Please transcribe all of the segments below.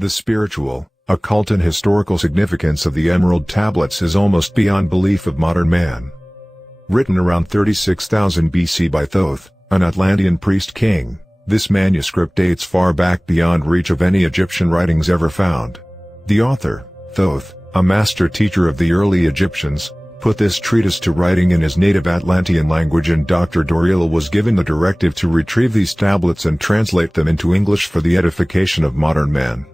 The spiritual, occult and historical significance of the Emerald Tablets is almost beyond belief of modern man. Written around 36,000 BC by Thoth, an Atlantean priest-king, this manuscript dates far back beyond reach of any Egyptian writings ever found. The author, Thoth, a master teacher of the early Egyptians, put this treatise to writing in his native Atlantean language, and Dr. Doreal was given the directive to retrieve these tablets and translate them into English for the edification of modern men.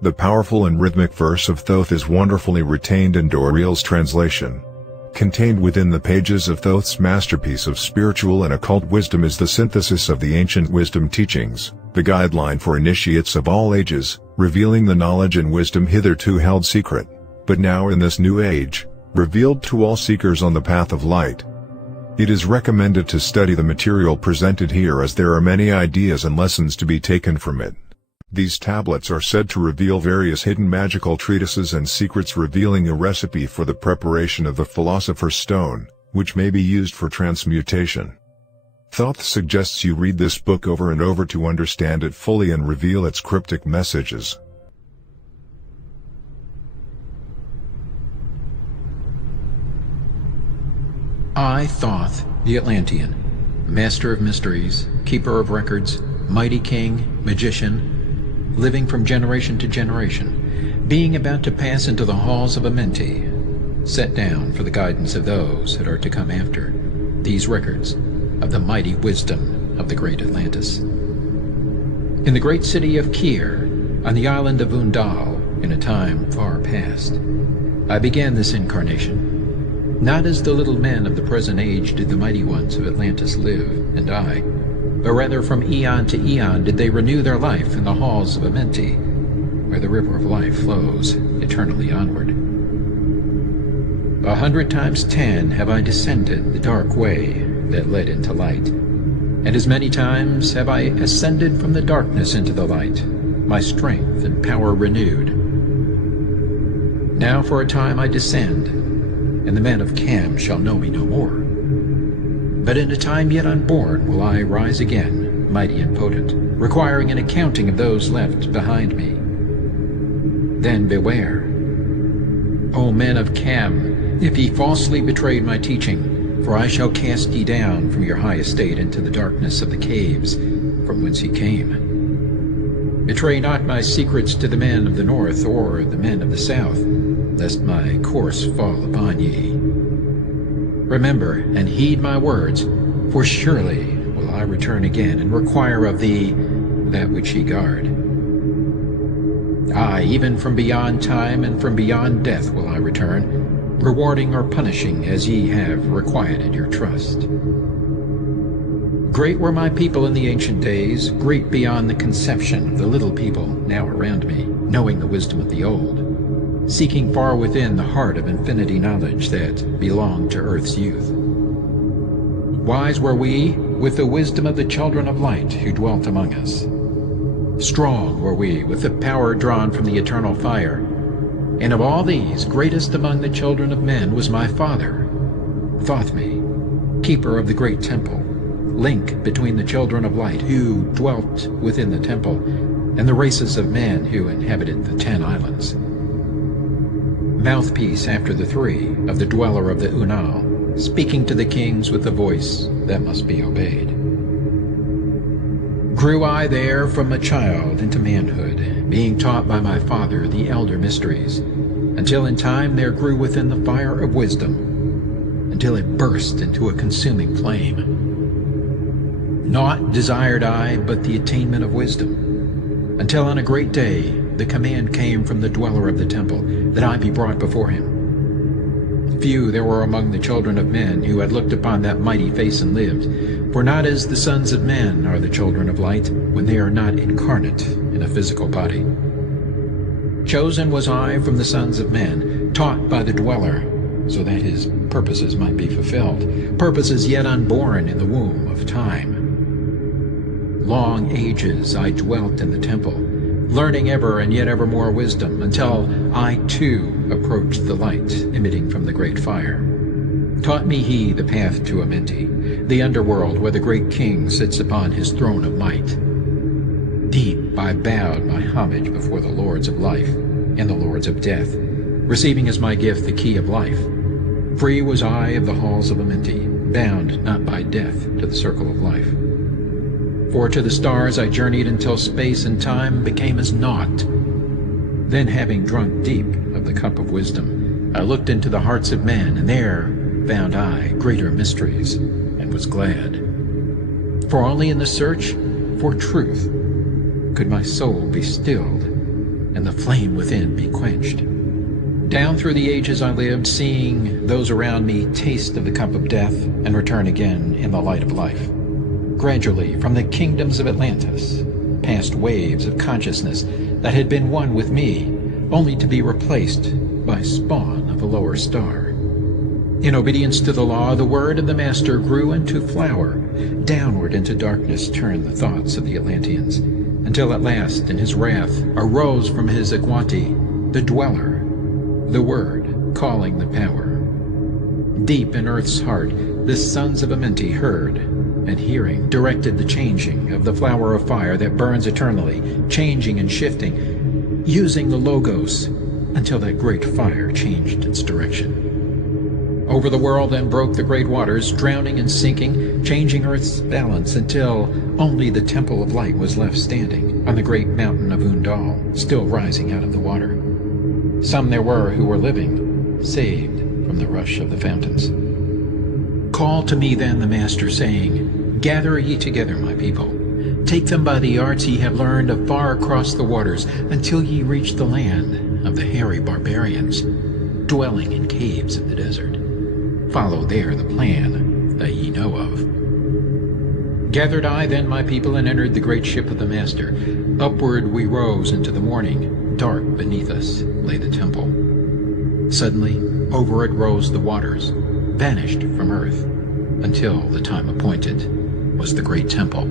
The powerful and rhythmic verse of Thoth is wonderfully retained in Doreal's translation. Contained within the pages of Thoth's masterpiece of spiritual and occult wisdom is the synthesis of the ancient wisdom teachings, the guideline for initiates of all ages, revealing the knowledge and wisdom hitherto held secret, but now in this new age, revealed to all seekers on the path of light. It is recommended to study the material presented here, as there are many ideas and lessons to be taken from it. These tablets are said to reveal various hidden magical treatises and secrets, revealing a recipe for the preparation of the Philosopher's Stone, which may be used for transmutation. Thoth suggests you read this book over and over to understand it fully and reveal its cryptic messages. I, Thoth, the Atlantean, master of mysteries, keeper of records, mighty king, magician, living from generation to generation, being about to pass into the halls of Amenti, set down for the guidance of those that are to come after, these records of the mighty wisdom of the great Atlantis. In the great city of Kir, on the island of Undal, in a time far past, I began this incarnation. Not as the little men of the present age did the mighty ones of Atlantis live and die, but rather from eon to eon did they renew their life in the halls of Amenti, where the river of life flows eternally onward. 100 times 10 have I descended the dark way that led into light, and as many times have I ascended from the darkness into the light, my strength and power renewed. Now for a time I descend, and the men of Cam shall know me no more. But in a time yet unborn will I rise again, mighty and potent, requiring an accounting of those left behind me. Then beware, O men of Cam, if ye falsely betrayed my teaching, for I shall cast ye down from your high estate into the darkness of the caves, from whence ye came. Betray not my secrets to the men of the north or the men of the south, lest my course fall upon ye. Remember and heed my words, for surely will I return again and require of thee that which ye guard. Aye, even from beyond time and from beyond death will I return, rewarding or punishing as ye have requited your trust. Great were my people in the ancient days, great beyond the conception of the little people now around me, knowing the wisdom of the old, seeking far within the heart of infinity knowledge that belonged to earth's youth. Wise were we with the wisdom of the children of light who dwelt among us. Strong were we with the power drawn from the eternal fire, and of all these, greatest among the children of men was my father, Thothme, keeper of the great temple, link between the children of light who dwelt within the temple, and the races of men who inhabited the 10 islands. Mouthpiece after the 3 of the dweller of the Unal, speaking to the kings with a voice that must be obeyed. Grew I there from a child into manhood, being taught by my father the elder mysteries, until in time there grew within the fire of wisdom, until it burst into a consuming flame. Naught desired I but the attainment of wisdom, until on a great day the command came from the dweller of the temple that I be brought before him. Few there were among the children of men who had looked upon that mighty face and lived, for not as the sons of men are the children of light when they are not incarnate in a physical body. Chosen was I from the sons of men, taught by the dweller, so that his purposes might be fulfilled, purposes yet unborn in the womb of time. Long ages I dwelt in the temple, learning ever and yet ever more wisdom, until I too approached the light emitting from the great fire. Taught me he the path to Amenti, the underworld where the great king sits upon his throne of might. Deep I bowed my homage before the lords of life and the lords of death, receiving as my gift the key of life. Free was I of the halls of Amenti, bound not by death to the circle of life. For to the stars I journeyed until space and time became as naught. Then, having drunk deep of the cup of wisdom, I looked into the hearts of men, and there found I greater mysteries, and was glad. For only in the search for truth could my soul be stilled, and the flame within be quenched. Down through the ages I lived, seeing those around me taste of the cup of death, and return again in the light of life. Gradually, from the kingdoms of Atlantis, passed waves of consciousness that had been one with me, only to be replaced by spawn of a lower star. In obedience to the law, the word of the Master grew into flower. Downward into darkness turned the thoughts of the Atlanteans, until at last, in his wrath, arose from his Aguanti the Dweller, the Word, calling the power. Deep in earth's heart, the sons of Amenti heard, and hearing, directed the changing of the flower of fire that burns eternally, changing and shifting, using the Logos, until that great fire changed its direction. Over the world then broke the great waters, drowning and sinking, changing earth's balance, until only the Temple of Light was left standing on the great mountain of Undal, still rising out of the water. Some there were who were living, saved from the rush of the fountains. Called to me then the Master, saying, Gather ye together, my people. Take them by the arts ye have learned afar across the waters, until ye reach the land of the hairy barbarians, dwelling in caves of the desert. Follow there the plan that ye know of. Gathered I then my people, and entered the great ship of the Master. Upward we rose into the morning. Dark beneath us lay the temple. Suddenly over it rose the waters, vanished from earth, until the time appointed was the great temple.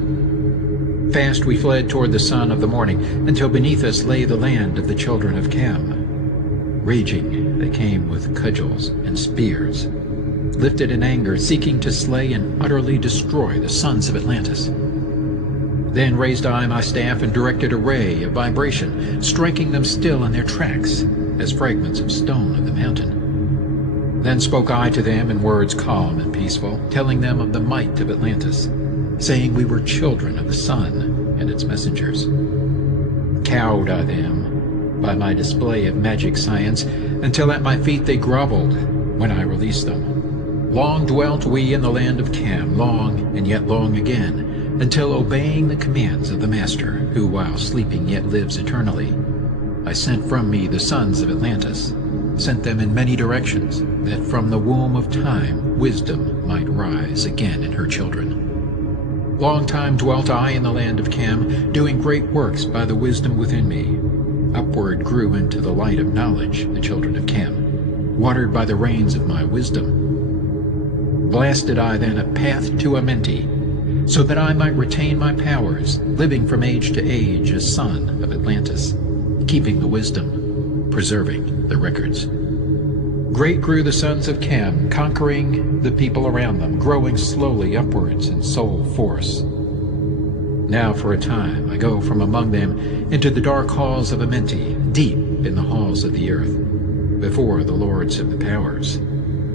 Fast we fled toward the sun of the morning, until beneath us lay the land of the children of Cam. Raging they came with cudgels and spears, lifted in anger, seeking to slay and utterly destroy the sons of Atlantis. Then raised I my staff and directed a ray of vibration, striking them still in their tracks, as fragments of stone of the mountain. Then spoke I to them in words calm and peaceful, telling them of the might of Atlantis, saying we were children of the sun and its messengers. Cowed I them by my display of magic science, until at my feet they groveled when I released them. Long dwelt we in the land of Cam, long and yet long again, until obeying the commands of the Master, who while sleeping yet lives eternally, I sent from me the sons of Atlantis, sent them in many directions, that from the womb of time wisdom might rise again in her children. Long time dwelt I in the land of Cam, doing great works by the wisdom within me. Upward grew into the light of knowledge the children of Cam, watered by the rains of my wisdom. Blasted I then a path to Amenti, so that I might retain my powers, living from age to age a son of Atlantis, keeping the wisdom, preserving the records. Great grew the sons of Cam, conquering the people around them, growing slowly upwards in soul force. Now for a time I go from among them into the dark halls of Amenti, deep in the halls of the earth, before the lords of the powers,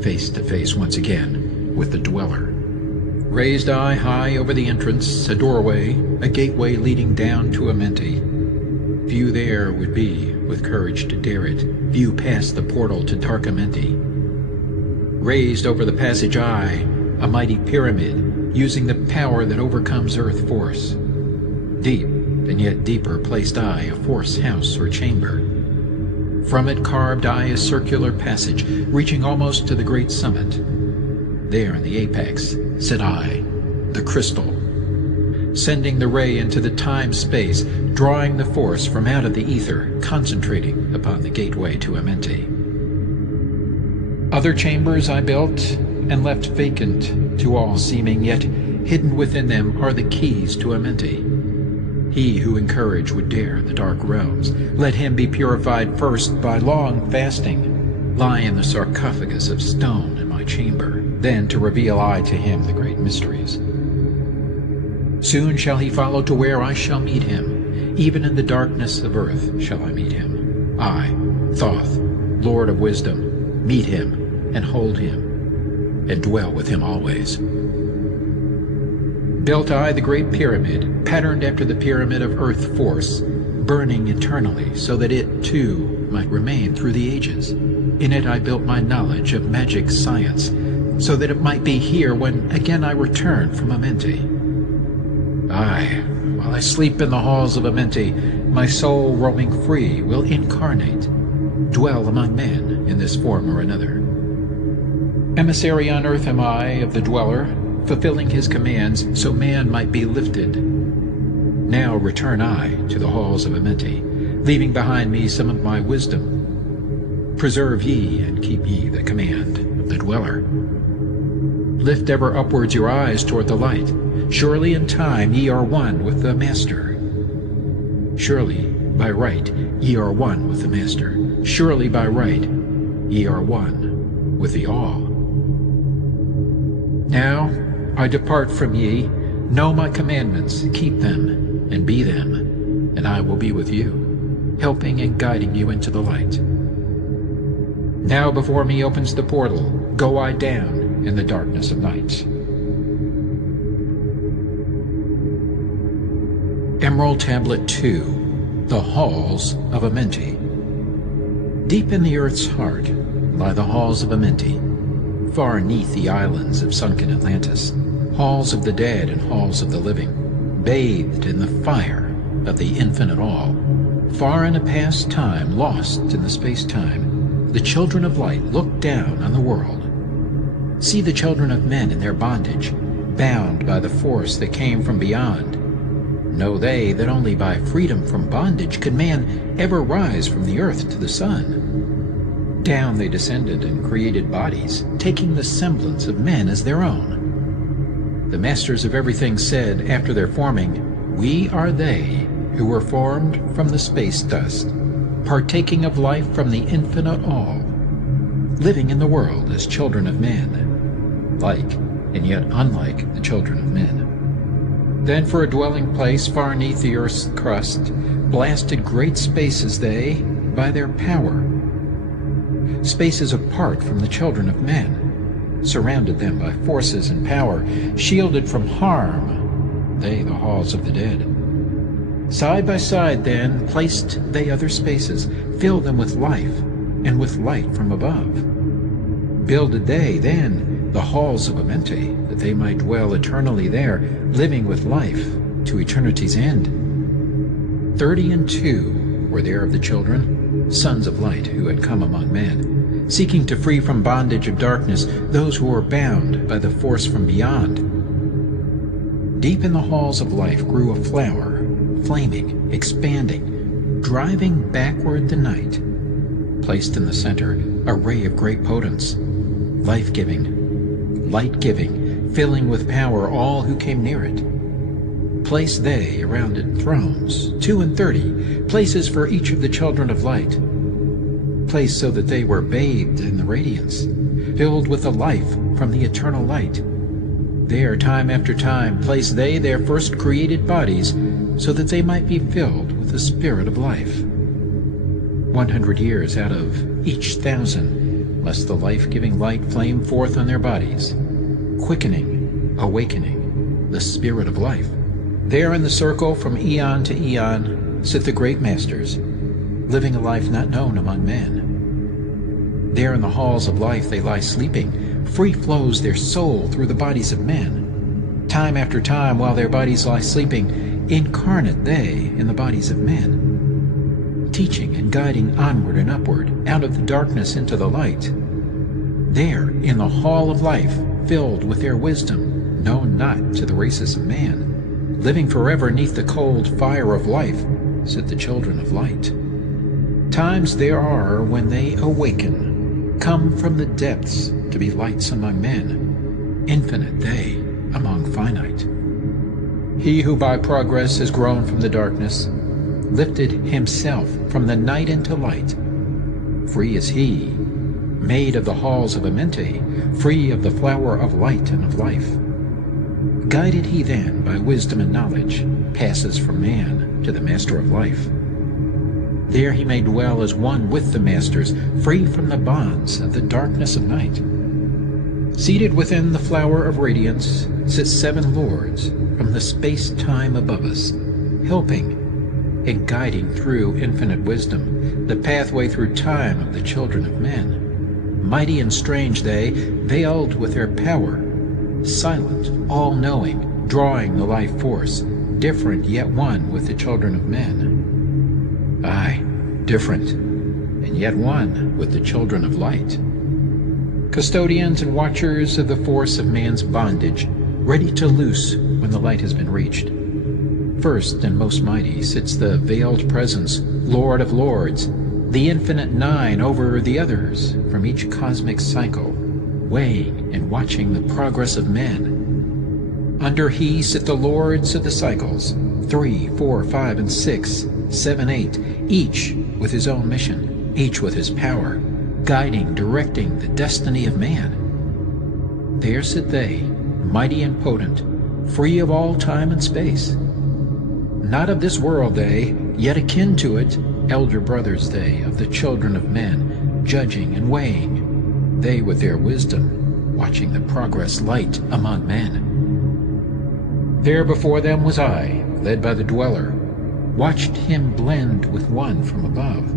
face to face once again with the Dweller. Raised I high over the entrance, a doorway, a gateway leading down to Amenti. Few there would be with courage to dare it, few past the portal to dark Amenti. Raised over the passage I, a mighty pyramid, using the power that overcomes earth force. Deep and yet deeper placed I a force house or chamber. From it carved I a circular passage, reaching almost to the great summit. There in the apex set I, the crystal, sending the ray into the time-space, drawing the force from out of the ether, concentrating upon the gateway to Amenti. Other chambers I built and left vacant to all seeming, yet hidden within them are the keys to Amenti. He who in courage would dare the dark realms, let him be purified first by long fasting, lie in the sarcophagus of stone in my chamber, then to reveal I to him the great mysteries. Soon shall he follow to where I shall meet him, even in the darkness of earth shall I meet him. I, Thoth, Lord of wisdom, meet him, and hold him, and dwell with him always. Built I the great pyramid, patterned after the pyramid of earth force, burning eternally, so that it, too, might remain through the ages. In it I built my knowledge of magic science, so that it might be here when again I return from Amenti. Aye, while I sleep in the halls of Amenti, my soul roaming free will incarnate, dwell among men in this form or another. Emissary on earth am I of the Dweller, fulfilling his commands so man might be lifted. Now return I to the halls of Amenti, leaving behind me some of my wisdom. Preserve ye and keep ye the command of the Dweller. Lift ever upwards your eyes toward the light. Surely in time ye are one with the Master. Surely by right ye are one with the Master. Surely by right ye are one with the All. Now I depart from ye. Know my commandments, keep them, and be them, and I will be with you, helping and guiding you into the light. Now before me opens the portal, go I down in the darkness of night. Emerald Tablet 2, The Halls of Amenti. Deep in the earth's heart lie the halls of Amenti, far neath the islands of sunken Atlantis, halls of the dead and halls of the living, bathed in the fire of the infinite all. Far in a past time, lost in the space-time, the children of light look down on the world. See the children of men in their bondage, bound by the force that came from beyond. Know they that only by freedom from bondage could man ever rise from the earth to the sun. Down they descended and created bodies, taking the semblance of men as their own. The masters of everything said after their forming, "We are they who were formed from the space dust, partaking of life from the infinite all, living in the world as children of men, like and yet unlike the children of men." Then for a dwelling place far neath the earth's crust, blasted great spaces they by their power. Spaces apart from the children of men, surrounded them by forces and power, shielded from harm, they the halls of the dead. Side by side then placed they other spaces, filled them with life and with light from above. Builded they then the halls of Amenti, that they might dwell eternally there, living with life to eternity's end. 32 were there of the children, sons of light, who had come among men, seeking to free from bondage of darkness those who were bound by the force from beyond. Deep in the halls of life grew a flower, flaming, expanding, driving backward the night. Placed in the center, a ray of great potence, life-giving, light-giving, filling with power all who came near it. Placed they around it thrones, 32, places for each of the children of light, placed so that they were bathed in the radiance, filled with the life from the eternal light. There, time after time, placed they their first created bodies, so that they might be filled with the spirit of life. 100 years out of each 1,000, lest the life-giving light flame forth on their bodies, quickening, awakening the spirit of life. There in the circle from eon to eon sit the great masters, living a life not known among men. There in the halls of life they lie sleeping, free flows their soul through the bodies of men. Time after time, while their bodies lie sleeping, incarnate they in the bodies of men, teaching and guiding onward and upward, out of the darkness into the light. There, in the hall of life, filled with their wisdom, known not to the races of man, living forever neath the cold fire of life, sit the children of light. Times there are when they awaken, come from the depths to be lights among men, infinite they among finite. He who by progress has grown from the darkness, lifted himself from the night into light. Free is he, made of the halls of Amenti, free of the flower of light and of life. Guided he then by wisdom and knowledge, passes from man to the Master of life. There he may dwell as one with the masters, free from the bonds of the darkness of night. Seated within the flower of radiance sit 7 lords from the space-time above us, helping and guiding through infinite wisdom the pathway through time of the children of men. Mighty and strange they, veiled with their power, silent, all-knowing, drawing the life force, different yet one with the children of men. Aye, different, and yet one with the children of light. Custodians and watchers of the force of man's bondage, ready to loose when the light has been reached. First and most mighty sits the veiled presence, Lord of lords, the infinite 9 over the others from each cosmic cycle, weighing and watching the progress of men. Under he sit the lords of the cycles, 3, 4, 5, and 6, 7, 8, each with his own mission, each with his power, guiding, directing the destiny of man. There sit they, mighty and potent, free of all time and space. Not of this world they, yet akin to it, elder brothers they, of the children of men, judging and weighing, they with their wisdom, watching the progress light among men. There before them was I, led by the dweller, watched him blend with one from above.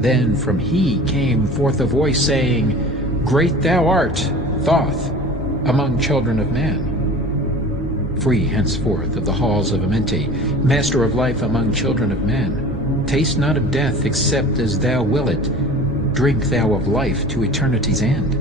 Then from he came forth a voice saying, Great thou art, Thoth, among children of men. Free henceforth of the halls of Amenti, master of life among children of men. Taste not of death except as thou will it. Drink thou of life to eternity's end.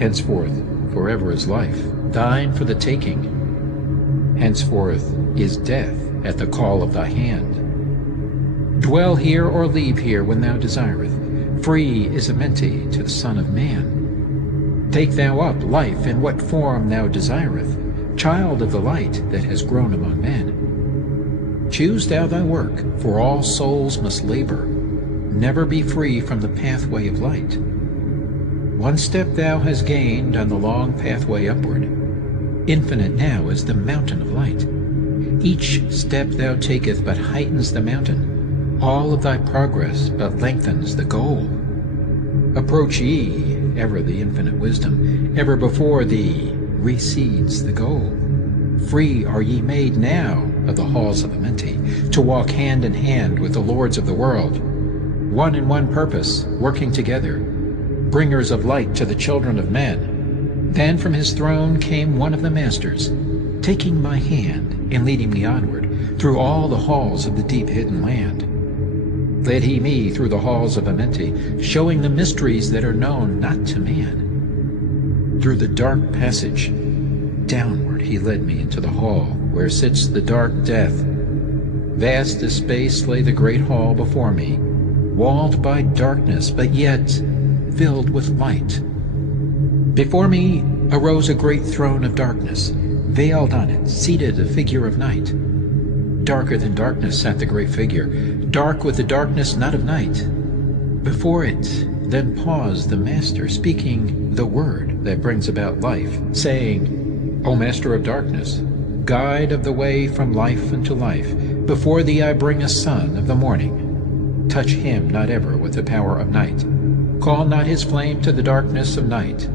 Henceforth forever is life, thine for the taking. Henceforth is death at the call of thy hand. Dwell here or leave here when thou desireth. Free is Amenti to the Son of Man. Take thou up life in what form thou desireth, child of the light that has grown among men. Choose thou thy work, for all souls must labor, never be free from the pathway of light. One step thou hast gained on the long pathway upward. Infinite now is the mountain of light. Each step thou taketh but heightens the mountain. All of thy progress but lengthens the goal. Approach ye, ever the infinite wisdom, ever before thee recedes the goal. Free are ye made now of the halls of Amenti, to walk hand in hand with the lords of the world, one in one purpose, working together, bringers of light to the children of men. Then from his throne came one of the masters, taking my hand and leading me onward through all the halls of the deep hidden land. Led he me through the halls of Amenti, showing the mysteries that are known not to man. Through the dark passage, downward he led me into the hall where sits the dark death. Vast as space lay the great hall before me, walled by darkness, but yet filled with light. Before me arose a great throne of darkness, veiled on it, seated a figure of night. Darker than darkness sat the great figure, dark with the darkness not of night. Before it then paused the Master, speaking the word that brings about life, saying, O Master of darkness, guide of the way from life unto life, before thee I bring a son of the morning. Touch him not ever with the power of night. Call not his flame to the darkness of night.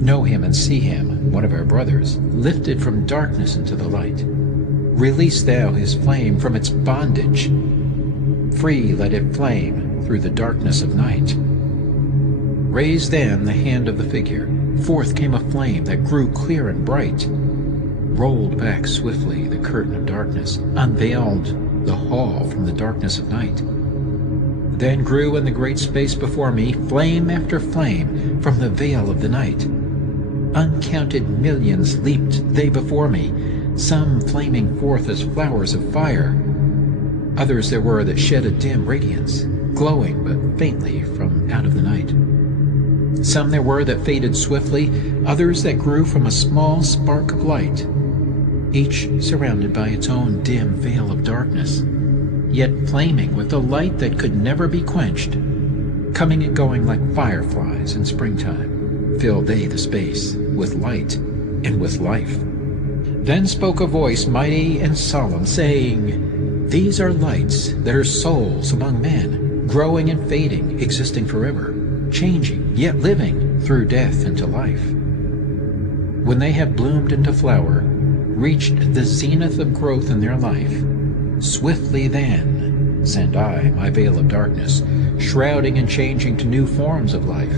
Know him and see him, one of our brothers, lifted from darkness into the light. Release thou his flame from its bondage. Free let it flame through the darkness of night. Raise then the hand of the figure. Forth came a flame that grew clear and bright. Rolled back swiftly the curtain of darkness, unveiled the hall from the darkness of night. Then grew in the great space before me flame after flame from the veil of the night. Uncounted millions leaped they before me, some flaming forth as flowers of fire. Others there were that shed a dim radiance, glowing but faintly from out of the night. Some there were that faded swiftly, others that grew from a small spark of light, each surrounded by its own dim veil of darkness, yet flaming with a light that could never be quenched. Coming and going like fireflies in springtime, filled they the space with light, and with life. Then spoke a voice mighty and solemn, saying, These are lights that are souls among men, growing and fading, existing forever, changing, yet living through death into life. When they have bloomed into flower, reached the zenith of growth in their life, swiftly then send I my veil of darkness, shrouding and changing to new forms of life.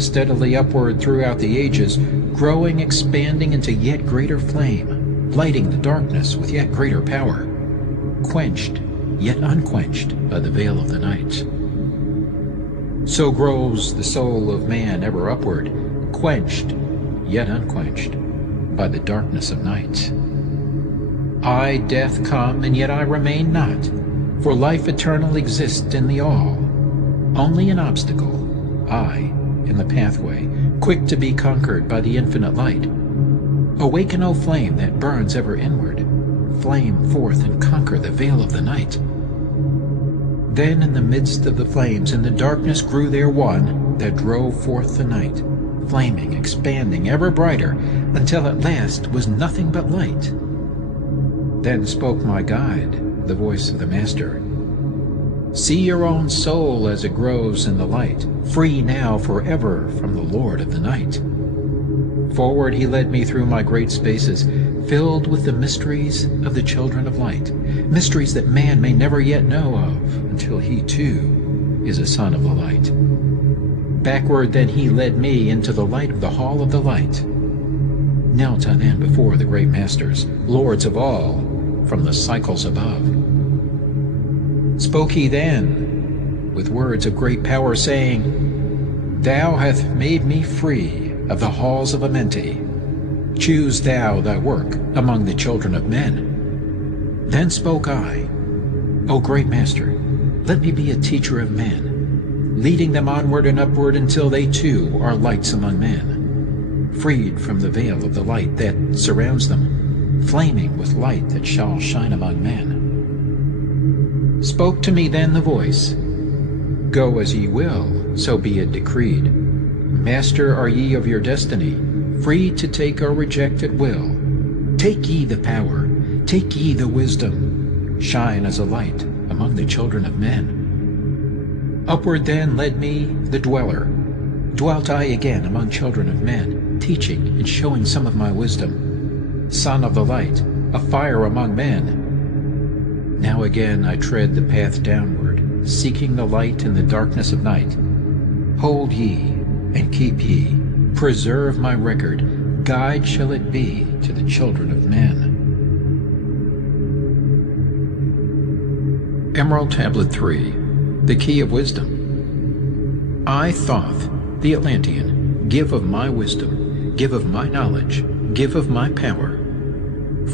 Steadily upward throughout the ages, growing, expanding into yet greater flame, lighting the darkness with yet greater power, quenched, yet unquenched by the veil of the night. So grows the soul of man ever upward, quenched, yet unquenched by the darkness of night. I, death, come, and yet I remain not, for life eternal exists in the all. Only an obstacle, I, in the pathway, quick to be conquered by the infinite light. Awaken, O flame that burns ever inward, flame forth and conquer the veil of the night. Then in the midst of the flames in the darkness grew there one that drove forth the night, flaming, expanding, ever brighter, until at last was nothing but light. Then spoke my guide, the voice of the Master. See your own soul as it grows in the light, free now forever from the Lord of the night. Forward he led me through my great spaces, filled with the mysteries of the children of light, mysteries that man may never yet know of, until he too is a son of the light. Backward then he led me into the light of the hall of the light. Knelt I then before the great masters, lords of all, from the cycles above. Spoke he then with words of great power, saying, Thou hast made me free of the halls of Amenti. Choose thou thy work among the children of men. Then spoke I, O great Master, let me be a teacher of men, leading them onward and upward until they too are lights among men, freed from the veil of the light that surrounds them, flaming with light that shall shine among men. Spoke to me then the voice, Go as ye will, so be it decreed. Master are ye of your destiny, free to take or reject at will. Take ye the power, take ye the wisdom, shine as a light among the children of men. Upward then led me the dweller. Dwelt I again among children of men, teaching and showing some of my wisdom. Son of the light, a fire among men. Now again I tread the path downward, seeking the light in the darkness of night. Hold ye, and keep ye, preserve my record, guide shall it be to the children of men. Emerald Tablet 3, the Key of Wisdom. I, Thoth, the Atlantean, give of my wisdom, give of my knowledge, give of my power.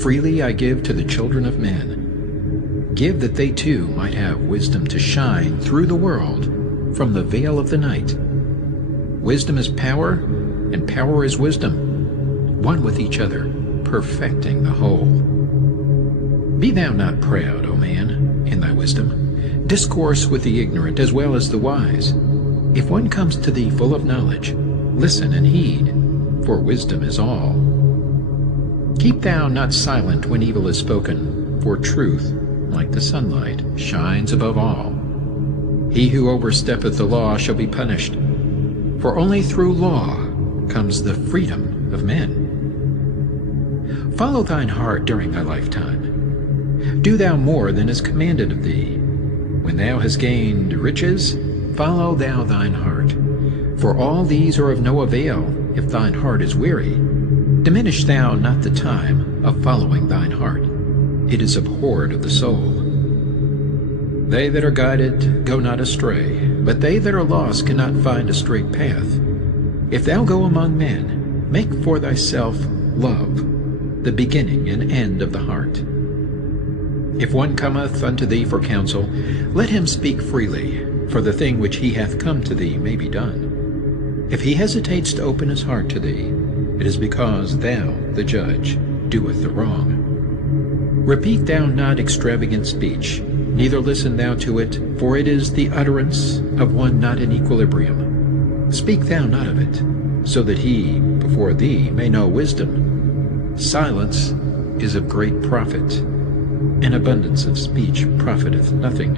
Freely I give to the children of men. Give that they too might have wisdom to shine through the world from the veil of the night. Wisdom is power, and power is wisdom, one with each other, perfecting the whole. Be thou not proud, O man, in thy wisdom. Discourse with the ignorant as well as the wise. If one comes to thee full of knowledge, listen and heed, for wisdom is all. Keep thou not silent when evil is spoken, for truth, like the sunlight, shines above all. He who oversteppeth the law shall be punished, for only through law comes the freedom of men. Follow thine heart during thy lifetime. Do thou more than is commanded of thee. When thou hast gained riches, follow thou thine heart. For all these are of no avail if thine heart is weary. Diminish thou not the time of following thine heart. It is abhorred of the soul. They that are guided go not astray, but they that are lost cannot find a straight path. If thou go among men, make for thyself love, the beginning and end of the heart. If one cometh unto thee for counsel, let him speak freely, for the thing which he hath come to thee may be done. If he hesitates to open his heart to thee, it is because thou, the judge, doeth the wrong. Repeat thou not extravagant speech, neither listen thou to it, for it is the utterance of one not in equilibrium. Speak thou not of it, so that he, before thee may know wisdom. Silence is of great profit, and abundance of speech profiteth nothing.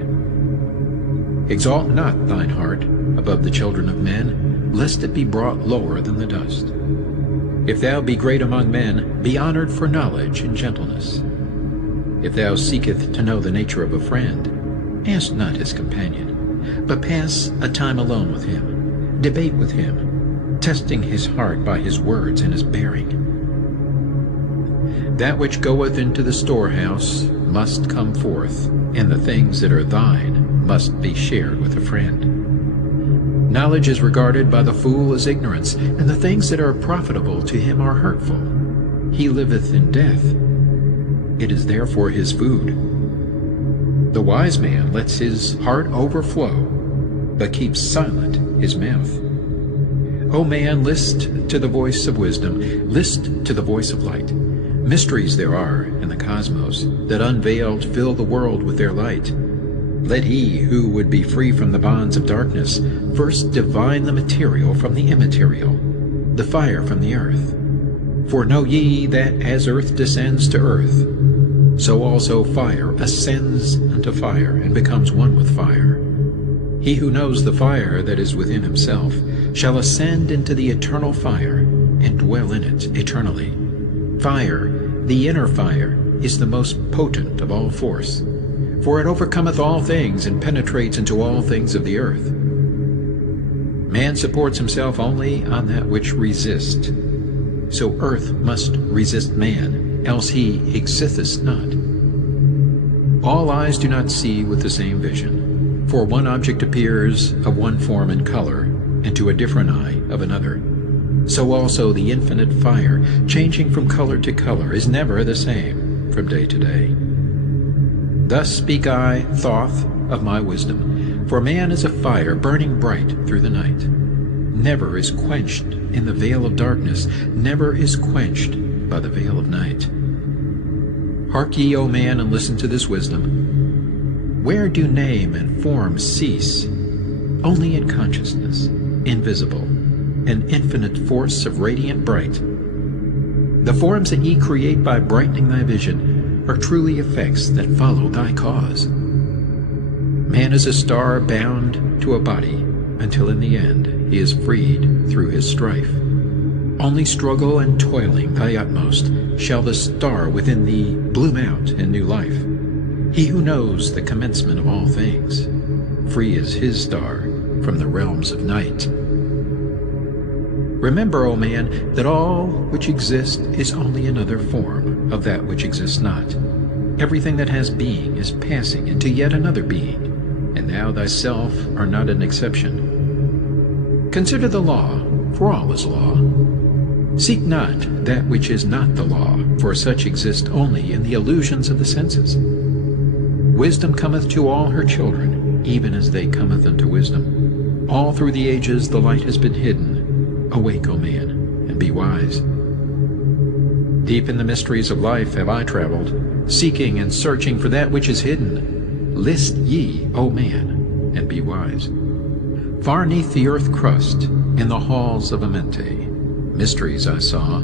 Exalt not thine heart above the children of men, lest it be brought lower than the dust. If thou be great among men, be honored for knowledge and gentleness. If thou seekest to know the nature of a friend, ask not his companion, but pass a time alone with him. Debate with him, testing his heart by his words and his bearing. That which goeth into the storehouse must come forth, and the things that are thine must be shared with a friend. Knowledge is regarded by the fool as ignorance, and the things that are profitable to him are hurtful. He liveth in death. It is therefore his food. The wise man lets his heart overflow, but keeps silent his mouth. O man, list to the voice of wisdom, list to the voice of light. Mysteries there are in the cosmos, that unveiled fill the world with their light. Let he who would be free from the bonds of darkness first divine the material from the immaterial, the fire from the earth. For know ye that as earth descends to earth, so also fire ascends unto fire, and becomes one with fire. He who knows the fire that is within himself shall ascend into the eternal fire, and dwell in it eternally. Fire, the inner fire, is the most potent of all force, for it overcometh all things, and penetrates into all things of the earth. Man supports himself only on that which resists. So earth must resist man, else he existeth not. All eyes do not see with the same vision, for one object appears of one form and color, and to a different eye of another. So also the infinite fire, changing from color to color, is never the same from day to day. Thus speak I, Thoth, of my wisdom, for man is a fire burning bright through the night. Never is quenched in the veil of darkness, never is quenched by the veil of night. Hark ye, O man, and listen to this wisdom. Where do name and form cease? Only in consciousness, invisible, an infinite force of radiant bright. The forms that ye create by brightening thy vision are truly effects that follow thy cause. Man is a star bound to a body, until in the end he is freed through his strife. Only struggle and toiling thy utmost shall the star within thee bloom out in new life. He who knows the commencement of all things, free is his star from the realms of night. Remember, O man, that all which exists is only another form of that which exists not. Everything that has being is passing into yet another being, and thou thyself art not an exception. Consider the law, for all is law. Seek not that which is not the law, for such exist only in the illusions of the senses. Wisdom cometh to all her children, even as they cometh unto wisdom. All through the ages the light has been hidden. Awake, O man, and be wise. Deep in the mysteries of life have I traveled, seeking and searching for that which is hidden. List ye, O man, and be wise. Far neath the earth crust, in the halls of Amente, mysteries I saw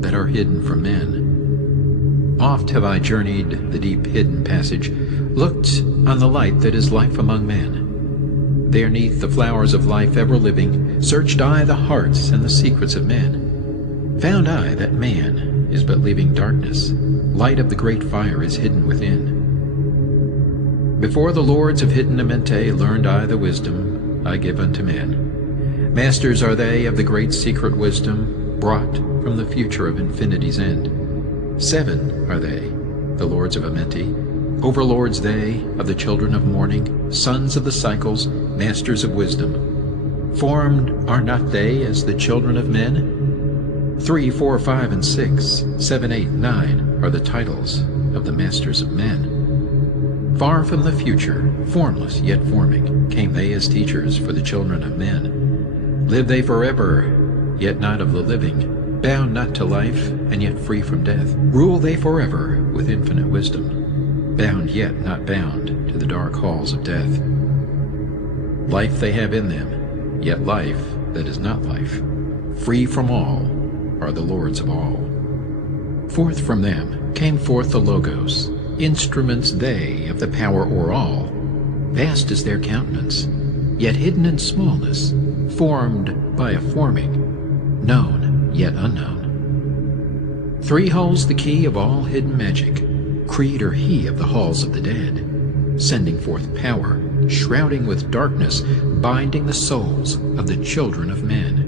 that are hidden from men. Oft have I journeyed the deep hidden passage, looked on the light that is life among men. There neath the flowers of life ever living, searched I the hearts and the secrets of men. Found I that man is but leaving darkness, light of the great fire is hidden within. Before the lords of hidden Amente learned I the wisdom I give unto men. Masters are they of the great secret wisdom, brought from the future of infinity's end. 7 are they, the lords of Amenti, overlords they of the children of morning, sons of the cycles, masters of wisdom. Formed are not they as the children of men? 3, 4, 5, and 6, 7, 8, 9 are the titles of the masters of men. Far from the future, formless yet forming, came they as teachers for the children of men. Live they forever, yet not of the living, bound not to life, and yet free from death. Rule they forever with infinite wisdom, bound yet not bound to the dark halls of death. Life they have in them, yet life that is not life, free from all, are the lords of all. Forth from them came forth the Logos, instruments they of the power o'er all. Vast is their countenance, yet hidden in smallness, formed by a forming, known yet unknown. Three holds the key of all hidden magic, creator he of the halls of the dead, sending forth power, shrouding with darkness, binding the souls of the children of men.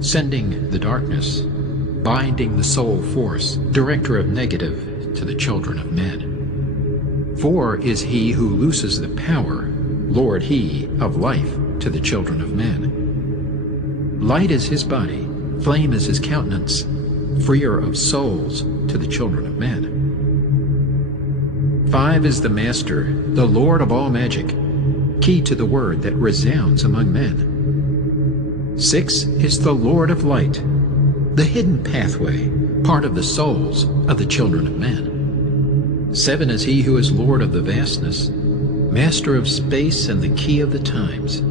Sending the darkness, binding the soul force, director of negative to the children of men. For is he who looses the power, Lord he of life to the children of men. Light is his body, flame is his countenance, freer of souls to the children of men. 5 is the Master, the Lord of all magic, key to the word that resounds among men. 6 is the Lord of light, the hidden pathway, part of the souls of the children of men. 7 is he who is Lord of the vastness, master of space and the key of the times.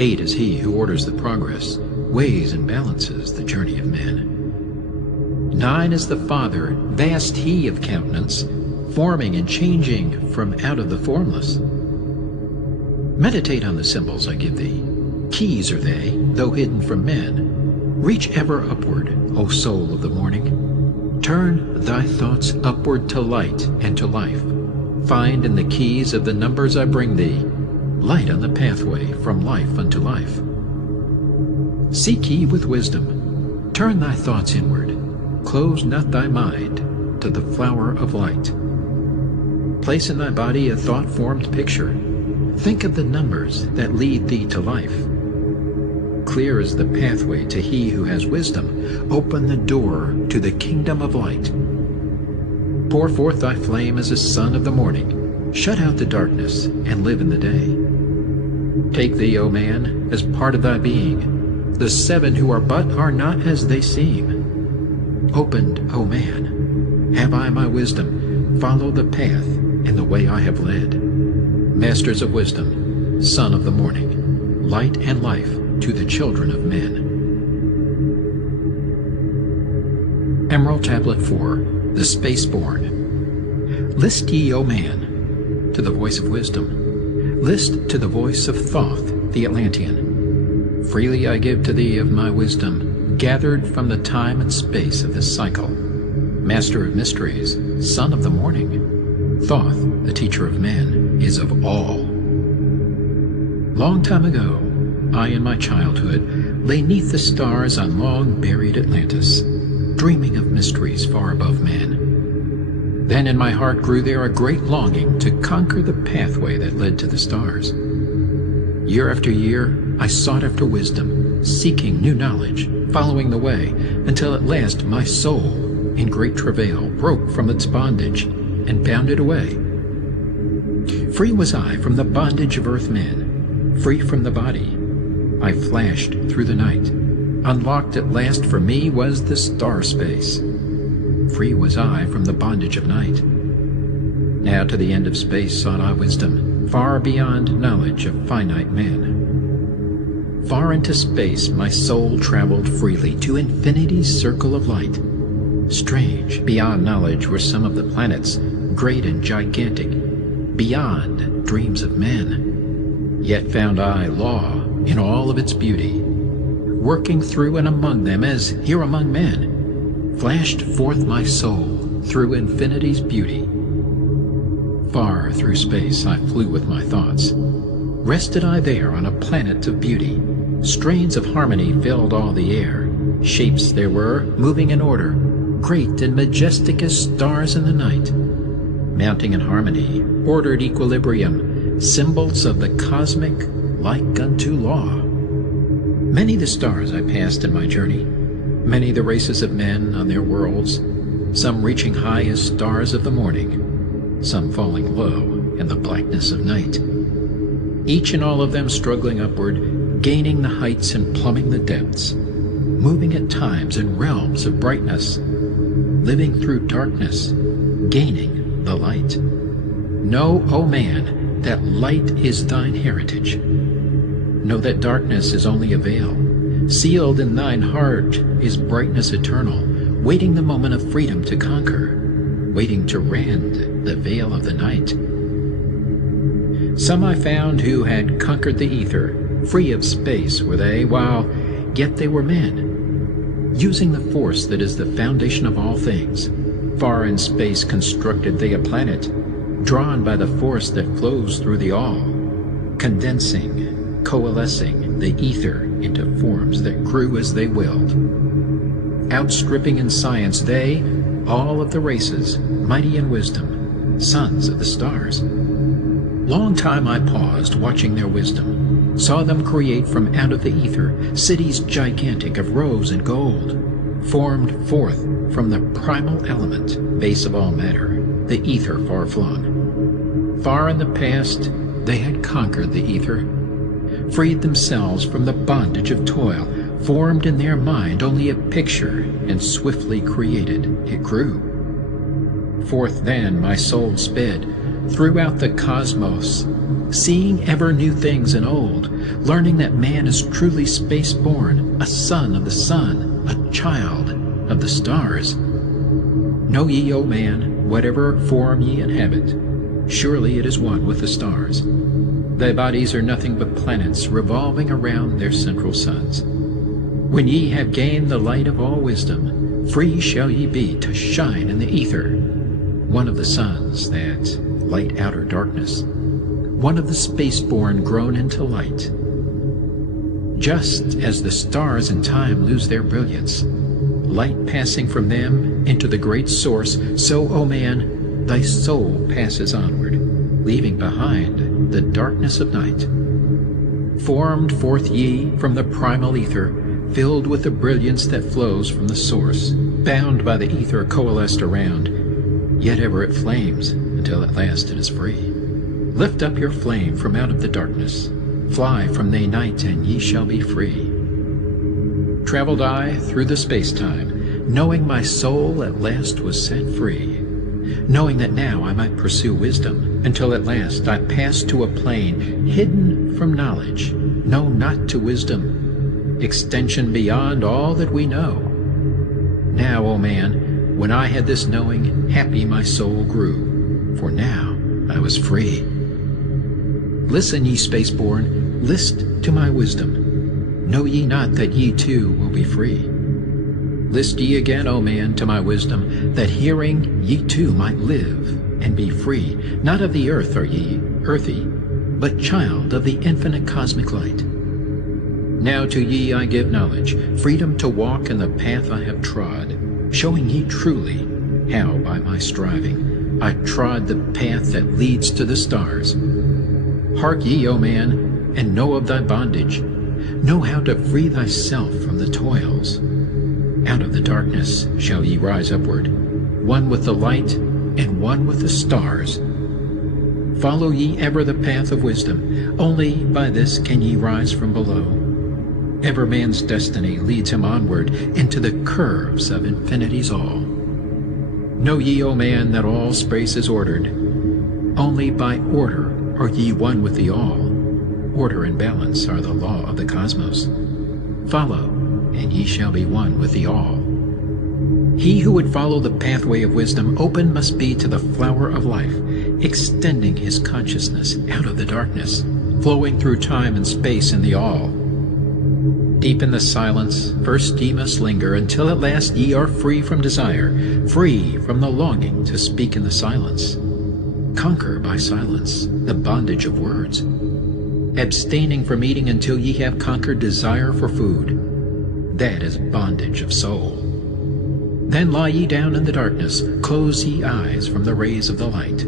8 is he who orders the progress, weighs and balances the journey of men. 9 is the Father, vast he of countenance, forming and changing from out of the formless. Meditate on the symbols I give thee. Keys are they, though hidden from men. Reach ever upward, O soul of the morning. Turn thy thoughts upward to light and to life. Find in the keys of the numbers I bring thee, light on the pathway from life unto life. Seek ye with wisdom. Turn thy thoughts inward. Close not thy mind to the flower of light. Place in thy body a thought-formed picture. Think of the numbers that lead thee to life. Clear is the pathway to he who has wisdom. Open the door to the kingdom of light. Pour forth thy flame as a sun of the morning. Shut out the darkness and live in the day. Take thee, O man, as part of thy being. The 7 who are but are not as they seem. Opened, O man, have I my wisdom. Follow the path in the way I have led. Masters of wisdom, son of the morning, light and life to the children of men. Emerald Tablet 4, the Spaceborn. List ye, O man, to the voice of wisdom. List to the voice of Thoth, the Atlantean. Freely I give to thee of my wisdom, gathered from the time and space of this cycle. Master of mysteries, son of the morning. Thoth, the teacher of men, is of all. Long time ago, I in my childhood lay neath the stars on long-buried Atlantis, dreaming of mysteries far above man. Then in my heart grew there a great longing to conquer the pathway that led to the stars. Year after year, I sought after wisdom, seeking new knowledge, following the way, until at last my soul, in great travail, broke from its bondage and bounded away. Free was I from the bondage of earth-men, free from the body. I flashed through the night. Unlocked at last for me was the star space. Free was I from the bondage of night. Now to the end of space sought I wisdom, far beyond knowledge of finite man. Far into space my soul traveled freely to infinity's circle of light. Strange, beyond knowledge were some of the planets, great and gigantic, beyond dreams of men. Yet found I law in all of its beauty, working through and among them as here among men, flashed forth my soul through infinity's beauty. Far through space I flew with my thoughts. Rested I there on a planet of beauty. Strains of harmony filled all the air. Shapes there were, moving in order, great and majestic as stars in the night. Mounting in harmony, ordered equilibrium, symbols of the cosmic, like unto law. Many the stars I passed in my journey, many the races of men on their worlds, some reaching high as stars of the morning, some falling low in the blackness of night. Each and all of them struggling upward, gaining the heights and plumbing the depths, moving at times in realms of brightness, living through darkness, gaining the light. Know, O man, that light is thine heritage. Know that darkness is only a veil, Sealed in thine heart is brightness eternal, waiting the moment of freedom to conquer, waiting to rend the veil of the night. Some I found who had conquered the ether, free of space were they, while yet they were men. Using the force that is the foundation of all things, far in space constructed they a planet, drawn by the force that flows through the all, condensing, coalescing the ether into forms that grew as they willed. Outstripping in science they, all of the races, mighty in wisdom, sons of the stars. Long time I paused, watching their wisdom, saw them create from out of the ether cities gigantic of rose and gold, formed forth from the primal element, base of all matter, the ether far-flung. Far in the past they had conquered the ether, freed themselves from the bondage of toil, formed in their mind only a picture, and swiftly created it grew. Forth then my soul sped, throughout the cosmos, seeing ever new things and old, learning that man is truly space-born, a son of the sun, a child of the stars. Know ye, O man, whatever form ye inhabit, surely it is one with the stars. Thy bodies are nothing but planets revolving around their central suns. When ye have gained the light of all wisdom, free shall ye be to shine in the ether, one of the suns that light outer darkness, one of the space-born grown into light. Just as the stars in time lose their brilliance, light passing from them into the great source, so, O man, thy soul passes onward, leaving behind the darkness of night. Formed forth ye from the primal ether, filled with the brilliance that flows from the source, bound by the ether coalesced around, yet ever it flames until at last it is free. Lift up your flame from out of the darkness, fly from the night, and ye shall be free. Traveled I through the space-time, knowing my soul at last was set free, knowing that now I might pursue wisdom, until at last I passed to a plane hidden from knowledge, known not to wisdom, extension beyond all that we know. Now, O man, when I had this knowing, happy my soul grew, for now I was free. Listen, ye spaceborn, list to my wisdom. Know ye not that ye too will be free? List ye again, O man, to my wisdom, that hearing ye too might live and be free. Not of the earth are ye, earthy, but child of the infinite cosmic light. Now to ye I give knowledge, freedom to walk in the path I have trod, showing ye truly how by my striving I trod the path that leads to the stars. Hark ye, O man, and know of thy bondage. Know how to free thyself from the toils. Out of the darkness shall ye rise upward, one with the light and one with the stars. Follow ye ever the path of wisdom, only by this can ye rise from below. Ever man's destiny leads him onward into the curves of infinity's all. Know ye, O man, that all space is ordered. Only by order are ye one with the all. Order and balance are the law of the cosmos. Follow, and ye shall be one with the all. He who would follow the pathway of wisdom open must be to the flower of life, extending his consciousness out of the darkness, flowing through time and space in the all. Deep in the silence, first ye must linger, until at last ye are free from desire, free from the longing to speak in the silence. Conquer by silence the bondage of words, abstaining from eating until ye have conquered desire for food. That is bondage of soul. Then lie ye down in the darkness, close ye eyes from the rays of the light.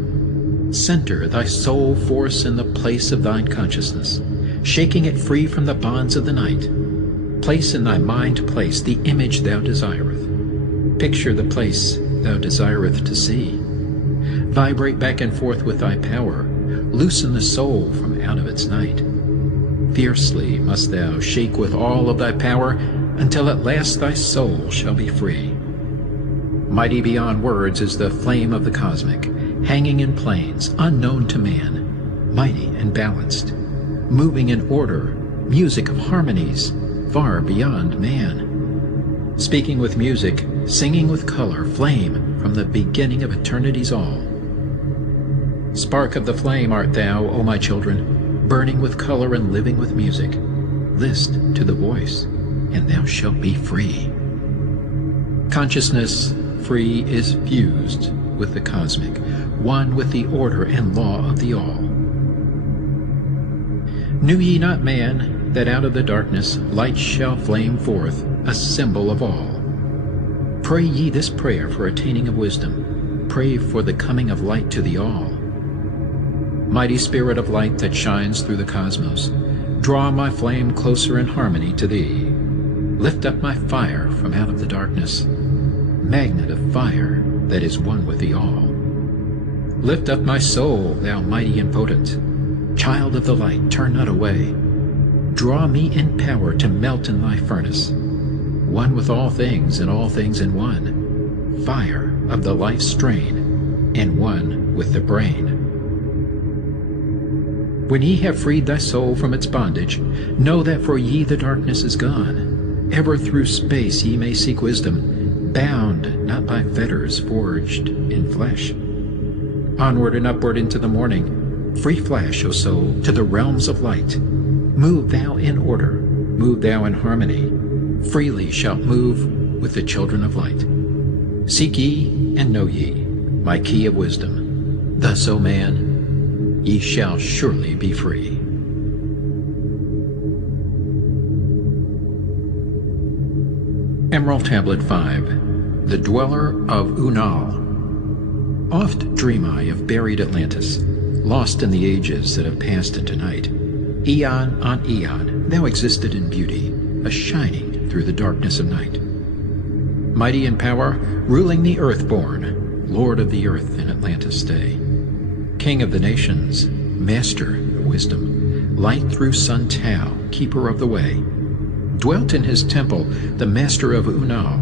Center thy soul force in the place of thine consciousness, shaking it free from the bonds of the night. Place in thy mind place the image thou desireth. Picture the place thou desireth to see. Vibrate back and forth with thy power. Loosen the soul from out of its night. Fiercely must thou shake with all of thy power, until at last thy soul shall be free. Mighty beyond words is the flame of the cosmic, hanging in planes unknown to man, mighty and balanced, moving in order, music of harmonies, far beyond man. Speaking with music, singing with color, flame from the beginning of eternity's all. Spark of the flame art thou, O my children, burning with color and living with music. List to the voice, and thou shalt be free. Consciousness free is fused with the cosmic, one with the order and law of the all. Knew ye not, man, that out of the darkness light shall flame forth, a symbol of all? Pray ye this prayer for attaining of wisdom. Pray for the coming of light to the all. Mighty spirit of light that shines through the cosmos, draw my flame closer in harmony to thee. Lift up my fire from out of the darkness, magnet of fire that is one with the all. Lift up my soul, thou mighty and potent. Child of the light, turn not away. Draw me in power to melt in thy furnace, one with all things and all things in one. Fire of the life strain, and one with the brain. When ye have freed thy soul from its bondage, know that for ye the darkness is gone. Ever through space ye may seek wisdom, bound not by fetters forged in flesh. Onward and upward into the morning, free flash, O soul, to the realms of light. Move thou in order, move thou in harmony. Freely shalt move with the children of light. Seek ye and know ye my key of wisdom. Thus, O man, ye shall surely be free. Emerald Tablet 5. The Dweller of Unal. Oft dream I of buried Atlantis, lost in the ages that have passed into night. Eon on eon thou existed in beauty, a shining through the darkness of night. Mighty in power, ruling the earth-born, Lord of the earth in Atlantis stay. King of the nations, master of wisdom, light through Sun Tao, keeper of the way. Dwelt in his temple the master of Unal,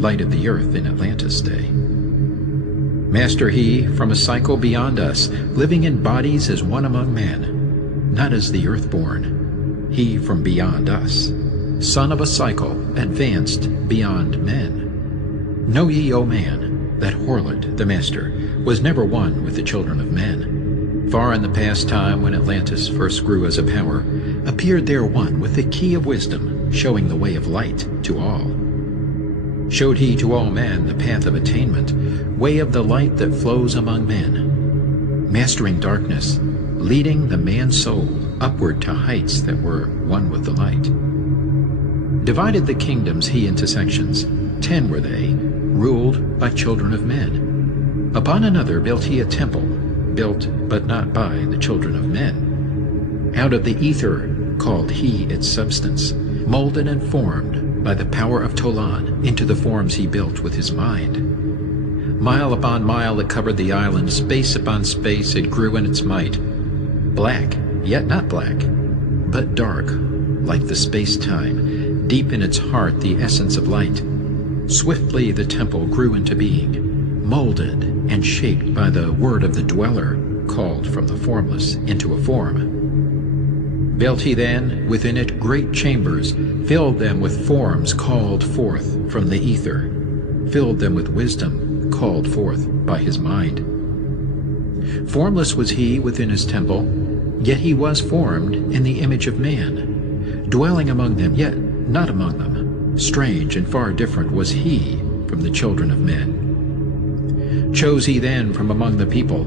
light of the earth in Atlantis day. Master he from a cycle beyond us, living in bodies as one among men, not as the earth-born, he from beyond us, son of a cycle, advanced beyond men. Know ye, O man, that Horlud, the master, was never one with the children of men. Far in the past time when Atlantis first grew as a power, appeared there one with the key of wisdom, showing the way of light to all. Showed he to all men the path of attainment, way of the light that flows among men, mastering darkness, leading the man's soul upward to heights that were one with the light. Divided the kingdoms he into sections, 10 were they, ruled by children of men. Upon another built he a temple, built but not by the children of men. Out of the ether called he its substance, molded and formed by the power of Tolan into the forms he built with his mind. Mile upon mile it covered the island, space upon space it grew in its might. Black, yet not black, but dark, like the space-time, deep in its heart the essence of light. Swiftly the temple grew into being, molded and shaped by the word of the dweller, called from the formless into a form. Built he then within it great chambers, filled them with forms called forth from the ether, filled them with wisdom called forth by his mind. Formless was he within his temple, yet he was formed in the image of man, dwelling among them, yet not among them. Strange and far different was he from the children of men. Chose he then from among the people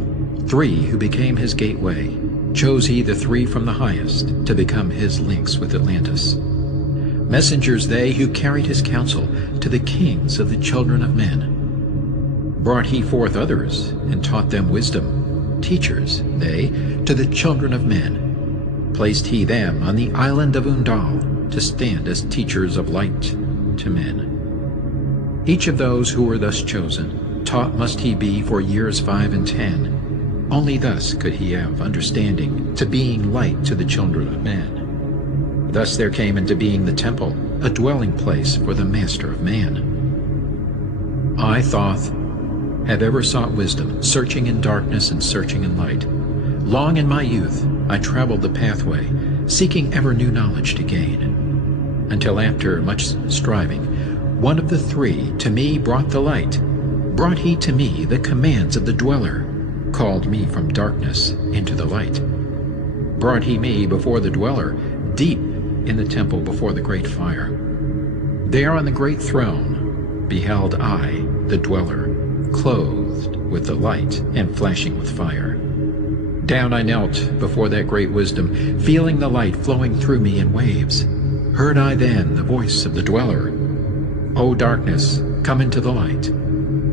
3 who became his gateway. Chose he the 3 from the highest to become his links with Atlantis. Messengers they who carried his counsel to the kings of the children of men. Brought he forth others and taught them wisdom. Teachers they to the children of men. Placed he them on the island of Undal to stand as teachers of light to men. Each of those who were thus chosen, taught must he be for years 5 and 10. Only thus could he have understanding to being light to the children of men. Thus there came into being the temple, a dwelling place for the master of man. I, Thoth, have ever sought wisdom, searching in darkness and searching in light. Long in my youth I traveled the pathway, seeking ever new knowledge to gain. until after much striving, one of the three to me brought the light. Brought he to me the commands of the dweller, called me from darkness into the light. Brought he me before the dweller, deep in the temple before the great fire. There on the great throne beheld I, the dweller, clothed with the light and flashing with fire. Down I knelt before that great wisdom, feeling the light flowing through me in waves. Heard I then the voice of the dweller, O darkness, come into the light.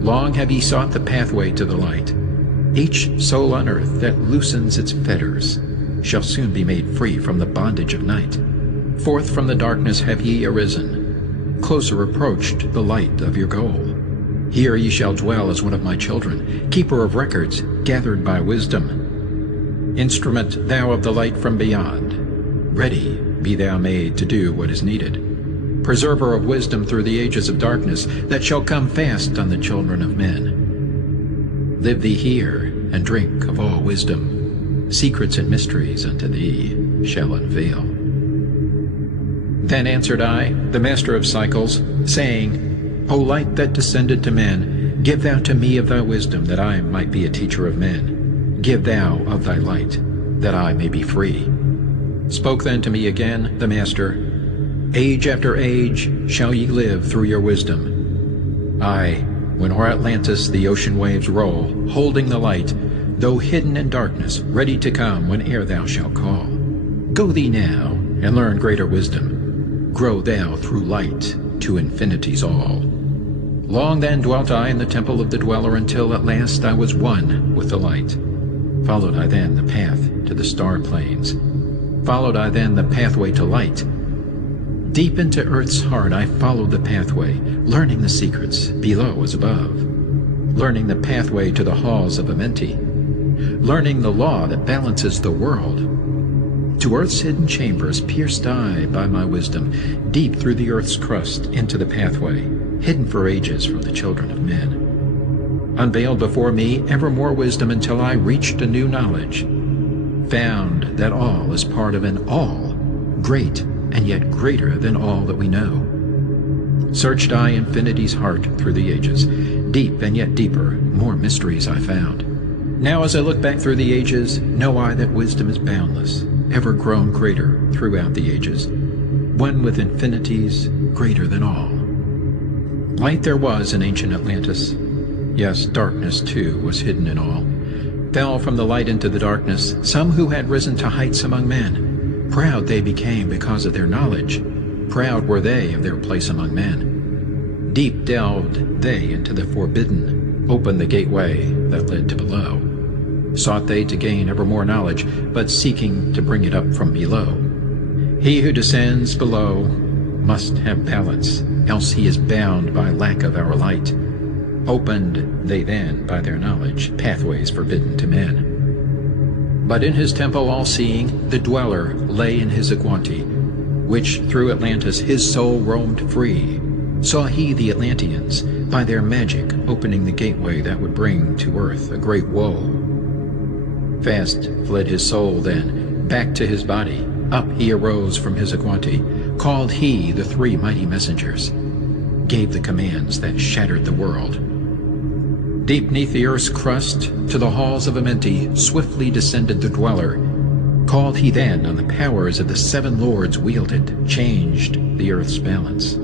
Long have ye sought the pathway to the light. Each soul on earth that loosens its fetters shall soon be made free from the bondage of night. Forth from the darkness have ye arisen, closer approached the light of your goal. Here ye shall dwell as one of my children, keeper of records gathered by wisdom. Instrument thou of the light from beyond, ready be thou made to do what is needed. Preserver of wisdom through the ages of darkness that shall come fast on the children of men. Live thee here and drink of all wisdom. Secrets and mysteries unto thee shall unveil. Then answered I, the master of cycles, saying, O light that descended to men, give thou to me of thy wisdom, that I might be a teacher of men. Give thou of thy light, that I may be free. Spoke then to me again the master, Age after age shall ye live through your wisdom. Aye, when o'er Atlantis the ocean waves roll, holding the light, though hidden in darkness, ready to come whene'er thou shalt call. Go thee now, and learn greater wisdom. Grow thou through light to infinity's all. Long then dwelt I in the temple of the dweller, until at last I was one with the light. Followed I then the path to the star plains. Followed I then the pathway to light. Deep into earth's heart I followed the pathway, learning the secrets below as above. Learning the pathway to the halls of Amenti. Learning the law that balances the world. To earth's hidden chambers pierced I by my wisdom, deep through the earth's crust into the pathway, hidden for ages from the children of men. Unveiled before me ever more wisdom until I reached a new knowledge. Found that all is part of an all, great and yet greater than all that we know. Searched I infinity's heart through the ages, deep and yet deeper, more mysteries I found. Now as I look back through the ages, know I that wisdom is boundless, ever grown greater throughout the ages, one with infinities greater than all. Light there was in ancient Atlantis. Yes, darkness too was hidden in all. Fell from the light into the darkness, some who had risen to heights among men. Proud they became because of their knowledge. Proud were they of their place among men. Deep delved they into the forbidden, opened the gateway that led to below. Sought they to gain ever more knowledge, but seeking to bring it up from below. He who descends below must have balance, else he is bound by lack of our light. Opened they then by their knowledge pathways forbidden to men. But in his temple all-seeing, the dweller lay in his Aquanti, which through Atlantis his soul roamed free. Saw he the Atlanteans, by their magic opening the gateway that would bring to earth a great woe. Fast fled his soul then, back to his body. Up he arose from his Aquanti, called he the three mighty messengers, gave the commands that shattered the world. Deep neath the earth's crust, to the halls of Amenti, swiftly descended the dweller. Called he then on the powers of the seven lords wielded, changed the earth's balance.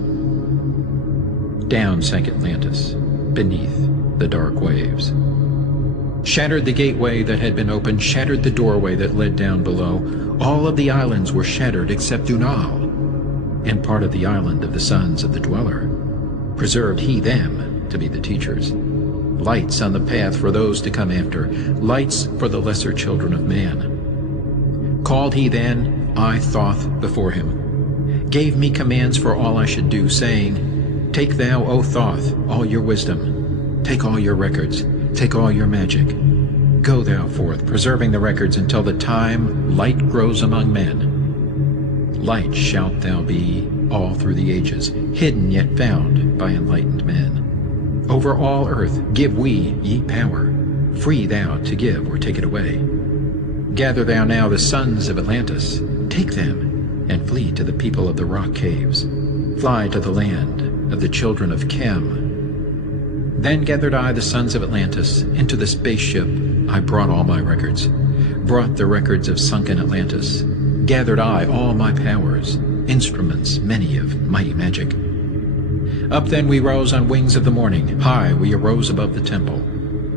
Down sank Atlantis, beneath the dark waves. Shattered the gateway that had been opened, shattered the doorway that led down below. All of the islands were shattered except Dunal, and part of the island of the sons of the dweller. Preserved he them to be the teachers. Lights on the path for those to come after, lights for the lesser children of man. Called he then, I Thoth before him, gave me commands for all I should do, saying, Take thou, O Thoth, all your wisdom, take all your records, take all your magic. Go thou forth, preserving the records until the time light grows among men. Light shalt thou be all through the ages, hidden yet found by enlightened men. Over all earth give we ye power, free thou to give or take it away. Gather thou now the sons of Atlantis, take them, and flee to the people of the rock caves. Fly to the land of the children of Chem. Then gathered I the sons of Atlantis into the spaceship. I brought all my records, brought the records of sunken Atlantis. Gathered I all my powers, instruments many of mighty magic. Up then we rose on wings of the morning. High we arose above the temple,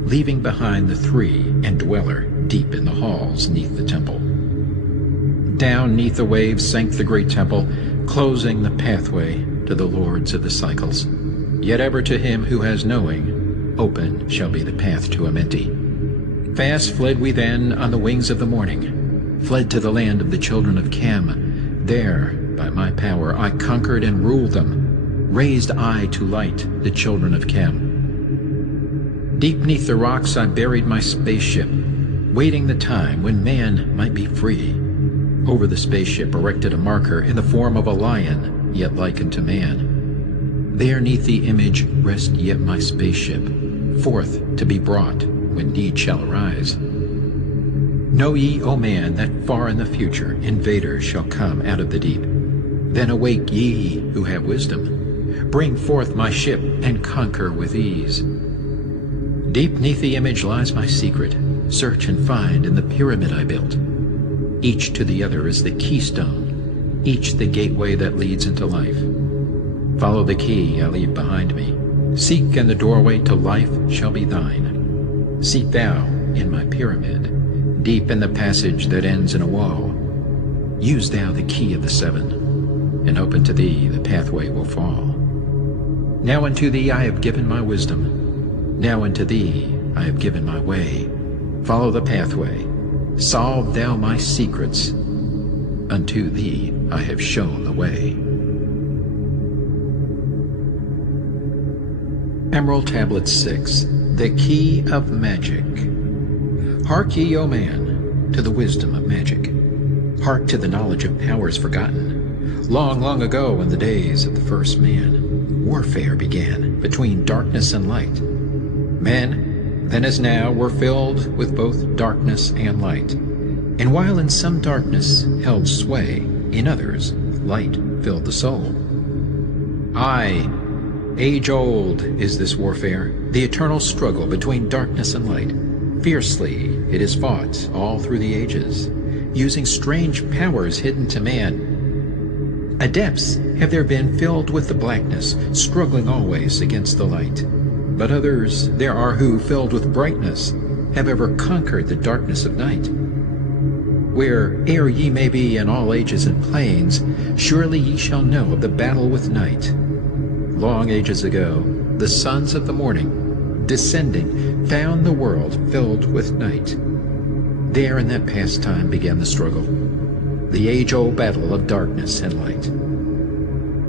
leaving behind the three and dweller deep in the halls neath the temple. Down neath the waves sank the great temple, closing the pathway to the lords of the cycles. Yet ever to him who has knowing, open shall be the path to Amenti. Fast fled we then on the wings of the morning, fled to the land of the children of Chem. There, by my power, I conquered and ruled them. Raised I to light the children of Chem. Deep neath the rocks I buried my spaceship, waiting the time when man might be free. Over the spaceship erected a marker in the form of a lion, yet likened to man. There neath the image rest yet my spaceship, forth to be brought when need shall arise. Know ye, O man, that far in the future invaders shall come out of the deep. Then awake ye who have wisdom. Bring forth my ship and conquer with ease. Deep neath the image lies my secret. Search and find in the pyramid I built. Each to the other is the keystone, each the gateway that leads into life. Follow the key I leave behind me. Seek, and the doorway to life shall be thine. Seek thou in my pyramid, deep in the passage that ends in a wall. Use thou the key of the seven, and open to thee the pathway will fall. Now unto thee I have given my wisdom, now unto thee I have given my way. Follow the pathway, solve thou my secrets, unto thee I have shown the way. Emerald Tablet 6, The Key of Magic. Hark ye, O man, to the wisdom of magic. Hark to the knowledge of powers forgotten. Long, long ago in the days of the first man, warfare began between darkness and light. Men, then as now, were filled with both darkness and light. And while in some darkness held sway, in others light filled the soul. Aye, age-old is this warfare, the eternal struggle between darkness and light. Fiercely it is fought all through the ages, using strange powers hidden to man. Adepts have there been filled with the blackness, struggling always against the light. But others there are who, filled with brightness, have ever conquered the darkness of night. Where'er ye may be in all ages and planes, surely ye shall know of the battle with night. Long ages ago, the sons of the morning, descending, found the world filled with night. There in that past time began the struggle, the age-old battle of darkness and light.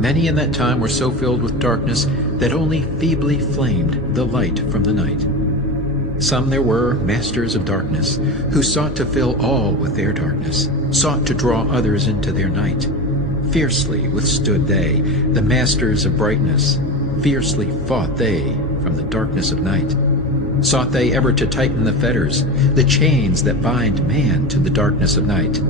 Many in that time were so filled with darkness that only feebly flamed the light from the night. Some there were, masters of darkness, who sought to fill all with their darkness, sought to draw others into their night. Fiercely withstood they, the masters of brightness, fiercely fought they from the darkness of night. Sought they ever to tighten the fetters, the chains that bind man to the darkness of night.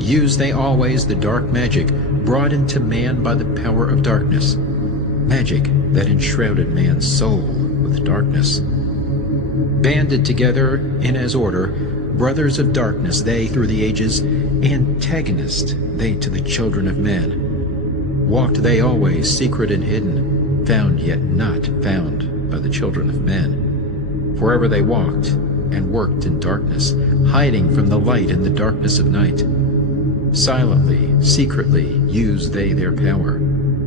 Used they always the dark magic brought into man by the power of darkness, magic that enshrouded man's soul with darkness. Banded together in as order, brothers of darkness they through the ages, antagonists they to the children of men. Walked they always secret and hidden, found yet not found by the children of men. Forever they walked and worked in darkness, hiding from the light in the darkness of night. Silently, secretly used they their power,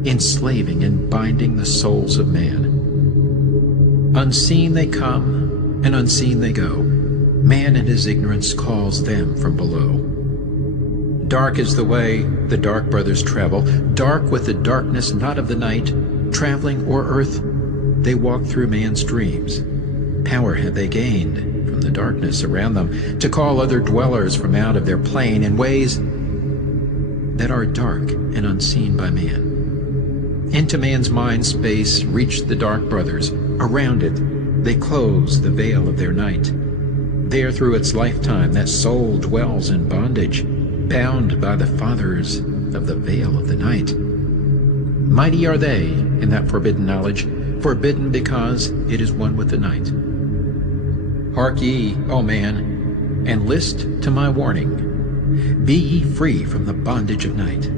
enslaving and binding the souls of man. Unseen they come, and unseen they go. Man in his ignorance calls them from below. Dark is the way the dark brothers travel, dark with the darkness not of the night. Traveling o'er earth, they walk through man's dreams. Power have they gained from the darkness around them to call other dwellers from out of their plane in ways that are dark and unseen by man. Into man's mind space reach the dark brothers. Around it they close the veil of their night. There through its lifetime that soul dwells in bondage, bound by the fathers of the veil of the night. Mighty are they in that forbidden knowledge, forbidden because it is one with the night. Hark ye, O man, and list to my warning. Be ye free from the bondage of night.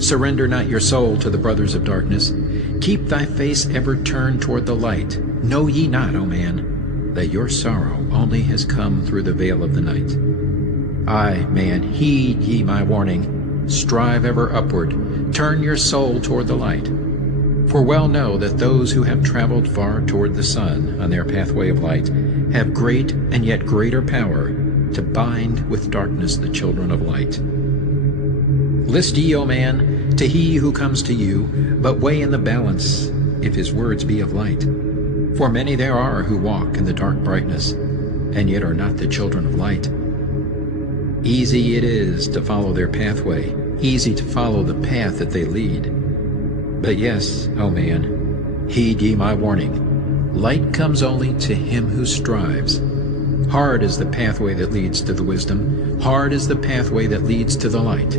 Surrender not your soul to the brothers of darkness. Keep thy face ever turned toward the light. Know ye not, O man, that your sorrow only has come through the veil of the night? Aye, man, heed ye my warning. Strive ever upward. Turn your soul toward the light. For well know that those who have traveled far toward the sun on their pathway of light have great and yet greater power to bind with darkness the children of light. List ye, O man, to he who comes to you, but weigh in the balance if his words be of light. For many there are who walk in the dark brightness, and yet are not the children of light. Easy it is to follow their pathway, easy to follow the path that they lead. But yes, O man, heed ye my warning. Light comes only to him who strives. Hard is the pathway that leads to the wisdom, hard is the pathway that leads to the light.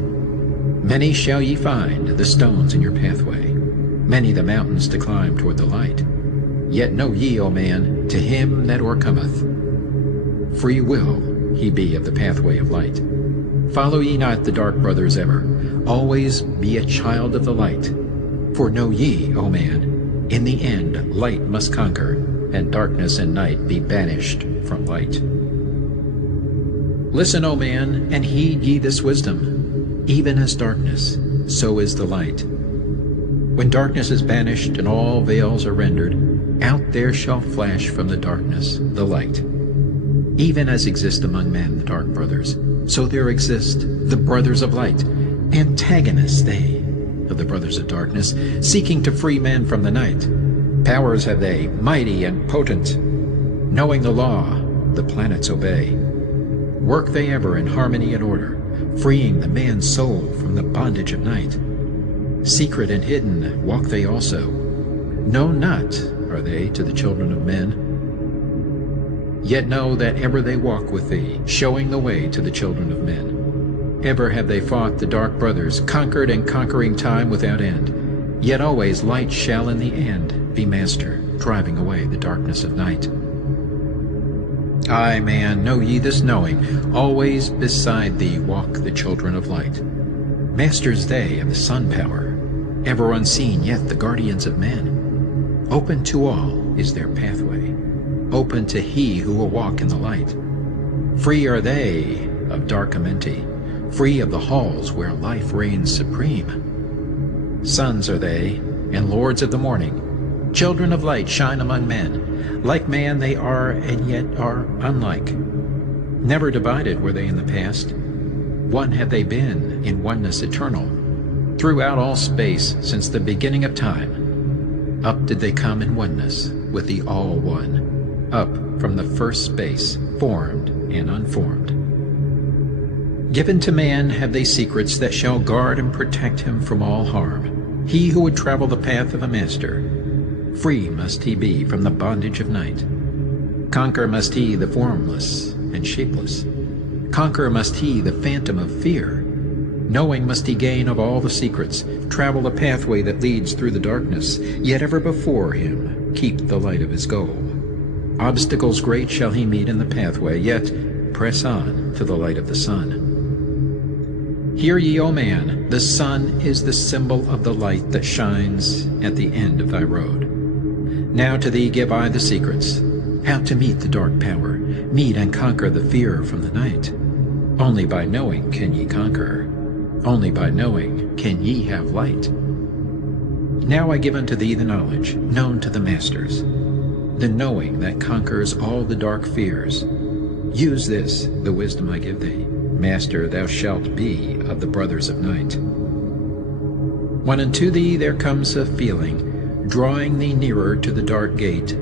Many shall ye find the stones in your pathway, many the mountains to climb toward the light. Yet know ye, O man, to him that o'ercometh, free will he be of the pathway of light. Follow ye not the dark brothers ever, always be a child of the light. For know ye, O man, in the end light must conquer, and darkness and night be banished from light. Listen, O man, and heed ye this wisdom. Even as darkness, so is the light. When darkness is banished and all veils are rendered, out there shall flash from the darkness the light. Even as exist among men the dark brothers, so there exist the brothers of light, antagonists they of the brothers of darkness, seeking to free men from the night. Powers have they, mighty and potent. Knowing the law, the planets obey. Work they ever in harmony and order, freeing the man's soul from the bondage of night. Secret and hidden walk they also. Known not are they to the children of men. Yet know that ever they walk with thee, showing the way to the children of men. Ever have they fought the dark brothers, conquered and conquering time without end. Yet always light shall in the end be master, driving away the darkness of night. Aye, man, know ye this knowing, always beside thee walk the children of light. Masters they of the sun power, ever unseen yet the guardians of men. Open to all is their pathway, open to he who will walk in the light. Free are they of dark Amenti, free of the halls where life reigns supreme. Sons are they, and lords of the morning, children of light shine among men. Like man they are, and yet are unlike. Never divided were they in the past. One have they been in oneness eternal. Throughout all space, since the beginning of time, up did they come in oneness with the All-One, up from the first space, formed and unformed. Given to man have they secrets that shall guard and protect him from all harm. He who would travel the path of a master, free must he be from the bondage of night. Conquer must he the formless and shapeless. Conquer must he the phantom of fear. Knowing must he gain of all the secrets, travel the pathway that leads through the darkness, yet ever before him keep the light of his goal. Obstacles great shall he meet in the pathway, yet press on to the light of the sun. Hear ye, O man, the sun is the symbol of the light that shines at the end of thy road. Now to thee give I the secrets, how to meet the dark power, meet and conquer the fear from the night. Only by knowing can ye conquer, only by knowing can ye have light. Now I give unto thee the knowledge, known to the masters, the knowing that conquers all the dark fears. Use this, the wisdom I give thee. Master thou shalt be of the brothers of night. When unto thee there comes a feeling, drawing thee nearer to the dark gate,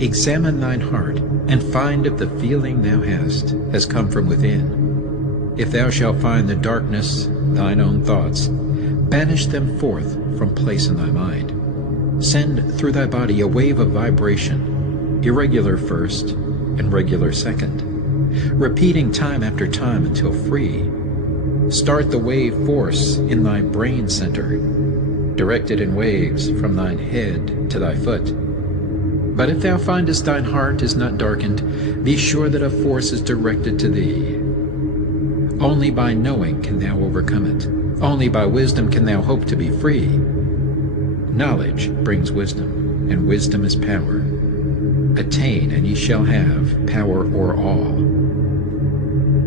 examine thine heart, and find if the feeling thou hast has come from within. If thou shalt find the darkness, thine own thoughts, banish them forth from place in thy mind. Send through thy body a wave of vibration, irregular first and regular second, repeating time after time until free. Start the wave force in thy brain center, directed in waves from thine head to thy foot. But if thou findest thine heart is not darkened, be sure that a force is directed to thee. Only by knowing can thou overcome it. Only by wisdom can thou hope to be free. Knowledge brings wisdom, and wisdom is power. Attain, and ye shall have power o'er all.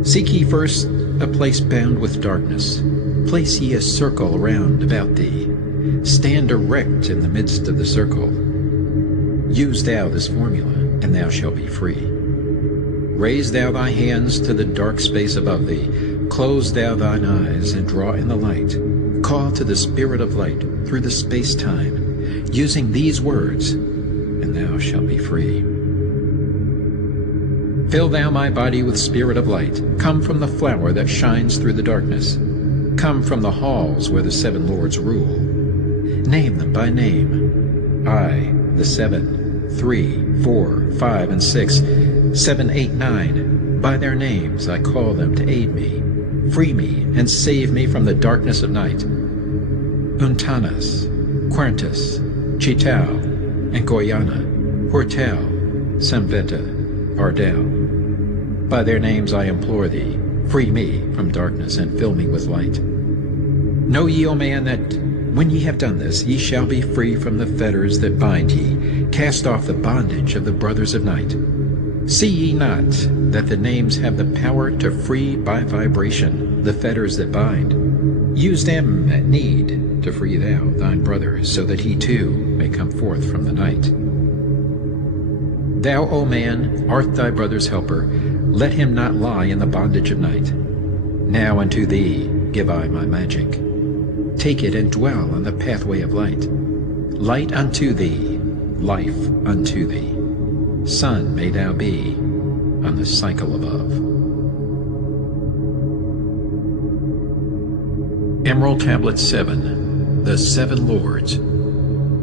Seek ye first a place bound with darkness. Place ye a circle round about thee. Stand erect in the midst of the circle. Use thou this formula, and thou shalt be free. Raise thou thy hands to the dark space above thee. Close thou thine eyes, and draw in the light. Call to the Spirit of light through the space-time, using these words, and thou shalt be free. Fill thou my body with spirit of light. Come from the flower that shines through the darkness. Come from the halls where the 7 lords rule. Name them by name. I, the 7, 3, 4, 5, and 6, 7, 8, 9. By their names I call them to aid me. Free me and save me from the darkness of night. Untanas, Quertus, Chitao, and Goyana, Hortel, Samveta, Ardel. By their names I implore thee, free me from darkness and fill me with light. Know ye, O man, that when ye have done this, ye shall be free from the fetters that bind ye. Cast off the bondage of the brothers of night. See ye not that the names have the power to free by vibration the fetters that bind? Use them at need to free thou thine brother, so that he too may come forth from the night. Thou, O man, art thy brother's helper. Let him not lie in the bondage of night. Now unto thee give I my magic. Take it and dwell on the pathway of light. Light unto thee, life unto thee. Sun may thou be on the cycle above. Emerald Tablet 7, The 7 Lords.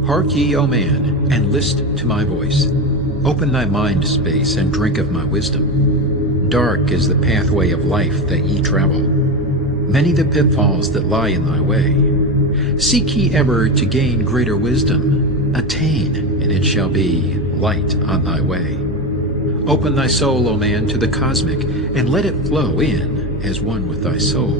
Hark ye, O man, and list to my voice. Open thy mind space and drink of my wisdom. Dark is the pathway of life that ye travel. Many the pitfalls that lie in thy way. Seek ye ever to gain greater wisdom. Attain, and it shall be light on thy way. Open thy soul, O man, to the cosmic, and let it flow in as one with thy soul.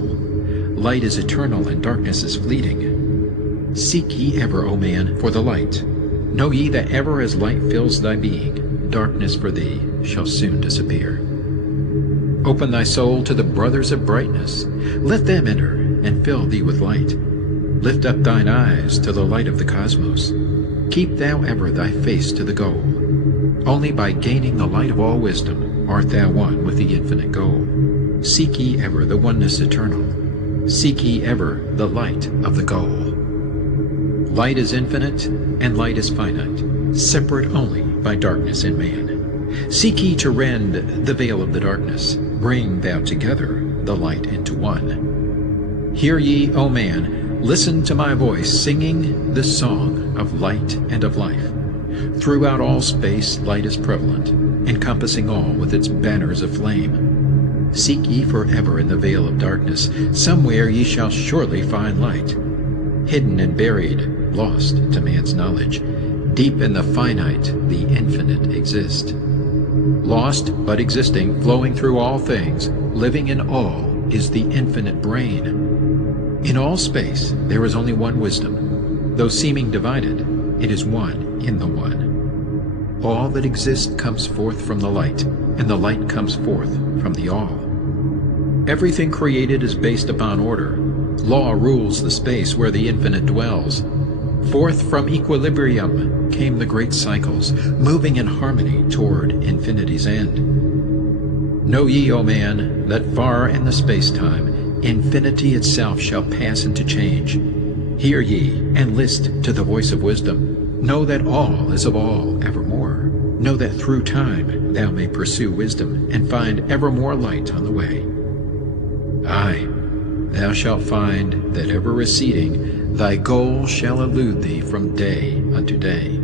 Light is eternal, and darkness is fleeting. Seek ye ever, O man, for the light. Know ye that ever as light fills thy being, darkness for thee shall soon disappear. Open thy soul to the brothers of brightness. Let them enter and fill thee with light. Lift up thine eyes to the light of the cosmos. Keep thou ever thy face to the goal. Only by gaining the light of all wisdom art thou one with the infinite goal. Seek ye ever the oneness eternal. Seek ye ever the light of the goal. Light is infinite, and light is finite, separate only by darkness in man. Seek ye to rend the veil of the darkness. Bring thou together the light into one. Hear ye, O man, listen to my voice, singing the song of light and of life. Throughout all space light is prevalent, encompassing all with its banners of flame. Seek ye forever in the veil of darkness. Somewhere ye shall surely find light. Hidden and buried, lost to man's knowledge, deep in the finite, the infinite exist. Lost but existing, flowing through all things, living in all, is the infinite brain. In all space there is only one wisdom. Though seeming divided, it is one in the one. All that exists comes forth from the light, and the light comes forth from the all. Everything created is based upon order. Law rules the space where the infinite dwells. Forth from equilibrium came the great cycles, moving in harmony toward infinity's end. Know ye, O man, that far in the space-time, infinity itself shall pass into change. Hear ye, and list to the voice of wisdom. Know that all is of all evermore. Know that through time thou may pursue wisdom, and find ever more light on the way. Aye, thou shalt find that ever receding, thy goal shall elude thee from day unto day.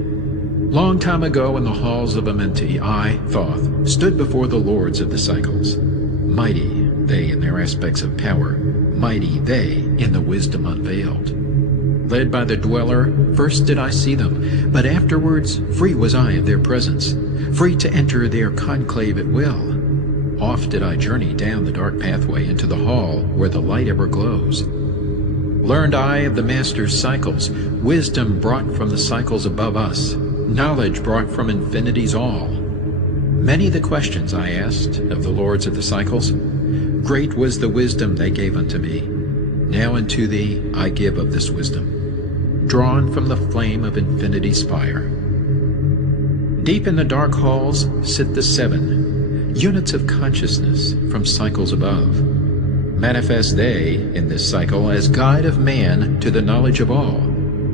Long time ago in the halls of Amenti, I, Thoth, stood before the lords of the cycles. Mighty they in their aspects of power, mighty they in the wisdom unveiled. Led by the dweller, first did I see them, but afterwards free was I of their presence, free to enter their conclave at will. Oft did I journey down the dark pathway into the hall where the light ever glows. Learned I of the Master's cycles, wisdom brought from the cycles above us, knowledge brought from infinity's all. Many the questions I asked of the lords of the cycles. Great was the wisdom they gave unto me. Now unto thee I give of this wisdom, drawn from the flame of infinity's fire. Deep in the dark halls sit the seven, units of consciousness from cycles above. Manifest they in this cycle as guide of man to the knowledge of all.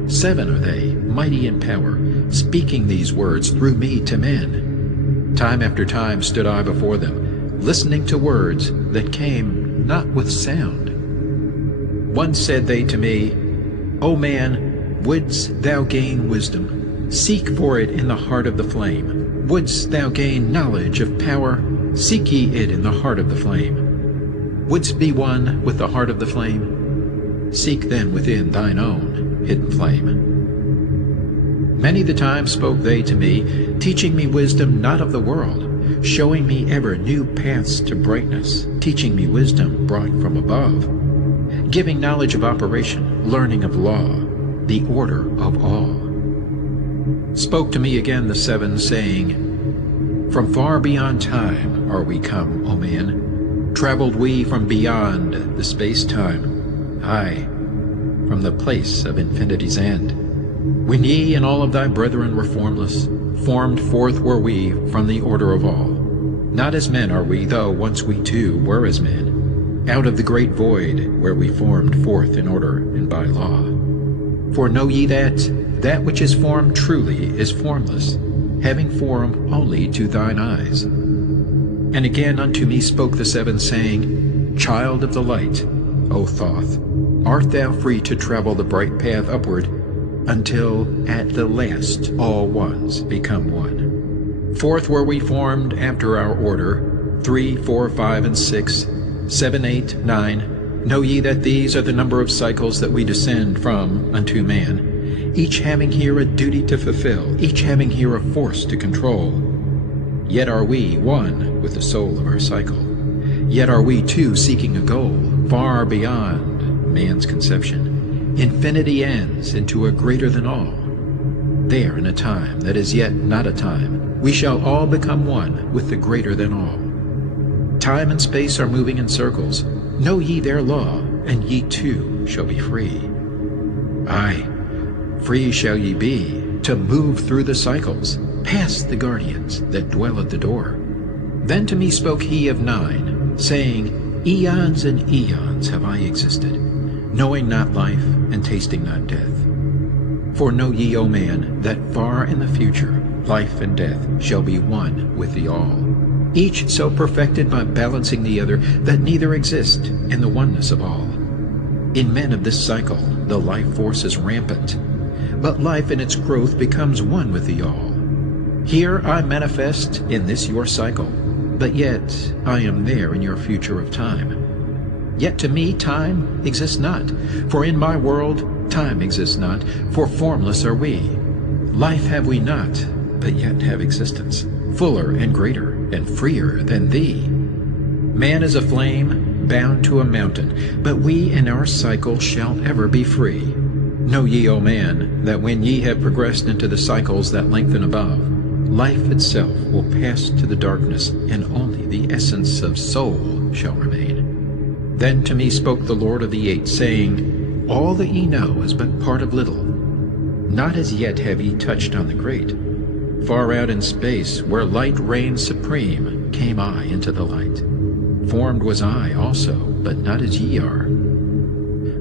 Seven are they, mighty in power, speaking these words through me to men. Time after time stood I before them, listening to words that came not with sound. Once said they to me, O man, wouldst thou gain wisdom? Seek for it in the heart of the flame. Wouldst thou gain knowledge of power? Seek ye it in the heart of the flame. Wouldst be one with the heart of the flame? Seek then within thine own hidden flame. Many the time spoke they to me, teaching me wisdom not of the world, showing me ever new paths to brightness, teaching me wisdom brought from above, giving knowledge of operation, learning of law, the order of all. Spoke to me again the seven, saying, From far beyond time are we come, O man. Traveled we from beyond the space-time, aye, from the place of infinity's end. When ye and all of thy brethren were formless, formed forth were we from the order of all. Not as men are we, though once we too were as men, out of the great void where we formed forth in order and by law. For know ye that which is formed truly is formless, having form only to thine eyes. And again unto me spoke the seven, saying, Child of the light, O Thoth, art thou free to travel the bright path upward, until at the last all ones become one. Forth were we formed after our order, 3, 4, 5, and 6, 7, 8, 9. Know ye that these are the number of cycles that we descend from unto man, each having here a duty to fulfill, each having here a force to control. Yet are we one with the soul of our cycle. Yet are we too seeking a goal far beyond man's conception. Infinity ends into a greater than all. There in a time that is yet not a time, we shall all become one with the greater than all. Time and space are moving in circles. Know ye their law, and ye too shall be free. Aye, free shall ye be to move through the cycles, past the guardians that dwell at the door. Then to me spoke he of 9, saying, Eons and eons have I existed, knowing not life and tasting not death. For know ye, O man, that far in the future life and death shall be one with the all, each so perfected by balancing the other that neither exist in the oneness of all. In men of this cycle the life force is rampant, but life in its growth becomes one with the all. Here I manifest in this your cycle, but yet I am there in your future of time. Yet to me time exists not, for in my world time exists not, for formless are we. Life have we not, but yet have existence, fuller and greater and freer than thee. Man is a flame bound to a mountain, but we in our cycle shall ever be free. Know ye, O man, that when ye have progressed into the cycles that lengthen above, life itself will pass to the darkness, and only the essence of soul shall remain. Then to me spoke the Lord of the Eight, saying, All that ye know is but part of little. Not as yet have ye touched on the great. Far out in space, where light reigns supreme, came I into the light. Formed was I also, but not as ye are.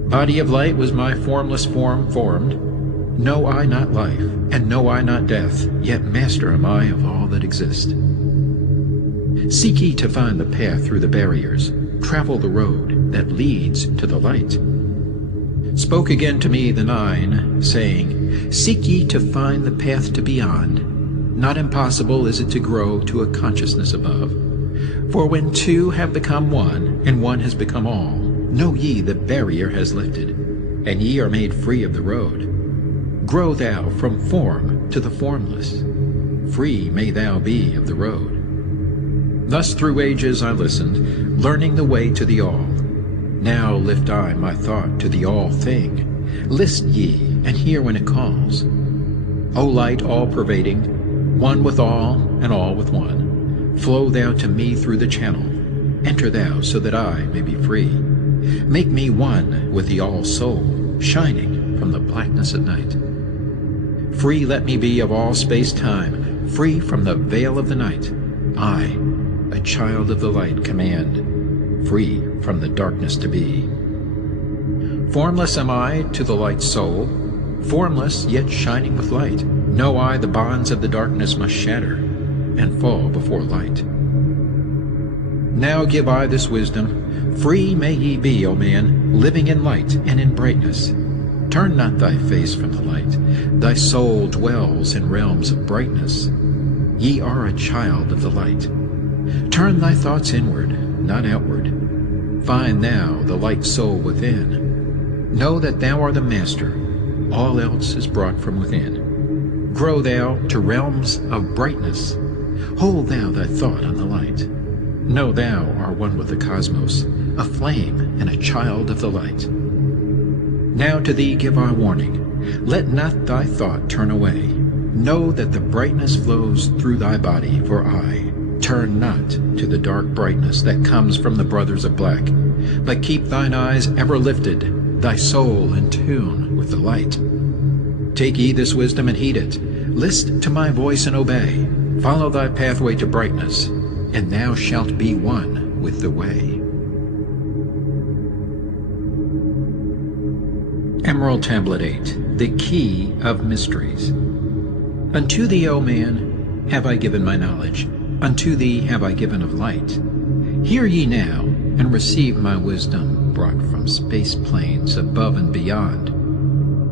Body of light was my formless form formed. Know I not life, and know I not death, yet master am I of all that exist. Seek ye to find the path through the barriers, travel the road that leads to the light. Spoke again to me the 9, saying, Seek ye to find the path to beyond. Not impossible is it to grow to a consciousness above. For when two have become one, and one has become all, Know ye the barrier has lifted, and ye are made free of the road. Grow thou from form to the formless, free may thou be of the road. Thus through ages I listened, learning the way to the all. Now lift I my thought to the all thing. List ye, and hear when it calls. O light all-pervading, one with all and all with one, flow thou to me through the channel. Enter thou so that I may be free. Make me one with the all-soul, shining from the blackness at night. Free let me be of all space-time, free from the veil of the night. I, a child of the light, command, free from the darkness to be. Formless am I to the light soul, formless yet shining with light. Know I the bonds of the darkness must shatter and fall before light. Now give I this wisdom, free may ye be, O man, living in light and in brightness. Turn not thy face from the light, thy soul dwells in realms of brightness. Ye are a child of the light. Turn thy thoughts inward, not outward. Find thou the light soul within. Know that thou art the master, all else is brought from within. Grow thou to realms of brightness. Hold thou thy thought on the light. Know thou art one with the cosmos, a flame and a child of the light. Now to thee give I warning, let not thy thought turn away. Know that the brightness flows through thy body, for I turn not to the dark brightness that comes from the brothers of black, but keep thine eyes ever lifted, thy soul in tune with the light. Take ye this wisdom and heed it. List to my voice and obey. Follow thy pathway to brightness, and thou shalt be one with the way. Emerald Tablet 8, the Key of Mysteries. Unto thee, O man, have I given my knowledge. Unto thee have I given of light. Hear ye now, and receive my wisdom, brought from space planes above and beyond.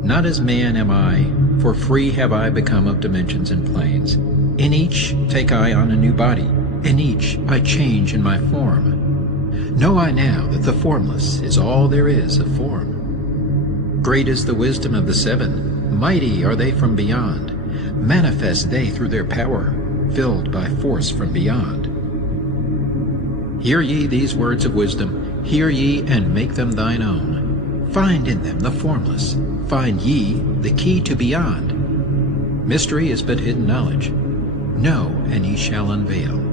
Not as man am I, for free have I become of dimensions and planes. In each take I on a new body, in each I change in my form. Know I now that the formless is all there is of form. Great is the wisdom of the seven, mighty are they from beyond. Manifest they through their power, filled by force from beyond. Hear ye these words of wisdom, hear ye and make them thine own. Find in them the formless, find ye the key to beyond. Mystery is but hidden knowledge. Know, and ye shall unveil.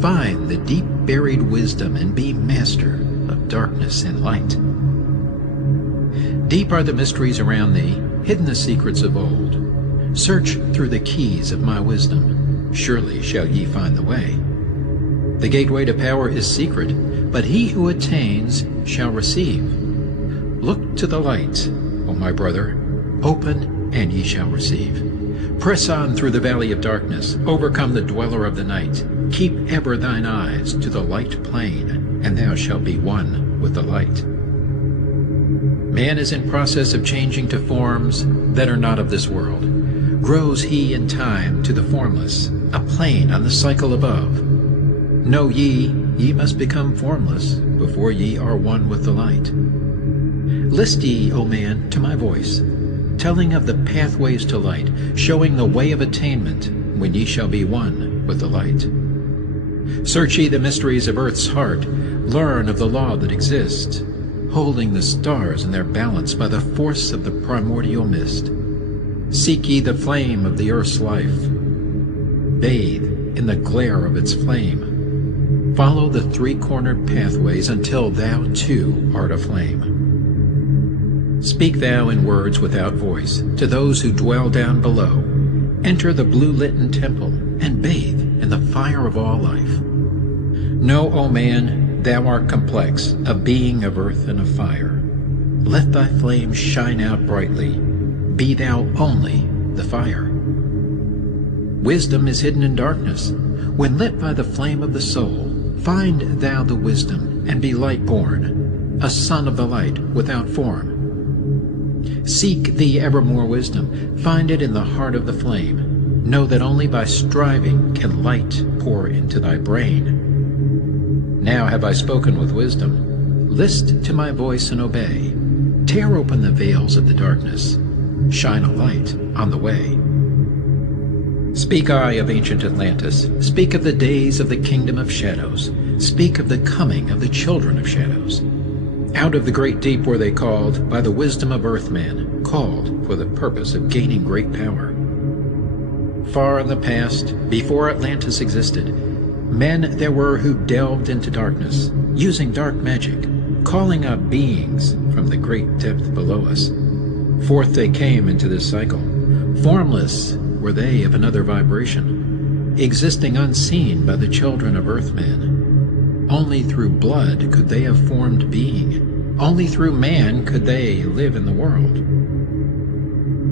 Find the deep buried wisdom, and be master of darkness and light. Deep are the mysteries around thee, hidden the secrets of old. Search through the keys of my wisdom, surely shall ye find the way. The gateway to power is secret, but he who attains shall receive. Look to the light, O my brother, open and ye shall receive. Press on through the valley of darkness, overcome the dweller of the night. Keep ever thine eyes to the light plain, and thou shalt be one with the light. Man is in process of changing to forms that are not of this world. Grows he in time to the formless, a plane on the cycle above. Know ye, ye must become formless before ye are one with the light. List ye, O man, to my voice, telling of the pathways to light, showing the way of attainment when ye shall be one with the light. Search ye the mysteries of earth's heart, learn of the law that exists, holding the stars in their balance by the force of the primordial mist. Seek ye the flame of the earth's life, bathe in the glare of its flame. Follow the three-cornered pathways until thou too art aflame. Speak thou in words without voice to those who dwell down below. Enter the blue-litten temple and bathe in the fire of all life. Know, O man, thou art complex, a being of earth and of fire. Let thy flame shine out brightly. Be thou only the fire. Wisdom is hidden in darkness. When lit by the flame of the soul, find thou the wisdom and be light-born, a son of the light without form. Seek thee evermore wisdom, find it in the heart of the flame. Know that only by striving can light pour into thy brain. Now have I spoken with wisdom, List to my voice and obey. Tear open the veils of the darkness. Shine a light on the way. Speak I of ancient Atlantis. Speak of the days of the kingdom of shadows. Speak of the coming of the children of shadows. Out of the great deep were they called, by the wisdom of earthmen, called for the purpose of gaining great power. Far in the past, before Atlantis existed, men there were who delved into darkness, using dark magic, calling up beings from the great depth below us. Forth they came into this cycle. Formless were they of another vibration, existing unseen by the children of earthmen. Only through blood could they have formed being. Only through man could they live in the world.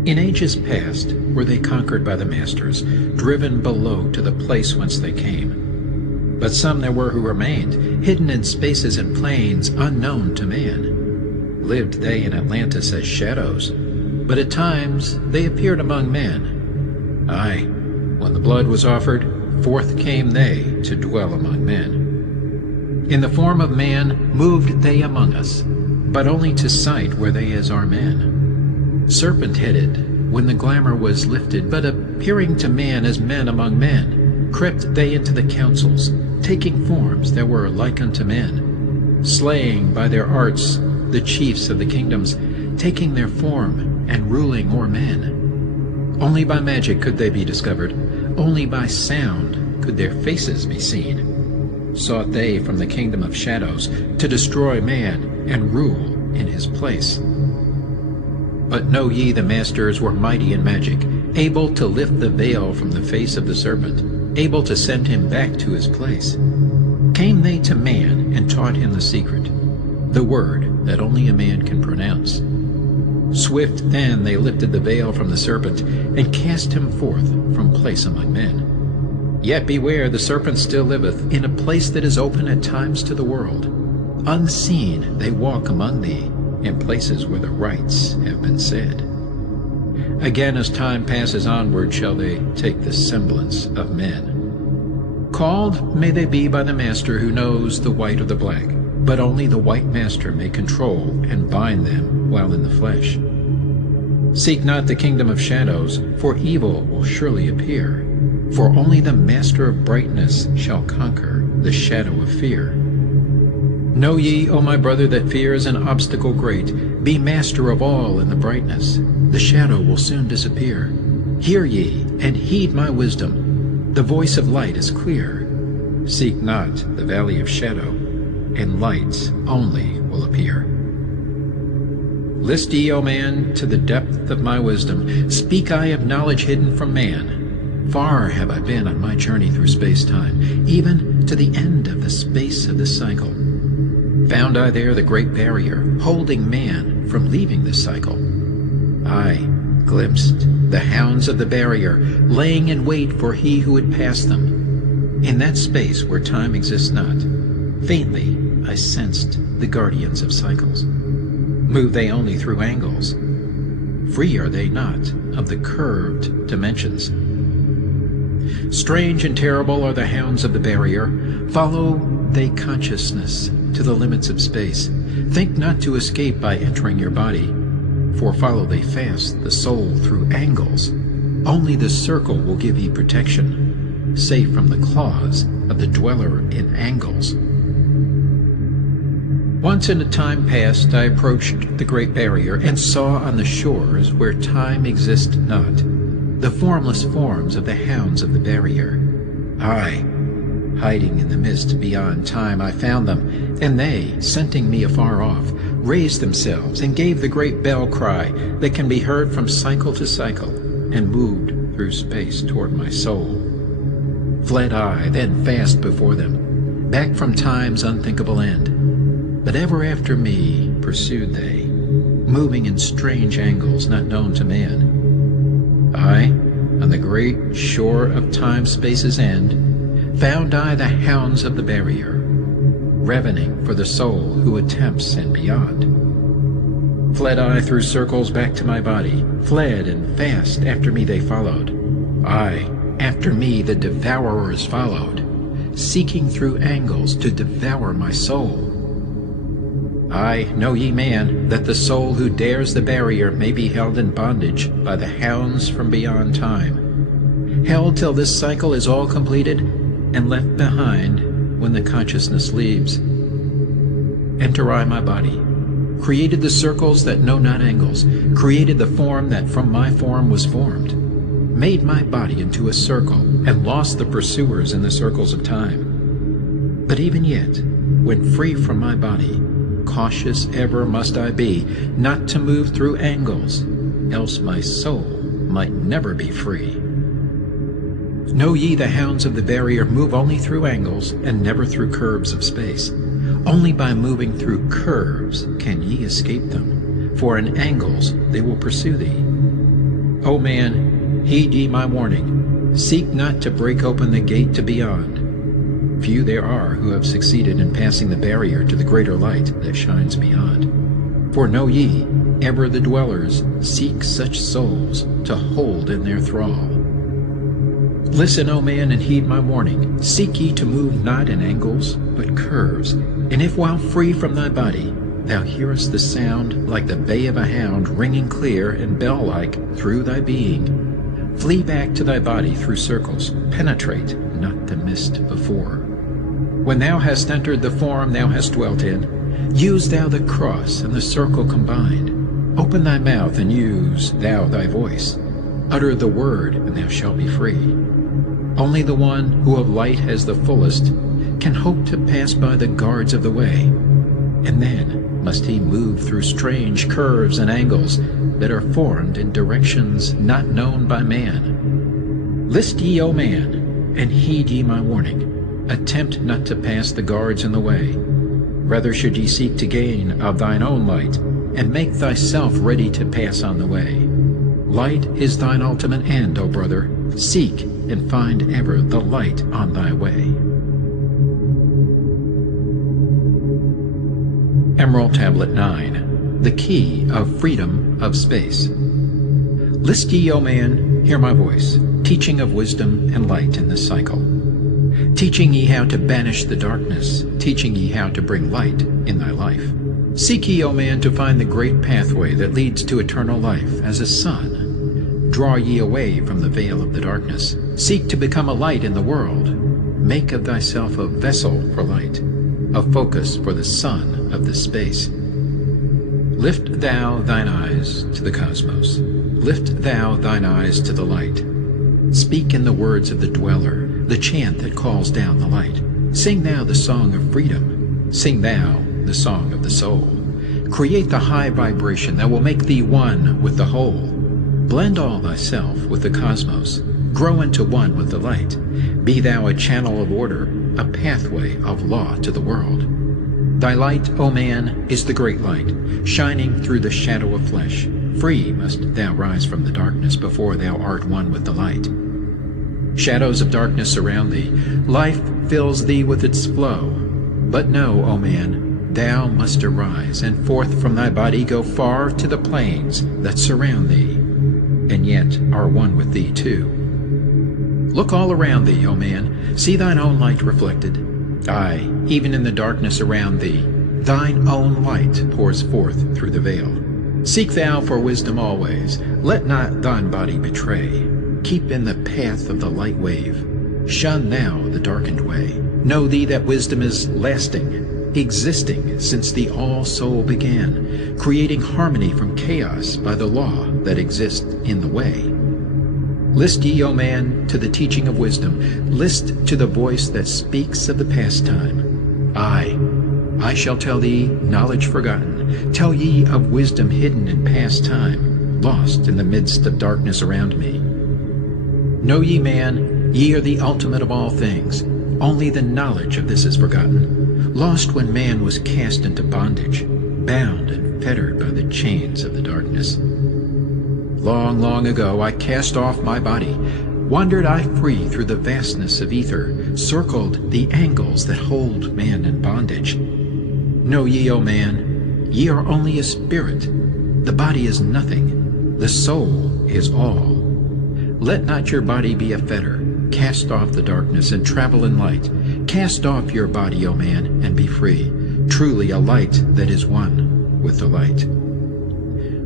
In ages past were they conquered by the masters, driven below to the place whence they came. But some there were who remained, hidden in spaces and planes unknown to man. Lived they in Atlantis as shadows, but at times they appeared among men. Aye, when the blood was offered, forth came they to dwell among men. In the form of man moved they among us, but only to sight were they as our men. Serpent-headed, when the glamour was lifted, but appearing to man as men among men, crept they into the councils, taking forms that were like unto men, slaying by their arts the chiefs of the kingdoms, taking their form and ruling o'er men. Only by magic could they be discovered, only by sound could their faces be seen. Sought they from the kingdom of shadows to destroy man and rule in his place. But know ye the masters were mighty in magic, able to lift the veil from the face of the serpent, able to send him back to his place. Came they to man and taught him the secret, the word that only a man can pronounce. Swift then they lifted the veil from the serpent and cast him forth from place among men. Yet beware, the serpent still liveth in a place that is open at times to the world. Unseen they walk among thee in places where the rites have been said. Again, as time passes onward, shall they take the semblance of men. Called may they be by the master who knows the white or the black, but only the white master may control and bind them while in the flesh. Seek not the kingdom of shadows, for evil will surely appear, for only the master of brightness shall conquer the shadow of fear. Know ye, O my brother, that fear is an obstacle great. Be master of all in the brightness. The shadow will soon disappear. Hear ye, and heed my wisdom. The voice of light is clear. Seek not the valley of shadow, and light only will appear. List ye, O man, to the depth of my wisdom. Speak I of knowledge hidden from man. Far have I been on my journey through space-time, even to the end of the space of the cycle. Found I there the great barrier, holding man from leaving this cycle. I glimpsed the hounds of the barrier, laying in wait for he who would pass them. In that space where time exists not, faintly I sensed the guardians of cycles. Move they only through angles. Free are they not of the curved dimensions. Strange and terrible are the hounds of the barrier. Follow they consciousness to the limits of space. Think not to escape by entering your body, for follow they fast the soul through angles. Only the circle will give ye protection, safe from the claws of the dweller in angles. Once in a time past I approached the great barrier, and saw on the shores where time exists not, the formless forms of the hounds of the barrier. Aye, hiding in the mist beyond time I found them, and they, scenting me afar off, raised themselves and gave the great bell cry that can be heard from cycle to cycle, and moved through space toward my soul. Fled I then fast before them, back from time's unthinkable end. But ever after me pursued they, moving in strange angles not known to man. I, on the great shore of time-space's end, found I the hounds of the barrier, ravening for the soul who attempts and beyond. Fled I through circles back to my body, fled and fast after me they followed. Aye, after me the devourers followed, seeking through angles to devour my soul. Aye, know ye, man, that the soul who dares the barrier may be held in bondage by the hounds from beyond time, held till this cycle is all completed and left behind when the consciousness leaves. Enter I my body, created the circles that know not angles, created the form that from my form was formed, made my body into a circle, and lost the pursuers in the circles of time. But even yet, when free from my body, cautious ever must I be, not to move through angles, else my soul might never be free. Know ye the hounds of the barrier move only through angles, and never through curves of space. Only by moving through curves can ye escape them, for in angles they will pursue thee. O man, heed ye my warning, seek not to break open the gate to beyond. Few there are who have succeeded in passing the barrier to the greater light that shines beyond. For know ye, ever the dwellers seek such souls to hold in their thrall. Listen, O man, and heed my warning. Seek ye to move not in angles, but curves. And if while free from thy body, thou hearest the sound like the bay of a hound ringing clear and bell-like through thy being, flee back to thy body through circles, penetrate not the mist before. When thou hast entered the form thou hast dwelt in, use thou the cross and the circle combined. Open thy mouth and use thou thy voice. Utter the word, and thou shalt be free. Only the one who of light has the fullest can hope to pass by the guards of the way, and then must he move through strange curves and angles that are formed in directions not known by man. List ye, O man, and heed ye my warning. Attempt not to pass the guards in the way. Rather should ye seek to gain of thine own light, and make thyself ready to pass on the way. Light is thine ultimate end, O brother. Seek and find ever the light on thy way. Emerald Tablet 9. The Key of Freedom of Space. List ye, O man, hear my voice, teaching of wisdom and light in this cycle. Teaching ye how to banish the darkness, teaching ye how to bring light in thy life. Seek ye, O man, to find the great pathway that leads to eternal life as a sun. Draw ye away from the veil of the darkness. Seek to become a light in the world. Make of thyself a vessel for light, a focus for the sun of this space. Lift thou thine eyes to the cosmos. Lift thou thine eyes to the light. Speak in the words of the dweller, the chant that calls down the light. Sing thou the song of freedom. Sing thou the song of the soul. Create the high vibration that will make thee one with the whole. Blend all thyself with the cosmos. Grow into one with the light. Be thou a channel of order, a pathway of law to the world. Thy light, O man, is the great light, shining through the shadow of flesh. Free must thou rise from the darkness before thou art one with the light. Shadows of darkness surround thee. Life fills thee with its flow. But know, O man, thou must arise, and forth from thy body go far to the plains that surround thee, and yet are one with thee too. Look all around thee, O man, see thine own light reflected. Aye, even in the darkness around thee, thine own light pours forth through the veil. Seek thou for wisdom always. Let not thine body betray. Keep in the path of the light wave. Shun thou the darkened way. Know thee that wisdom is lasting, existing since the all-soul began, creating harmony from chaos by the law that exists in the way. List ye, O man, to the teaching of wisdom. List to the voice that speaks of the past time. Aye, I shall tell thee knowledge forgotten. Tell ye of wisdom hidden in past time, lost in the midst of darkness around me. Know ye, man, ye are the ultimate of all things. Only the knowledge of this is forgotten, lost when man was cast into bondage, bound and fettered by the chains of the darkness. Long, long ago I cast off my body, wandered I free through the vastness of ether, circled the angles that hold man in bondage. Know ye, O man, ye are only a spirit. The body is nothing, the soul is all. Let not your body be a fetter. Cast off the darkness and travel in light. Cast off your body, O man, and be free. truly a light that is one with the light.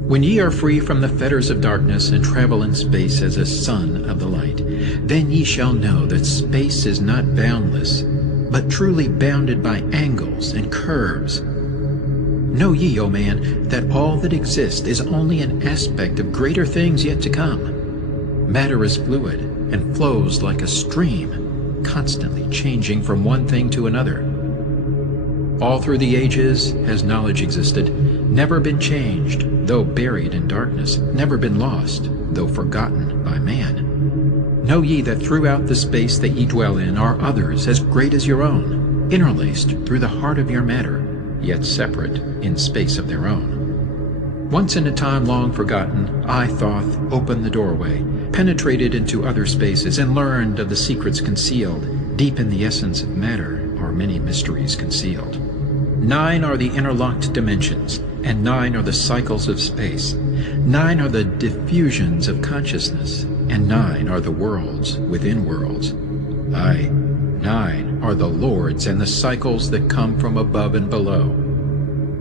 When ye are free from the fetters of darkness, and travel in space as a son of the light, then ye shall know that space is not boundless, but truly bounded by angles and curves. Know ye, O man, that all that exists is only an aspect of greater things yet to come. Matter is fluid and flows like a stream, constantly changing from one thing to another. All through the ages has knowledge existed, never been changed, though buried in darkness, never been lost, though forgotten by man. Know ye that throughout the space that ye dwell in are others as great as your own, interlaced through the heart of your matter, yet separate in space of their own. Once in a time long forgotten, I, Thoth, opened the doorway, penetrated into other spaces, and learned of the secrets concealed. Deep in the essence of matter are many mysteries concealed. 9 are the interlocked dimensions, and 9 are the cycles of space. 9 are the diffusions of consciousness, and 9 are the worlds within worlds. Aye, 9 are the lords and the cycles that come from above and below.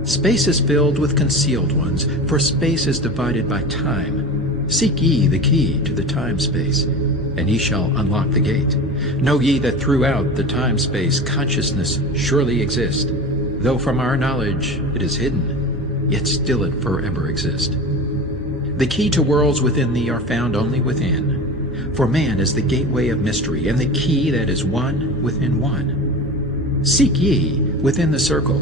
Space is filled with concealed ones, for space is divided by time. Seek ye the key to the time-space, and ye shall unlock the gate. Know ye that throughout the time-space consciousness surely exists. Though from our knowledge it is hidden, yet still it forever exists. The key to worlds within thee are found only within. For man is the gateway of mystery, and the key that is one within one. Seek ye within the circle.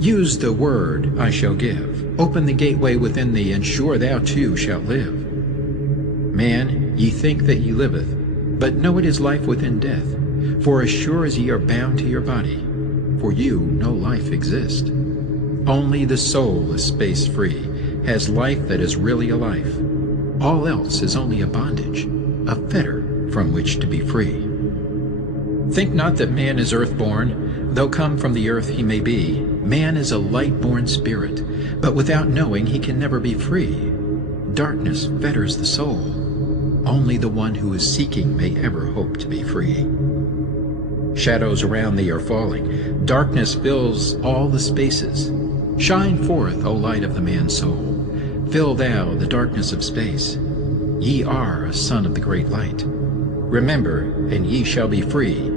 Use the word I shall give. Open the gateway within thee, and sure thou too shalt live. Man, ye think that ye liveth, but know it is life within death. For as sure as ye are bound to your body, for you no life exists. Only the soul is space-free, has life that is really a life. All else is only a bondage, a fetter from which to be free. Think not that man is earth-born, though come from the earth he may be. Man is a light-born spirit, but without knowing he can never be free. Darkness fetters the soul. Only the one who is seeking may ever hope to be free. Shadows around thee are falling. Darkness fills all the spaces. Shine forth, O light of the man's soul. Fill thou the darkness of space. Ye are a son of the great light. Remember, and ye shall be free.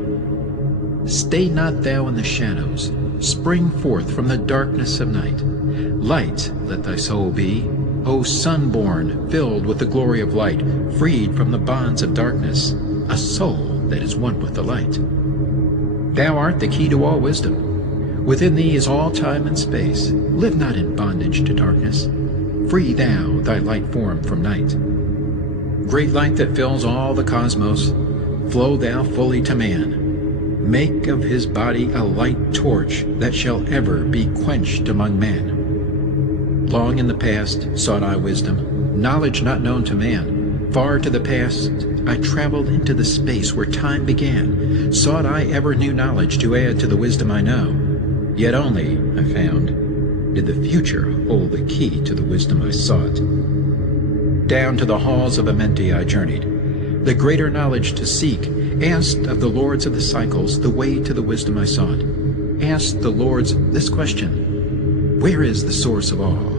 Stay not thou in the shadows. Spring forth from the darkness of night. Light let thy soul be, O sun-born, filled with the glory of light, freed from the bonds of darkness, a soul that is one with the light. Thou art the key to all wisdom. Within thee is all time and space. Live not in bondage to darkness. Free thou thy light form from night. Great light that fills all the cosmos, flow thou fully to man. Make of his body a light torch that shall ever be quenched among men. Long in the past sought I wisdom, knowledge not known to man. Far to the past I traveled into the space where time began. Sought I ever new knowledge to add to the wisdom I know. Yet only, I found, did the future hold the key to the wisdom I sought. Down to the halls of Amenti I journeyed, the greater knowledge to seek. Asked of the lords of the cycles the way to the wisdom I sought. Asked the lords this question: where is the source of all?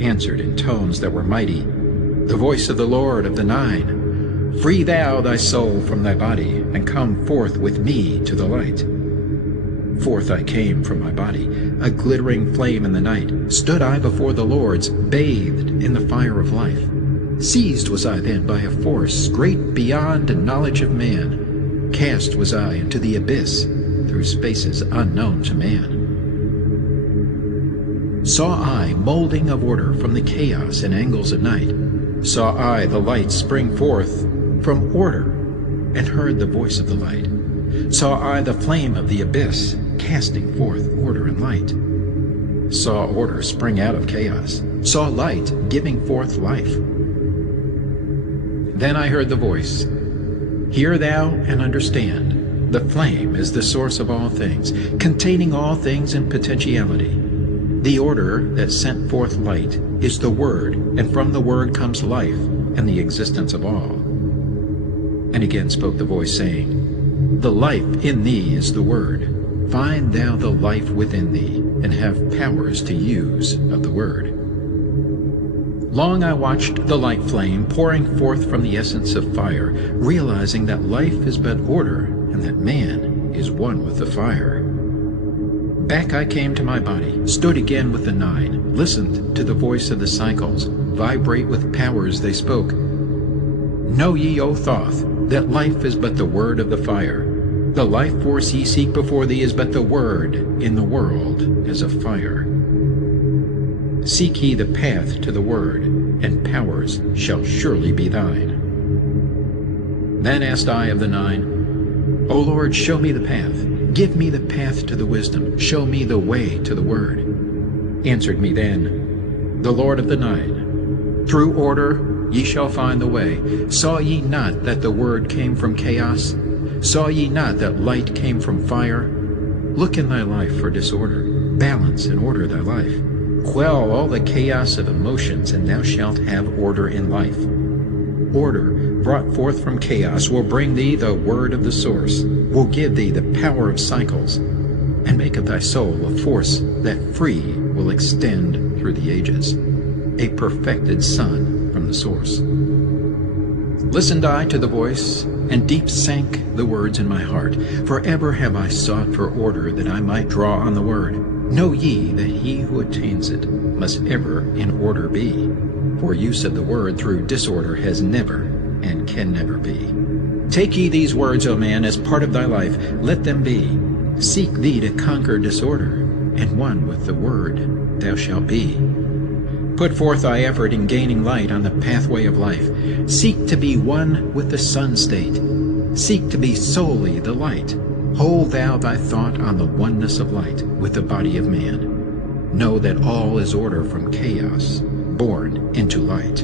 Answered in tones that were mighty, the voice of the Lord of the Nine: free thou thy soul from thy body, and come forth with me to the light. Forth I came from my body, a glittering flame in the night. Stood I before the lords, bathed in the fire of life. Seized was I then by a force great beyond the knowledge of man. Cast was I into the abyss, through spaces unknown to man. Saw I molding of order from the chaos and angles of night. Saw I the light spring forth from order, and heard the voice of the light. Saw I the flame of the abyss, casting forth order and light. Saw order spring out of chaos. Saw light giving forth life. Then I heard the voice: hear thou and understand. The flame is the source of all things, containing all things in potentiality. The order that sent forth light is the Word, and from the Word comes life and the existence of all. And again spoke the voice, saying, the life in thee is the Word. find thou the life within thee, and have powers to use of the word. Long I watched the light flame pouring forth from the essence of fire, realizing that life is but order, and that man is one with the fire. Back I came to my body, stood again with the nine, listened to the voice of the cycles, vibrate with powers they spoke. Know ye, O Thoth, that life is but the word of the fire. The life force ye seek before thee is but the word in the world as a fire. Seek ye the path to the word, and powers shall surely be thine. Then asked I of the nine, O Lord, show me the path. Give me the path to the wisdom. Show me the way to the word. Answered me then the Lord of the nine, through order ye shall find the way. Saw ye not that the word came from chaos? Saw ye not that light came from fire? Look in thy life for disorder. Balance and order thy life. Quell all the chaos of emotions, and thou shalt have order in life. Order, brought forth from chaos, will bring thee the word of the source, will give thee the power of cycles, and make of thy soul a force that free will extend through the ages, a perfected sun from the source. Listened I to the voice, and deep sank the words in my heart. Forever have I sought for order, that I might draw on the word. Know ye that he who attains it must ever in order be, for use of the word through disorder has never and can never be. Take ye these words, O man, as part of thy life, let them be. Seek thee to conquer disorder, and one with the word thou shalt be. Put forth thy effort in gaining light on the pathway of life. Seek to be one with the sun state. Seek to be solely the light. Hold thou thy thought on the oneness of light with the body of man. Know that all is order from chaos, born into light.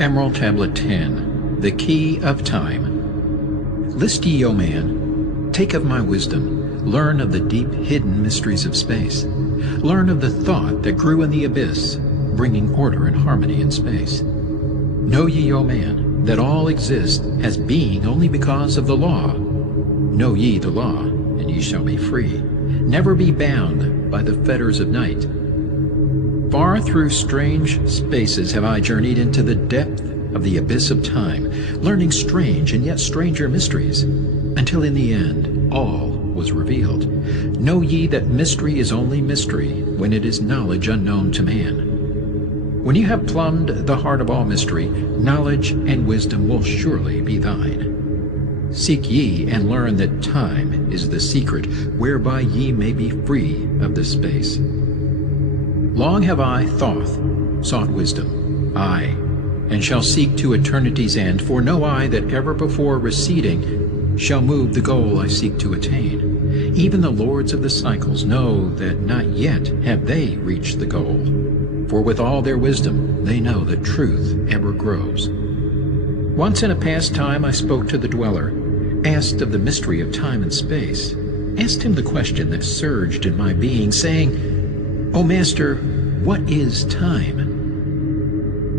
Emerald Tablet 10, The Key of Time. List ye, O man, take of my wisdom. Learn of the deep hidden mysteries of space. Learn of the thought that grew in the abyss, bringing order and harmony in space. Know ye, O man, that all exists as being only because of the law. Know ye the law, and ye shall be free. Never be bound by the fetters of night. Far through strange spaces have I journeyed into the depth of the abyss of time, learning strange and yet stranger mysteries, until in the end all was revealed. Know ye that mystery is only mystery when it is knowledge unknown to man. When you have plumbed the heart of all mystery, knowledge and wisdom will surely be thine. Seek ye and learn that time is the secret whereby ye may be free of this space. Long have I, Thoth, sought wisdom, aye, and shall seek to eternity's end, for no eye that ever before receding shall move the goal I seek to attain. Even the lords of the cycles know that not yet have they reached the goal, for with all their wisdom they know that truth ever grows. Once in a past time I spoke to the dweller, asked of the mystery of time and space, asked him the question that surged in my being, saying, O Master, what is time?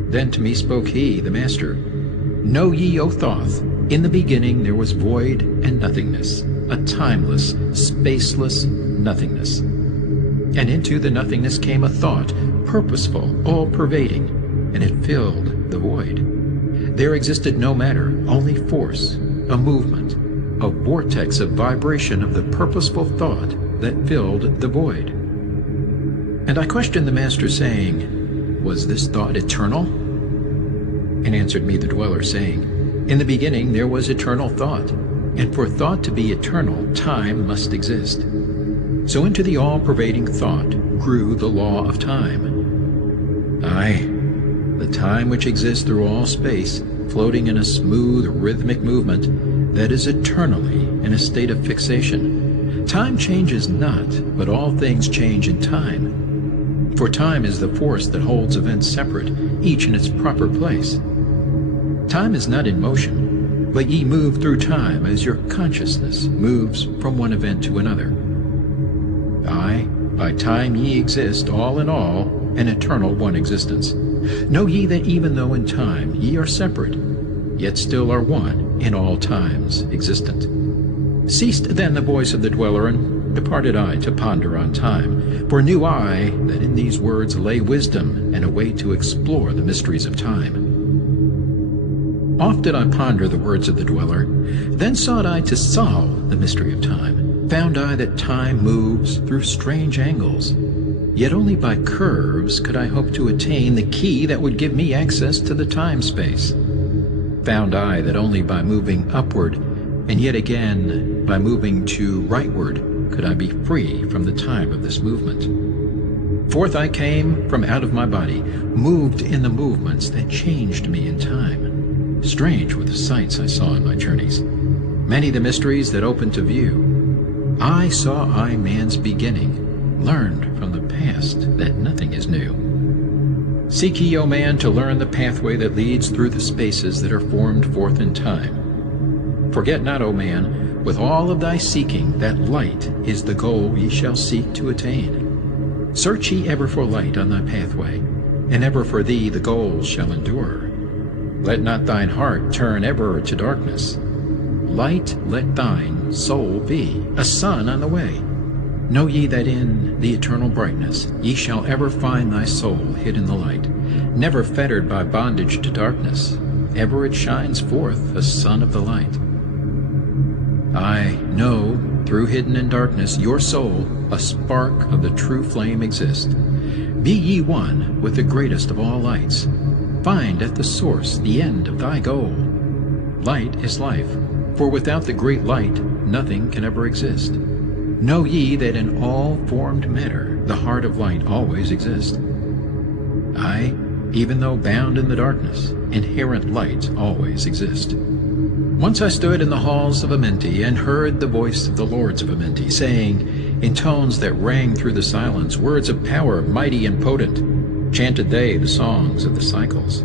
Then to me spoke he, the Master, Know ye, O Thoth, in the beginning there was void and nothingness, a timeless, spaceless nothingness. And into the nothingness came a thought, purposeful, all-pervading, and it filled the void. There existed no matter, only force, a movement, a vortex of vibration of the purposeful thought that filled the void. And I questioned the Master, saying, Was this thought eternal? And answered me the dweller, saying, In the beginning there was eternal thought, and for thought to be eternal, time must exist. So into the all-pervading thought grew the law of time. Aye, the time which exists through all space, floating in a smooth, rhythmic movement that is eternally in a state of fixation. Time changes not, but all things change in time. For time is the force that holds events separate, each in its proper place. Time is not in motion, but ye move through time as your consciousness moves from one event to another. Aye, by time ye exist, all in all, an eternal one existence. Know ye that even though in time ye are separate, yet still are one in all times existent. Ceased then the voice of the dweller, and departed I to ponder on time, for knew I that in these words lay wisdom and a way to explore the mysteries of time. Oft did I ponder the words of the dweller, then sought I to solve the mystery of time. Found I that time moves through strange angles, yet only by curves could I hope to attain the key that would give me access to the time-space. Found I that only by moving upward, and yet again by moving to rightward, could I be free from the time of this movement. Forth I came from out of my body, moved in the movements that changed me in time. Strange were the sights I saw in my journeys, many the mysteries that opened to view. I saw man's beginning, learned from the past that nothing is new. Seek ye, O man, to learn the pathway that leads through the spaces that are formed forth in time. Forget not, O man, with all of thy seeking, that light is the goal ye shall seek to attain. Search ye ever for light on thy pathway, and ever for thee the goal shall endure. Let not thine heart turn ever to darkness. Light let thine soul be, a sun on the way. Know ye that in the eternal brightness ye shall ever find thy soul hid in the light, never fettered by bondage to darkness. Ever it shines forth, a sun of the light. I know, through hidden in darkness, your soul, a spark of the true flame exists. Be ye one with the greatest of all lights. Find at the source the end of thy goal. Light is life, for without the great light nothing can ever exist. Know ye that in all formed matter the heart of light always exists. Aye, even though bound in the darkness, inherent light always exists. Once I stood in the halls of Amenti, and heard the voice of the lords of Amenti, saying, in tones that rang through the silence, words of power mighty and potent. Chanted they the songs of the cycles,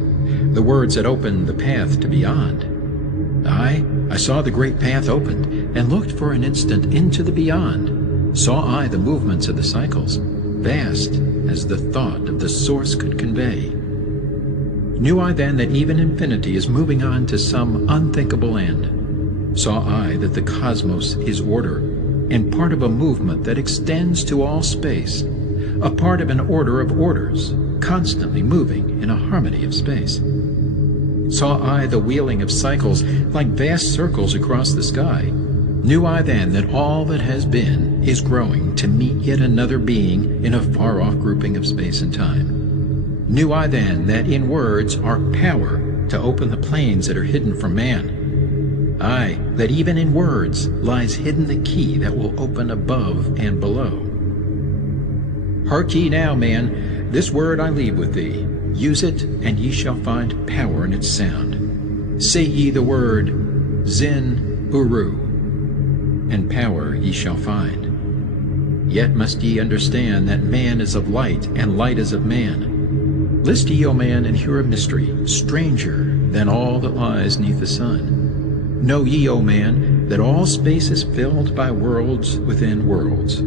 the words that opened the path to beyond. Aye, I saw the great path opened, and looked for an instant into the beyond. Saw I the movements of the cycles, vast as the thought of the source could convey. Knew I then that even infinity is moving on to some unthinkable end. Saw I that the cosmos is order, and part of a movement that extends to all space, a part of an order of orders, constantly moving in a harmony of space. Saw I the wheeling of cycles like vast circles across the sky. Knew I then that all that has been is growing to meet yet another being in a far-off grouping of space and time. Knew I then that in words are power to open the planes that are hidden from man. Aye, that even in words lies hidden the key that will open above and below. Hark ye now, man, this word I leave with thee. Use it, and ye shall find power in its sound. Say ye the word Zin Uru, and power ye shall find. Yet must ye understand that man is of light, and light is of man. List ye, O man, and hear a mystery, stranger than all that lies neath the sun. Know ye, O man, that all space is filled by worlds within worlds.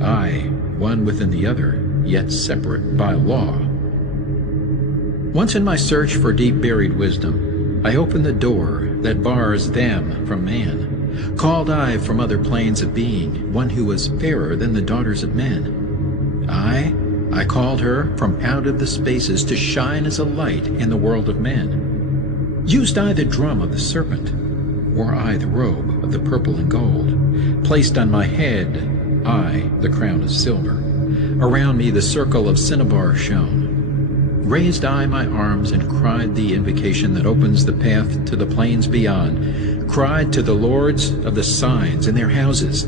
Aye, one within the other, yet separate by law. Once in my search for deep-buried wisdom, I opened the door that bars them from man. Called I from other planes of being one who was fairer than the daughters of men. I called her from out of the spaces to shine as a light in the world of men. Used I the drum of the serpent, wore I the robe of the purple and gold, placed on my head I the crown of silver, around me the circle of cinnabar shone. Raised I my arms and cried the invocation that opens the path to the plains beyond, cried to the lords of the signs in their houses,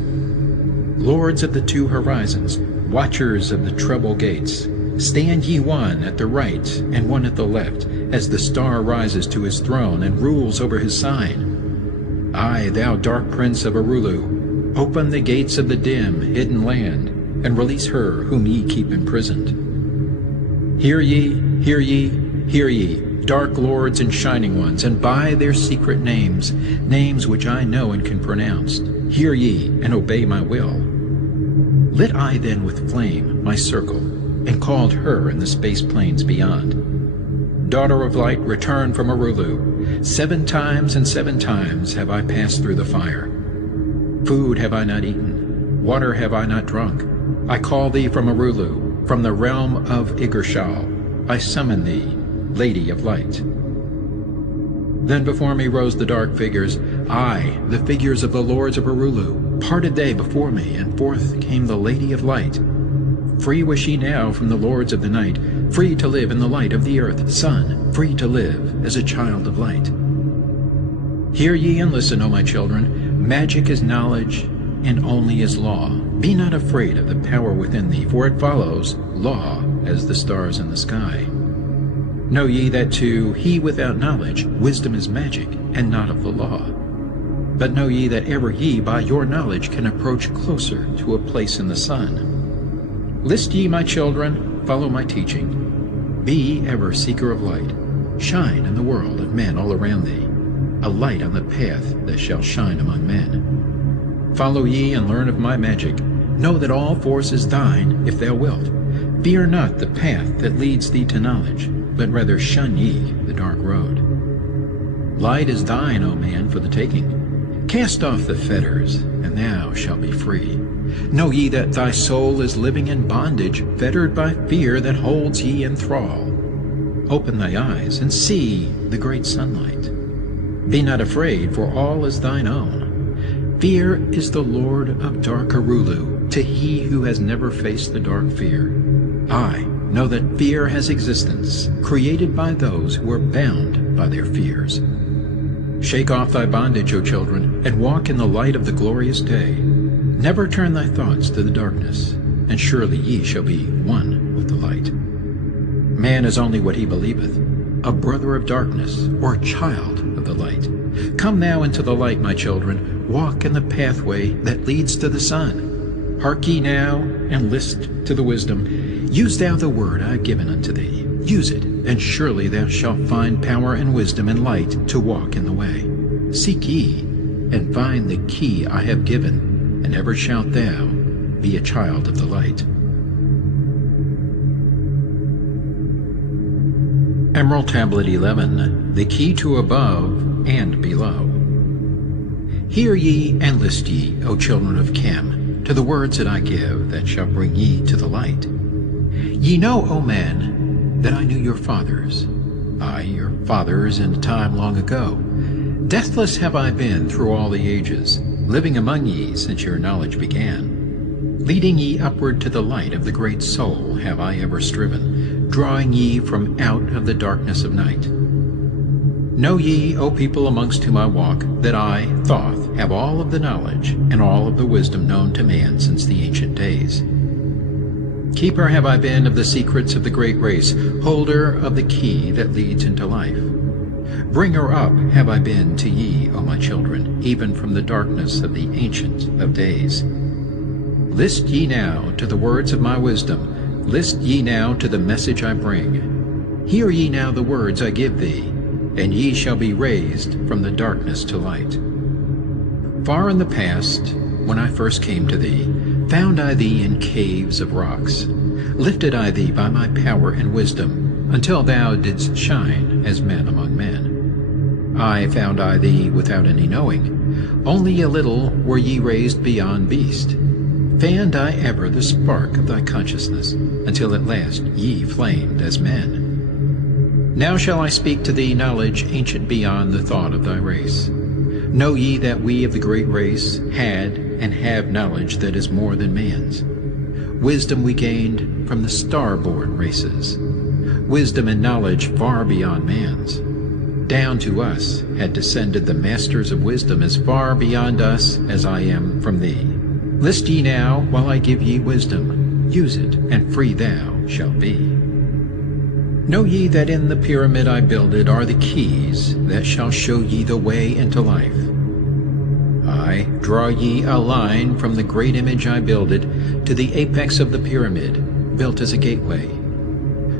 lords of the two horizons, watchers of the treble gates, stand ye one at the right and one at the left, as the star rises to his throne and rules over his sign. Aye, thou dark prince of Arulu, open the gates of the dim, hidden land, and release her whom ye keep imprisoned. Hear ye, hear ye, hear ye, dark lords and shining ones, and by their secret names, names which I know and can pronounce, hear ye and obey my will. Lit I then with flame my circle, and called her in the space plains beyond. Daughter of light, return from Arulu, 7 times and 7 times have I passed through the fire. Food have I not eaten, water have I not drunk. I call thee from Arulu, from the realm of Igershal. I summon thee, Lady of Light. Then before me rose the dark figures, aye, the figures of the lords of Arulu. Parted they before me, and forth came the Lady of Light. Free was she now from the lords of the night, free to live in the light of the earth, sun, free to live as a child of light. Hear ye and listen, O my children. Magic is knowledge, and only is law. Be not afraid of the power within thee, for it follows law as the stars in the sky. Know ye that to he without knowledge wisdom is magic, and not of the law. But know ye that ever ye by your knowledge can approach closer to a place in the sun. List ye, my children, follow my teaching. Be ye ever seeker of light. Shine in the world of men all around thee, a light on the path that shall shine among men. Follow ye and learn of my magic. Know that all force is thine, if thou wilt. Fear not the path that leads thee to knowledge, but rather shun ye the dark road. Light is thine, O man, for the taking. Cast off the fetters, and thou shalt be free. Know ye that thy soul is living in bondage, fettered by fear that holds ye in thrall. Open thy eyes, and see the great sunlight. Be not afraid, for all is thine own. Fear is the lord of dark Arulu, to he who has never faced the dark fear. I know that fear has existence, created by those who are bound by their fears. Shake off thy bondage, O children, and walk in the light of the glorious day. Never turn thy thoughts to the darkness, and surely ye shall be one with the light. Man is only what he believeth, a brother of darkness, or a child of the light. Come now into the light, my children, walk in the pathway that leads to the sun. Hark ye now, and list to the wisdom. Use thou the word I have given unto thee. Use it, and surely thou shalt find power and wisdom and light to walk in the way. Seek ye, and find the key I have given, and ever shalt thou be a child of the light. Emerald Tablet 11, the key to above and below. Hear ye and list ye, O children of Chem, to the words that I give, that shall bring ye to the light. Ye know, O men, that I knew your fathers, aye, your fathers in a time long ago. Deathless have I been through all the ages, living among ye since your knowledge began. Leading ye upward to the light of the great soul have I ever striven, drawing ye from out of the darkness of night. Know ye, O people amongst whom I walk, that I, Thoth, have all of the knowledge and all of the wisdom known to man since the ancient days. Keeper have I been of the secrets of the great race, holder of the key that leads into life. Bringer up have I been to ye, O my children, even from the darkness of the Ancient of Days. List ye now to the words of my wisdom, list ye now to the message I bring. Hear ye now the words I give thee, and ye shall be raised from the darkness to light. Far in the past, when I first came to thee, found I thee in caves of rocks. Lifted I thee by my power and wisdom, until thou didst shine as men among men. I found I thee without any knowing. Only a little were ye raised beyond beast. Fanned I ever the spark of thy consciousness, until at last ye flamed as men. Now shall I speak to thee knowledge ancient beyond the thought of thy race. Know ye that we of the great race had and have knowledge that is more than man's. Wisdom we gained from the star-born races, wisdom and knowledge far beyond man's. Down to us had descended the masters of wisdom as far beyond us as I am from thee. List ye now while I give ye wisdom, use it, and free thou shalt be. Know ye that in the pyramid I builded are the keys that shall show ye the way into life. I draw ye a line from the great image I builded to the apex of the pyramid, built as a gateway.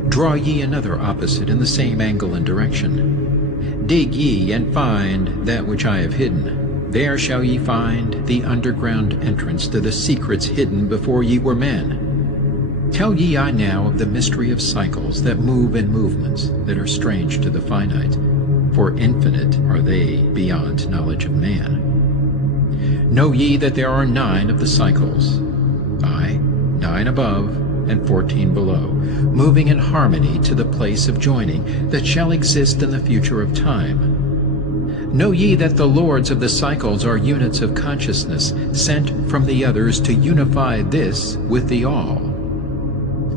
Draw ye another opposite in the same angle and direction. Dig ye and find that which I have hidden. There shall ye find the underground entrance to the secrets hidden before ye were men. Tell ye I now of the mystery of cycles that move in movements that are strange to the finite. for infinite are they beyond knowledge of man. Know ye that there are 9 of the cycles, aye, 9 above and 14 below, moving in harmony to the place of joining that shall exist in the future of time. Know ye that the lords of the cycles are units of consciousness, sent from the others to unify this with the all.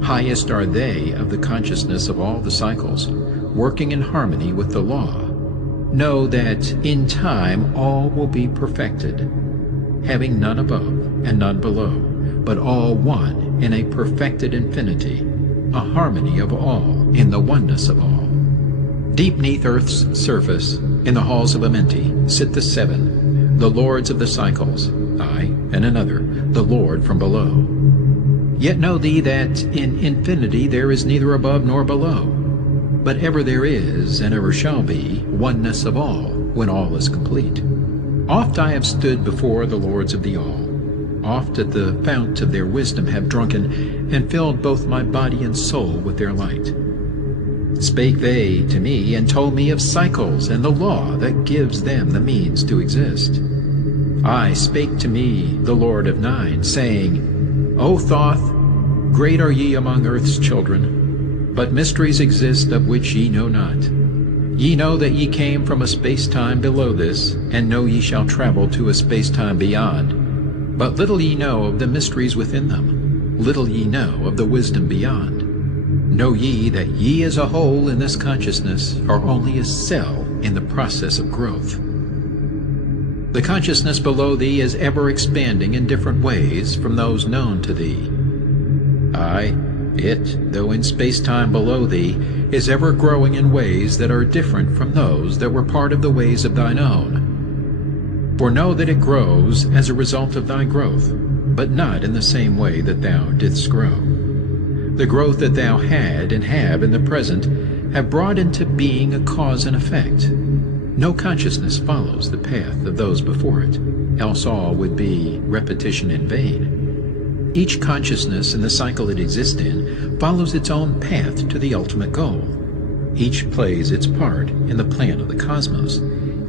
Highest are they of the consciousness of all the cycles, working in harmony with the law. Know that in time all will be perfected, having none above and none below, but all one in a perfected infinity, a harmony of all in the oneness of all. Deep neath earth's surface, in the halls of Amenti, sit the 7, the lords of the cycles, I, and another, the Lord from below. Yet know thee that in infinity there is neither above nor below, but ever there is, and ever shall be, oneness of all, when all is complete. Oft I have stood before the lords of the all, oft at the fount of their wisdom have drunken, and filled both my body and soul with their light. Spake they to me, and told me of cycles, and the law that gives them the means to exist. I spake to me, the Lord of 9, saying, O Thoth, great are ye among earth's children, but mysteries exist of which ye know not. Ye know that ye came from a space-time below this, and know ye shall travel to a space-time beyond. But little ye know of the mysteries within them, little ye know of the wisdom beyond. Know ye that ye as a whole in this consciousness are only a cell in the process of growth. The consciousness below thee is ever expanding in different ways from those known to thee. Aye, it, though in space-time below thee, is ever growing in ways that are different from those that were part of the ways of thine own. For know that it grows as a result of thy growth, but not in the same way that thou didst grow. The growth that thou had and have in the present have brought into being a cause and effect. No consciousness follows the path of those before it, else all would be repetition in vain. Each consciousness in the cycle it exists in follows its own path to the ultimate goal. Each plays its part in the plan of the cosmos.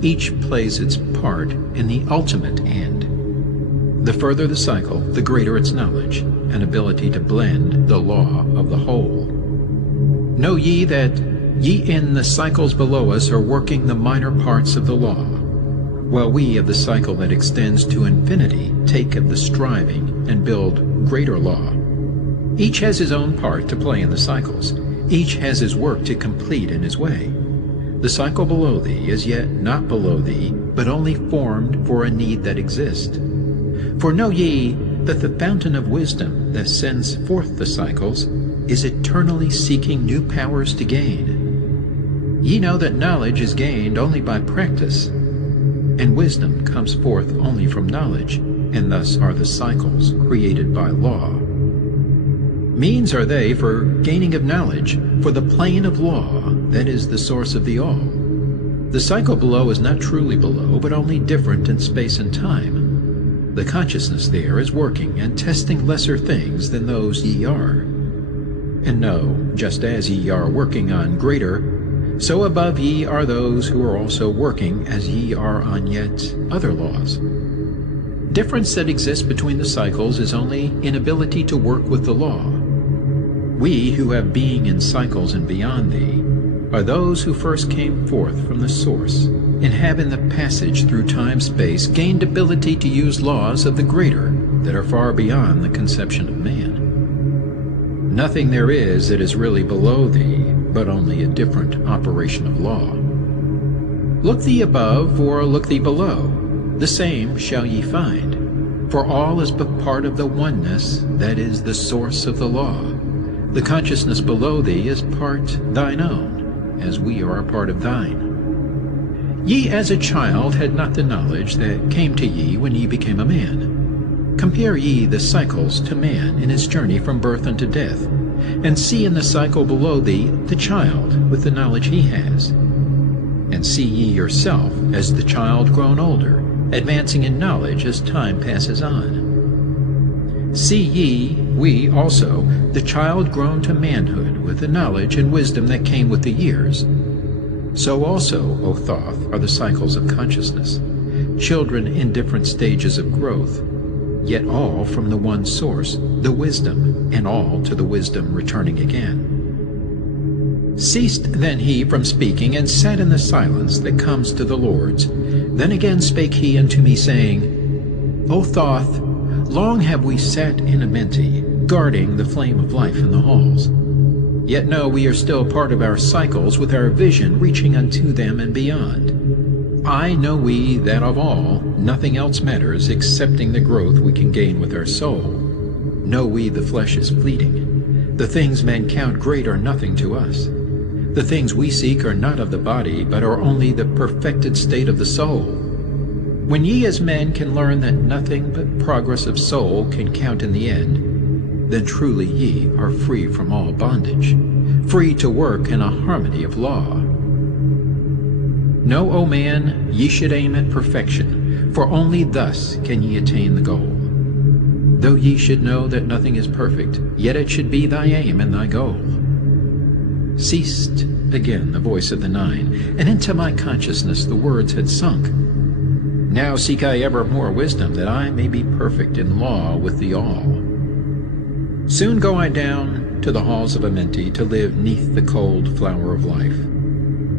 Each plays its part in the ultimate end. The further the cycle, the greater its knowledge and ability to blend the law of the whole. Know ye that ye in the cycles below us are working the minor parts of the law, while we of the cycle that extends to infinity take of the striving and build greater law. Each has his own part to play in the cycles. Each has his work to complete in his way. The cycle below thee is yet not below thee, but only formed for a need that exists. For know ye that the fountain of wisdom that sends forth the cycles is eternally seeking new powers to gain. Ye know that knowledge is gained only by practice, and wisdom comes forth only from knowledge, and thus are the cycles created by law. Means are they for gaining of knowledge, for the plane of law that is the source of the all. The cycle below is not truly below, but only different in space and time. The consciousness there is working and testing lesser things than those ye are. And know, just as ye are working on greater, so above ye are those who are also working as ye are on yet other laws. Difference that exists between the cycles is only inability to work with the law. We who have being in cycles and beyond thee are those who first came forth from the source, and have in the passage through time-space gained ability to use laws of the greater that are far beyond the conception of man. Nothing there is that is really below thee, but only a different operation of law. Look thee above, or look thee below, the same shall ye find, for all is but part of the oneness that is the source of the law. The consciousness below thee is part thine own, as we are a part of thine. Ye as a child had not the knowledge that came to ye when ye became a man. Compare ye the cycles to man in his journey from birth unto death, and see in the cycle below thee the child with the knowledge he has. And see ye yourself as the child grown older, advancing in knowledge as time passes on. See ye, we also, the child grown to manhood with the knowledge and wisdom that came with the years. So also, O Thoth, are the cycles of consciousness, children in different stages of growth, yet all from the one source, the wisdom, and all to the wisdom returning again. Ceased then he from speaking, and sat in the silence that comes to the Lord's. Then again spake he unto me, saying, O Thoth, long have we sat in Amenti, guarding the flame of life in the halls. Yet know we are still part of our cycles, with our vision reaching unto them and beyond. I know we that of all, nothing else matters excepting the growth we can gain with our soul. Know we the flesh is fleeting. The things men count great are nothing to us. The things we seek are not of the body, but are only the perfected state of the soul. When ye as men can learn that nothing but progress of soul can count in the end, then truly ye are free from all bondage, free to work in a harmony of law. Know, O man, ye should aim at perfection, for only thus can ye attain the goal. Though ye should know that nothing is perfect, yet it should be thy aim and thy goal. Ceased again the voice of the nine, and into my consciousness the words had sunk. Now seek I ever more wisdom, that I may be perfect in law with the all. Soon go I down to the halls of Amenti, to live neath the cold flower of life.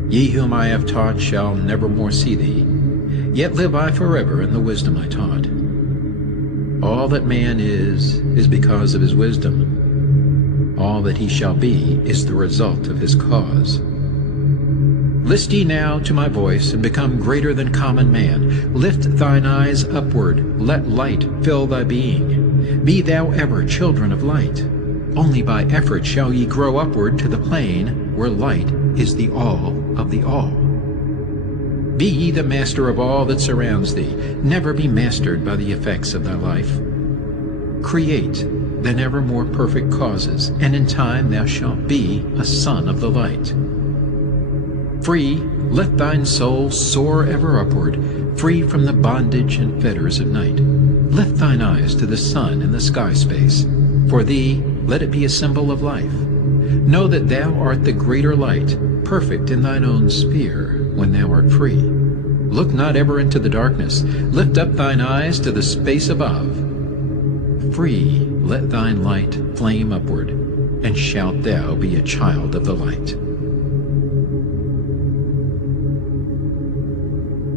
Ye whom I have taught shall never more see thee, yet live I forever in the wisdom I taught. All that man is because of his wisdom. All that he shall be is the result of his cause. List ye now to my voice, and become greater than common man. Lift thine eyes upward, let light fill thy being. Be thou ever children of light. Only by effort shall ye grow upward to the plane where light is the all of the all. Be ye the master of all that surrounds thee. Never be mastered by the effects of thy life. Create then ever more perfect causes, and in time thou shalt be a son of the light. Free, let thine soul soar ever upward, free from the bondage and fetters of night. Lift thine eyes to the sun and the sky space. For thee, let it be a symbol of life. Know that thou art the greater light, perfect in thine own sphere, when thou art free. Look not ever into the darkness. Lift up thine eyes to the space above. Free, let thine light flame upward, and shalt thou be a child of the light.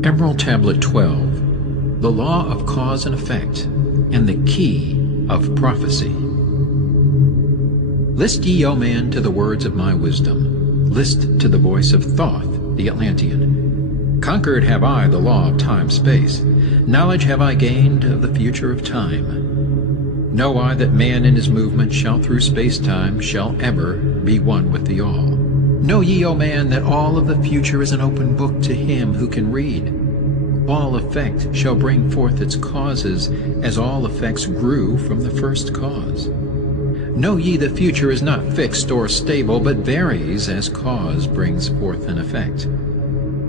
Emerald Tablet 12, the law of cause and effect, and the key of prophecy. List ye, O man, to the words of my wisdom. List to the voice of Thoth, the Atlantean. Conquered have I the law of time-space. Knowledge have I gained of the future of time. Know I that man in his movement shall through space-time shall ever be one with the all. Know ye, O man, that all of the future is an open book to him who can read. All effect shall bring forth its causes, as all effects grew from the first cause. Know ye the future is not fixed or stable, but varies as cause brings forth an effect.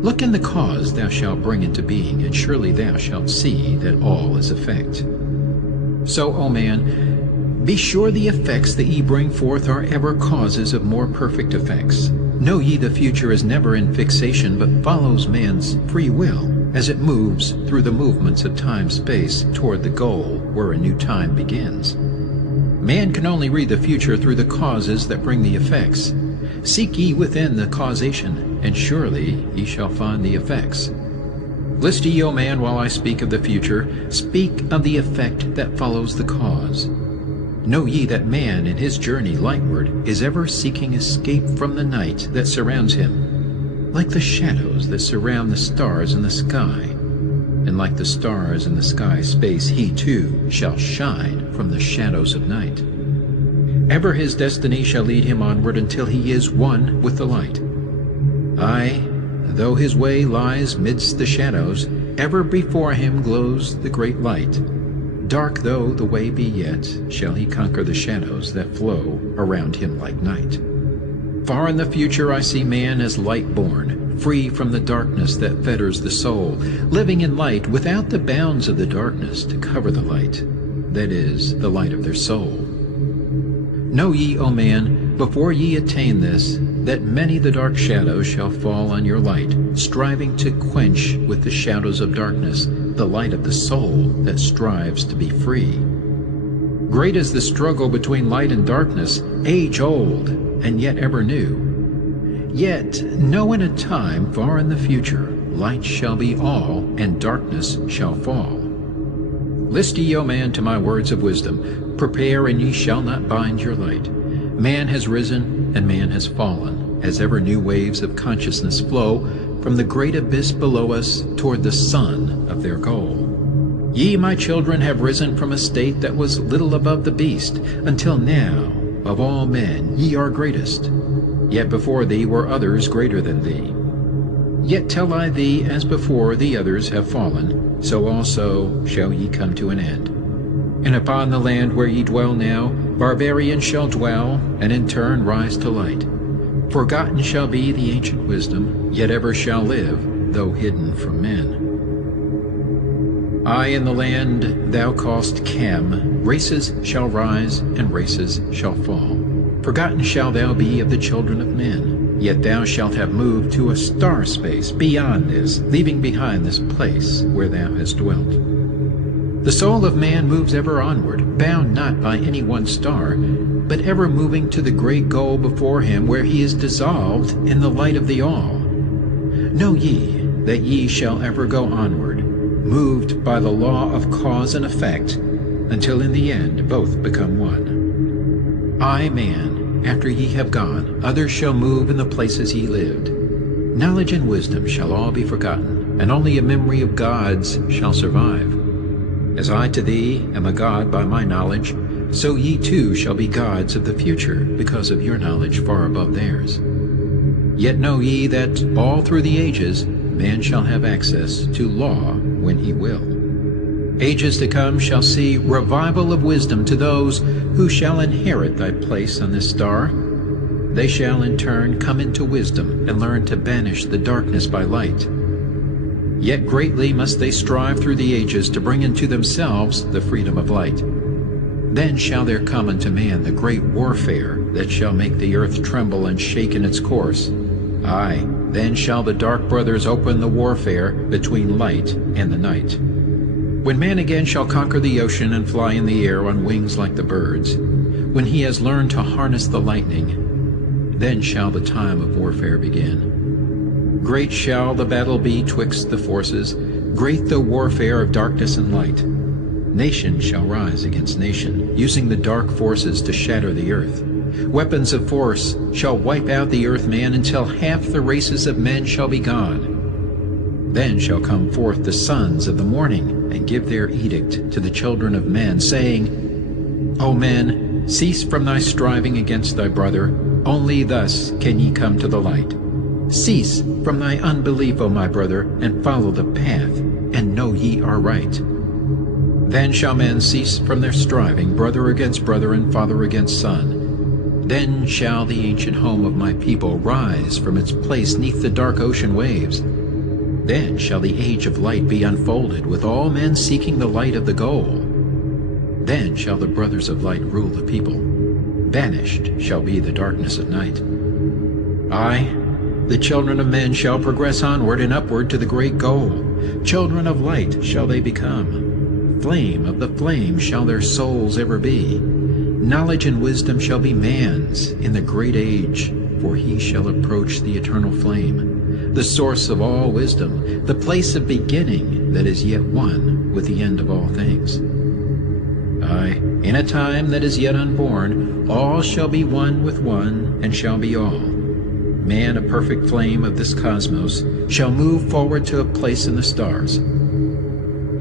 Look in the cause thou shalt bring into being, and surely thou shalt see that all is effect. So, O man, be sure the effects that ye bring forth are ever causes of more perfect effects. Know ye the future is never in fixation, but follows man's free will, as it moves through the movements of time-space toward the goal where a new time begins. Man can only read the future through the causes that bring the effects. Seek ye within the causation, and surely ye shall find the effects. List ye, O man, while I speak of the future, speak of the effect that follows the cause. Know ye that man in his journey lightward is ever seeking escape from the night that surrounds him, like the shadows that surround the stars in the sky. And like the stars in the sky space, he too shall shine from the shadows of night. Ever his destiny shall lead him onward until he is one with the light. Aye, though his way lies midst the shadows, ever before him glows the great light. Dark though the way be yet, shall he conquer the shadows that flow around him like night. Far in the future I see man as light-born, free from the darkness that fetters the soul, living in light without the bounds of the darkness to cover the light, that is, the light of their soul. Know ye, O man, before ye attain this, that many the dark shadows shall fall on your light, striving to quench with the shadows of darkness the light of the soul that strives to be free. Great is the struggle between light and darkness, age-old and yet ever new. Yet know in a time far in the future, light shall be all, and darkness shall fall. List ye, O man, to my words of wisdom. Prepare, and ye shall not bind your light. Man has risen, and man has fallen, as ever new waves of consciousness flow from the great abyss below us toward the sun of their goal. Ye, my children, have risen from a state that was little above the beast, until now, of all men, ye are greatest. Yet before thee were others greater than thee. Yet tell I thee, as before the others have fallen, so also shall ye come to an end. And upon the land where ye dwell now, barbarians shall dwell, and in turn rise to light. Forgotten shall be the ancient wisdom, yet ever shall live, though hidden from men. I in the land thou callest Cam, races shall rise, and races shall fall. Forgotten shall thou be of the children of men, yet thou shalt have moved to a star space beyond this, leaving behind this place where thou hast dwelt. The soul of man moves ever onward, bound not by any one star, but ever moving to the great goal before him, where he is dissolved in the light of the all. Know ye that ye shall ever go onward, moved by the law of cause and effect, until in the end both become one. I, man, after ye have gone, others shall move in the places ye lived. Knowledge and wisdom shall all be forgotten, and only a memory of gods shall survive. As I to thee am a god by my knowledge, so ye too shall be gods of the future, because of your knowledge far above theirs. Yet know ye that all through the ages man shall have access to law when he will. Ages to come shall see revival of wisdom to those who shall inherit thy place on this star. They shall in turn come into wisdom and learn to banish the darkness by light. Yet greatly must they strive through the ages to bring into themselves the freedom of light. Then shall there come unto man the great warfare that shall make the earth tremble and shake in its course. Aye, then shall the dark brothers open the warfare between light and the night. When man again shall conquer the ocean and fly in the air on wings like the birds, when he has learned to harness the lightning, then shall the time of warfare begin. Great shall the battle be twixt the forces, great the warfare of darkness and light. Nation shall rise against nation, using the dark forces to shatter the earth. Weapons of force shall wipe out the earth-man until half the races of men shall be gone. Then shall come forth the sons of the morning, and give their edict to the children of men, saying, O men, cease from thy striving against thy brother, only thus can ye come to the light. Cease from thy unbelief, O my brother, and follow the path, and know ye are right. Then shall men cease from their striving, brother against brother, and father against son. Then shall the ancient home of my people rise from its place neath the dark ocean waves. Then shall the age of light be unfolded, with all men seeking the light of the goal. Then shall the brothers of light rule the people. Banished shall be the darkness of night. Aye, the children of men shall progress onward and upward to the great goal. Children of light shall they become. Flame of the flame shall their souls ever be. Knowledge and wisdom shall be man's in the great age, for he shall approach the eternal flame, the source of all wisdom, the place of beginning that is yet one with the end of all things. Aye, in a time that is yet unborn, all shall be one with one, and shall be all. Man, a perfect flame of this cosmos, shall move forward to a place in the stars.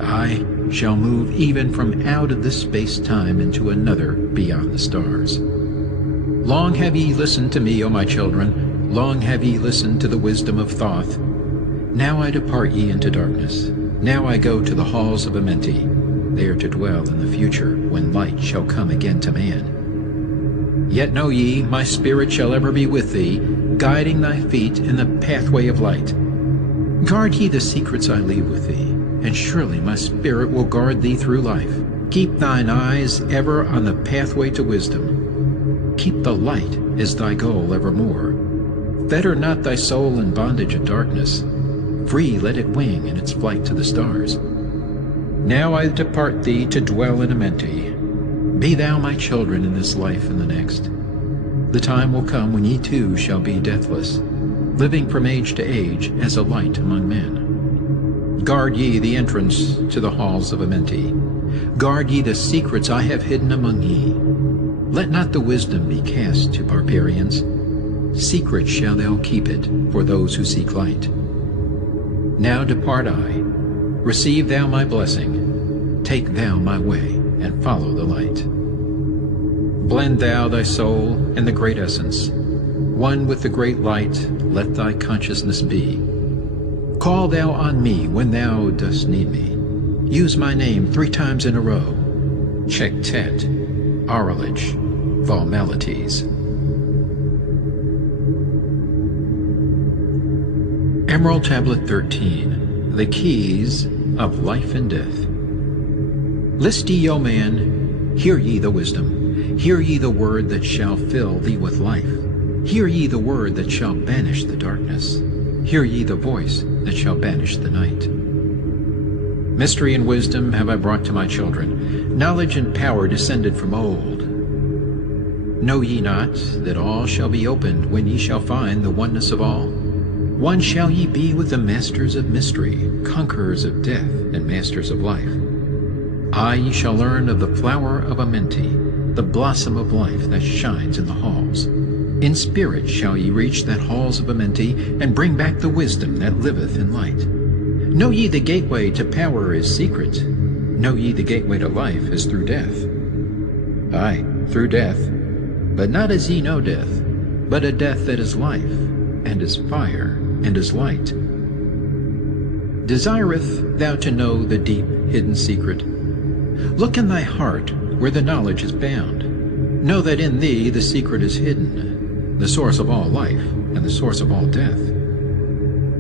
I shall move even from out of this space-time into another beyond the stars. Long have ye listened to me, O my children, long have ye listened to the wisdom of Thoth. Now I depart ye into darkness. Now I go to the halls of Amenti, there to dwell in the future, when light shall come again to man. Yet know ye, my spirit shall ever be with thee, guiding thy feet in the pathway of light. Guard ye the secrets I leave with thee, and surely my spirit will guard thee through life. Keep thine eyes ever on the pathway to wisdom. Keep the light is thy goal evermore. Fetter not thy soul in bondage of darkness. Free let it wing in its flight to the stars. Now I depart thee to dwell in Amenti. Be thou my children in this life and the next. The time will come when ye too shall be deathless, living from age to age as a light among men. Guard ye the entrance to the halls of Amenti. Guard ye the secrets I have hidden among ye. Let not the wisdom be cast to barbarians. Secret shall thou keep it for those who seek light. Now depart I. Receive thou my blessing. Take thou my way, and follow the light. Blend thou thy soul in the great essence. One with the great light, let thy consciousness be. Call thou on me when thou dost need me. Use my name 3 times in a row. Chektet, Aralich, Valmalites. Emerald Tablet 13. The Keys of Life and Death. List ye, O man, hear ye the wisdom. Hear ye the word that shall fill thee with life. Hear ye the word that shall banish the darkness. Hear ye the voice that shall banish the night. Mystery and wisdom have I brought to my children, knowledge and power descended from old. Know ye not that all shall be opened when ye shall find the oneness of all? One shall ye be with the masters of mystery, conquerors of death, and masters of life. Aye, ye shall learn of the flower of Amenti, the blossom of life that shines in the halls. In spirit shall ye reach that halls of Amenti, and bring back the wisdom that liveth in light. Know ye the gateway to power is secret. Know ye the gateway to life is through death. Aye, through death, but not as ye know death, but a death that is life, and is fire, and is light. Desireth thou to know the deep hidden secret? Look in thy heart where the knowledge is bound. Know that in thee the secret is hidden, the source of all life, and the source of all death.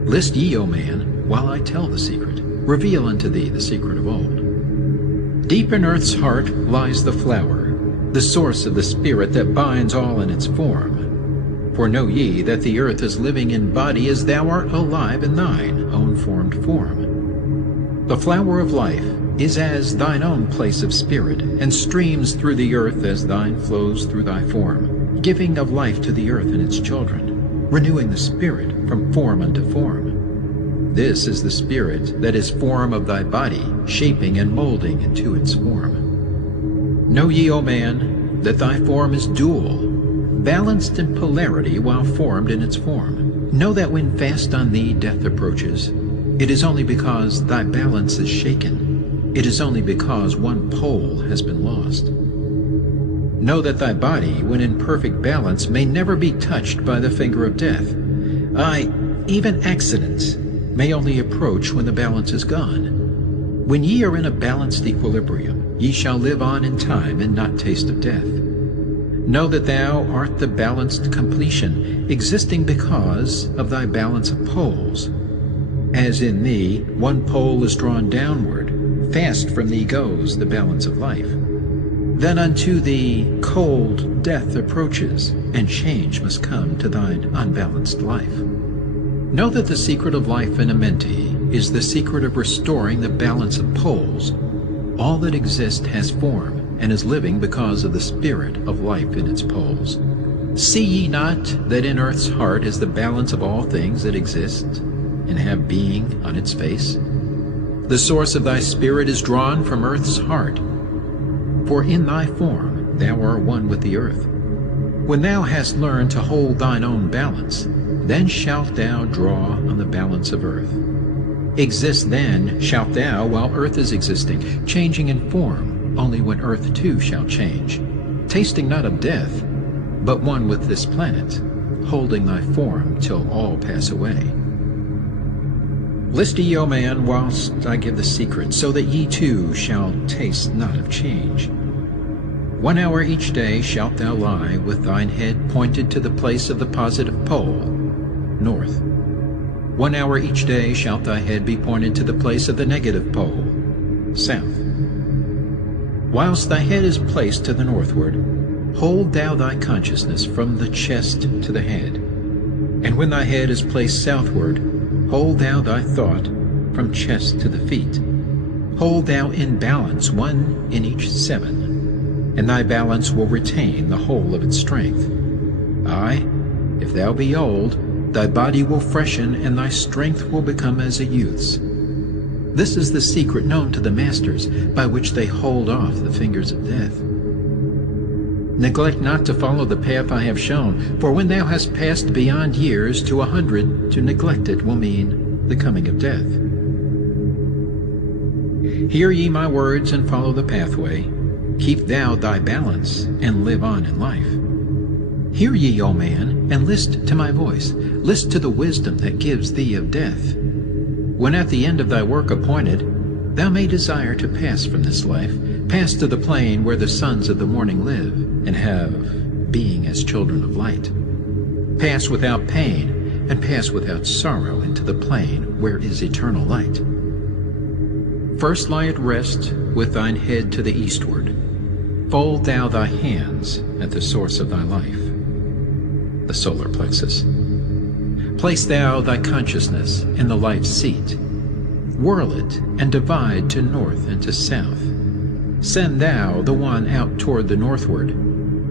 List ye, O man, while I tell the secret, reveal unto thee the secret of old. Deep in earth's heart lies the flower, the source of the spirit that binds all in its form. For know ye that the earth is living in body as thou art alive in thine own formed form. The flower of life is as thine own place of spirit, and streams through the earth as thine flows through thy form, giving of life to the earth and its children, renewing the spirit from form unto form. This is the spirit that is form of thy body, shaping and molding into its form. Know ye, O man, that thy form is dual, balanced in polarity while formed in its form. Know that when fast on thee death approaches, it is only because thy balance is shaken. It is only because one pole has been lost. Know that thy body, when in perfect balance, may never be touched by the finger of death. Aye, even accidents may only approach when the balance is gone. When ye are in a balanced equilibrium, ye shall live on in time and not taste of death. Know that thou art the balanced completion, existing because of thy balance of poles. As in thee one pole is drawn downward, fast from thee goes the balance of life. Then unto thee cold death approaches, and change must come to thine unbalanced life. Know that the secret of life in Amenti is the secret of restoring the balance of poles. All that exists has form, and is living because of the spirit of life in its poles. See ye not that in earth's heart is the balance of all things that exist and have being on its face? The source of thy spirit is drawn from earth's heart, for in thy form thou art one with the earth. When thou hast learned to hold thine own balance, then shalt thou draw on the balance of earth. Exist then shalt thou while earth is existing, changing in form, only when earth too shall change, tasting not of death, but one with this planet, holding thy form till all pass away. List ye, O man, whilst I give the secret, so that ye too shall taste not of change. 1 hour each day shalt thou lie with thine head pointed to the place of the positive pole, north. 1 hour each day shalt thy head be pointed to the place of the negative pole, south. Whilst thy head is placed to the northward, hold thou thy consciousness from the chest to the head. And when thy head is placed southward, hold thou thy thought from chest to the feet. Hold thou in balance 1 in each 7, and thy balance will retain the whole of its strength. Aye, if thou be old, thy body will freshen, and thy strength will become as a youth's. This is the secret known to the masters, by which they hold off the fingers of death. Neglect not to follow the path I have shown, for when thou hast passed beyond years to 100, to neglect it will mean the coming of death. Hear ye my words and follow the pathway. Keep thou thy balance and live on in life. Hear ye, O man, and list to my voice. List to the wisdom that gives thee of death. When at the end of thy work appointed, thou may desire to pass from this life, pass to the plane where the sons of the morning live, and have being as children of light. Pass without pain, and pass without sorrow into the plane where is eternal light. First lie at rest with thine head to the eastward. Fold thou thy hands at the source of thy life, the solar plexus. Place thou thy consciousness in the life seat. Whirl it and divide to north and to south. Send thou the one out toward the northward.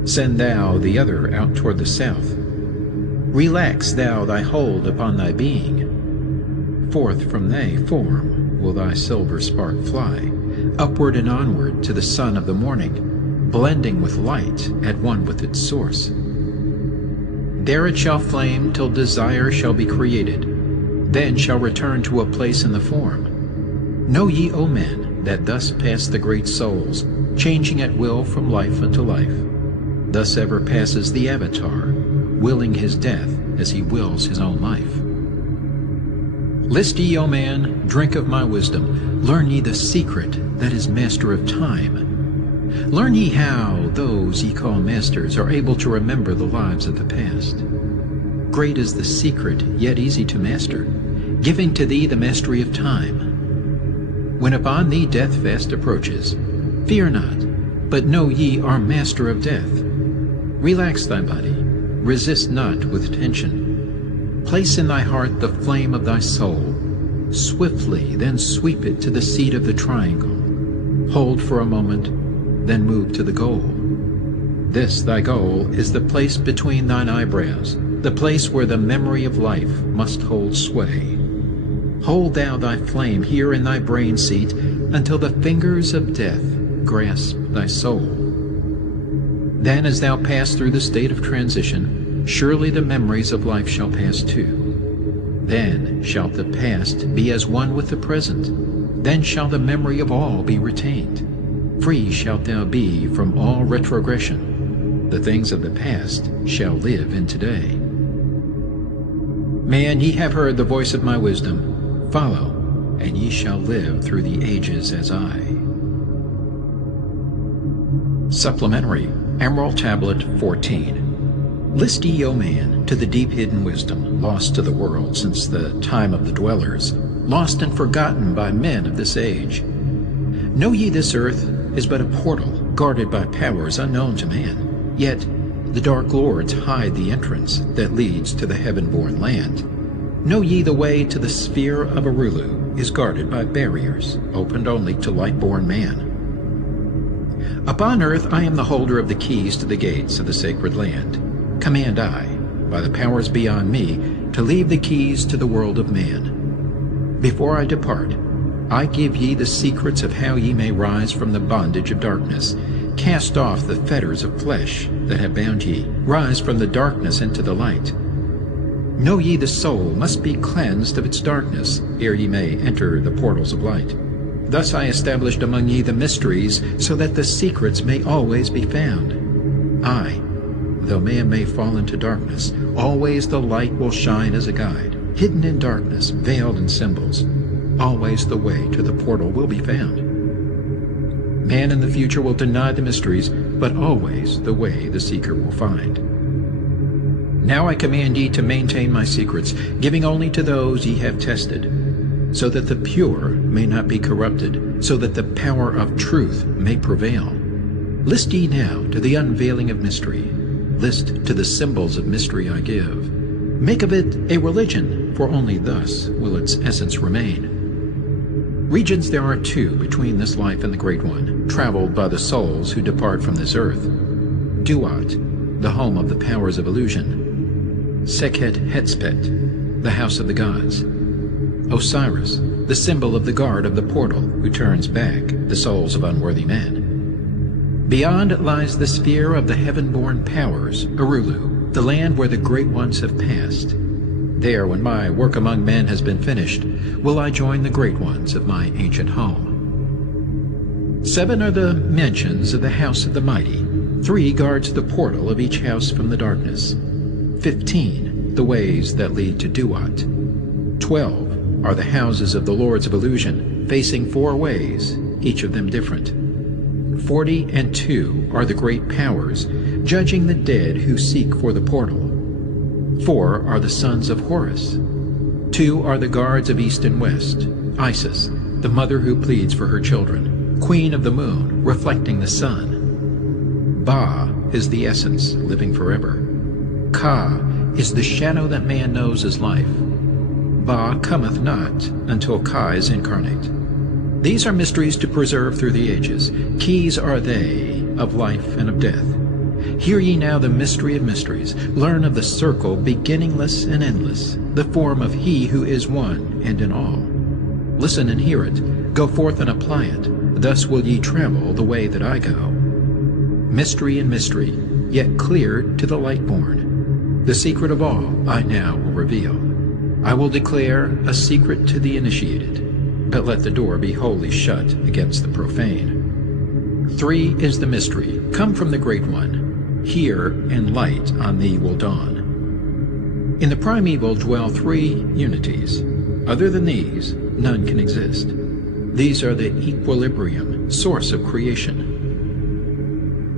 Send thou the other out toward the south. Relax thou thy hold upon thy being. Forth from thy form will thy silver spark fly, upward and onward to the sun of the morning, blending with light at one with its source. There it shall flame till desire shall be created, then shall return to a place in the form. Know ye, O men, that thus pass the great souls, changing at will from life unto life. Thus ever passes the Avatar, willing his death as he wills his own life. List ye, O man, drink of my wisdom, learn ye the secret that is master of time. Learn ye how those ye call masters are able to remember the lives of the past. Great is the secret, yet easy to master, giving to thee the mastery of time. When upon thee death fast approaches, fear not, but know ye are master of death. Relax thy body, resist not with tension. Place in thy heart the flame of thy soul. Swiftly then sweep it to the seat of the triangle. Hold for a moment, then move to the goal. This thy goal is the place between thine eyebrows, the place where the memory of life must hold sway. Hold thou thy flame here in thy brain seat until the fingers of death grasp thy soul. Then as thou pass through the state of transition, surely the memories of life shall pass too. Then shall the past be as one with the present. Then shall the memory of all be retained. Free shalt thou be from all retrogression. The things of the past shall live in today. Man, ye have heard the voice of my wisdom. Follow, and ye shall live through the ages as I. Supplementary, Emerald Tablet 14. List ye, O man, to the deep-hidden wisdom, lost to the world since the time of the dwellers, lost and forgotten by men of this age. Know ye this earth is but a portal, guarded by powers unknown to man. Yet the dark lords hide the entrance that leads to the heaven-born land. Know ye the way to the sphere of Arulu is guarded by barriers, opened only to light-born man. Upon earth I am the holder of the keys to the gates of the sacred land. Command I, by the powers beyond me, to leave the keys to the world of man. Before I depart, I give ye the secrets of how ye may rise from the bondage of darkness, cast off the fetters of flesh that have bound ye, rise from the darkness into the light. Know ye the soul must be cleansed of its darkness, ere ye may enter the portals of light. Thus I established among ye the mysteries, so that the secrets may always be found. Aye, though man may fall into darkness, always the light will shine as a guide. Hidden in darkness, veiled in symbols, always the way to the portal will be found. Man in the future will deny the mysteries, but always the way the seeker will find. Now I command ye to maintain my secrets, giving only to those ye have tested, so that the pure may not be corrupted, so that the power of truth may prevail. List ye now to the unveiling of mystery. List to the symbols of mystery I give. Make of it a religion, for only thus will its essence remain. Regions there are two between this life and the Great One, traveled by the souls who depart from this earth. Duat, the home of the powers of illusion. Sekhet Hetspet, the house of the gods. Osiris, the symbol of the guard of the portal who turns back the souls of unworthy men. Beyond lies the sphere of the heaven-born powers, Arulu, the land where the great ones have passed. There, when my work among men has been finished, will I join the great ones of my ancient home. 7 are the mansions of the house of the mighty. 3 guards the portal of each house from the darkness. 15 the ways that lead to Duat. 12 are the houses of the lords of illusion, facing 4 ways, each of them different. 42 are the great powers, judging the dead who seek for the portal. 4 are the sons of Horus. 2 are the guards of east and west. Isis, the mother who pleads for her children, queen of the moon, reflecting the sun. Ba is the essence, living forever. Ka is the shadow that man knows as life. Ba cometh not until Ka is incarnate. These are mysteries to preserve through the ages. Keys are they of life and of death. Hear ye now the mystery of mysteries. Learn of the circle beginningless and endless, the form of He who is one and in all. Listen and hear it. Go forth and apply it. Thus will ye travel the way that I go. Mystery and mystery, yet clear to the light-born. The secret of all I now will reveal. I will declare a secret to the initiated, but let the door be wholly shut against the profane. 3 is the mystery, come from the Great One. Hear, and light on thee will dawn. In the primeval dwell 3 unities. Other than these, none can exist. These are the equilibrium, source of creation.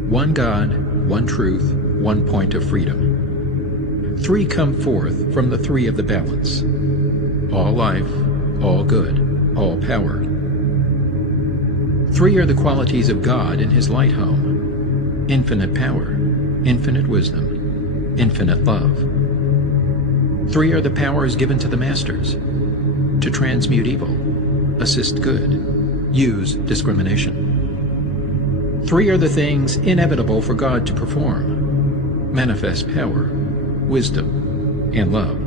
One God, one truth, one point of freedom. 3 come forth from the 3 of the balance. All life, all good, all power. 3 are the qualities of God in his light home. Infinite power, infinite wisdom, infinite love. 3 are the powers given to the masters. To transmute evil, assist good, use discrimination. 3 are the things inevitable for God to perform. Manifest power, wisdom, and love.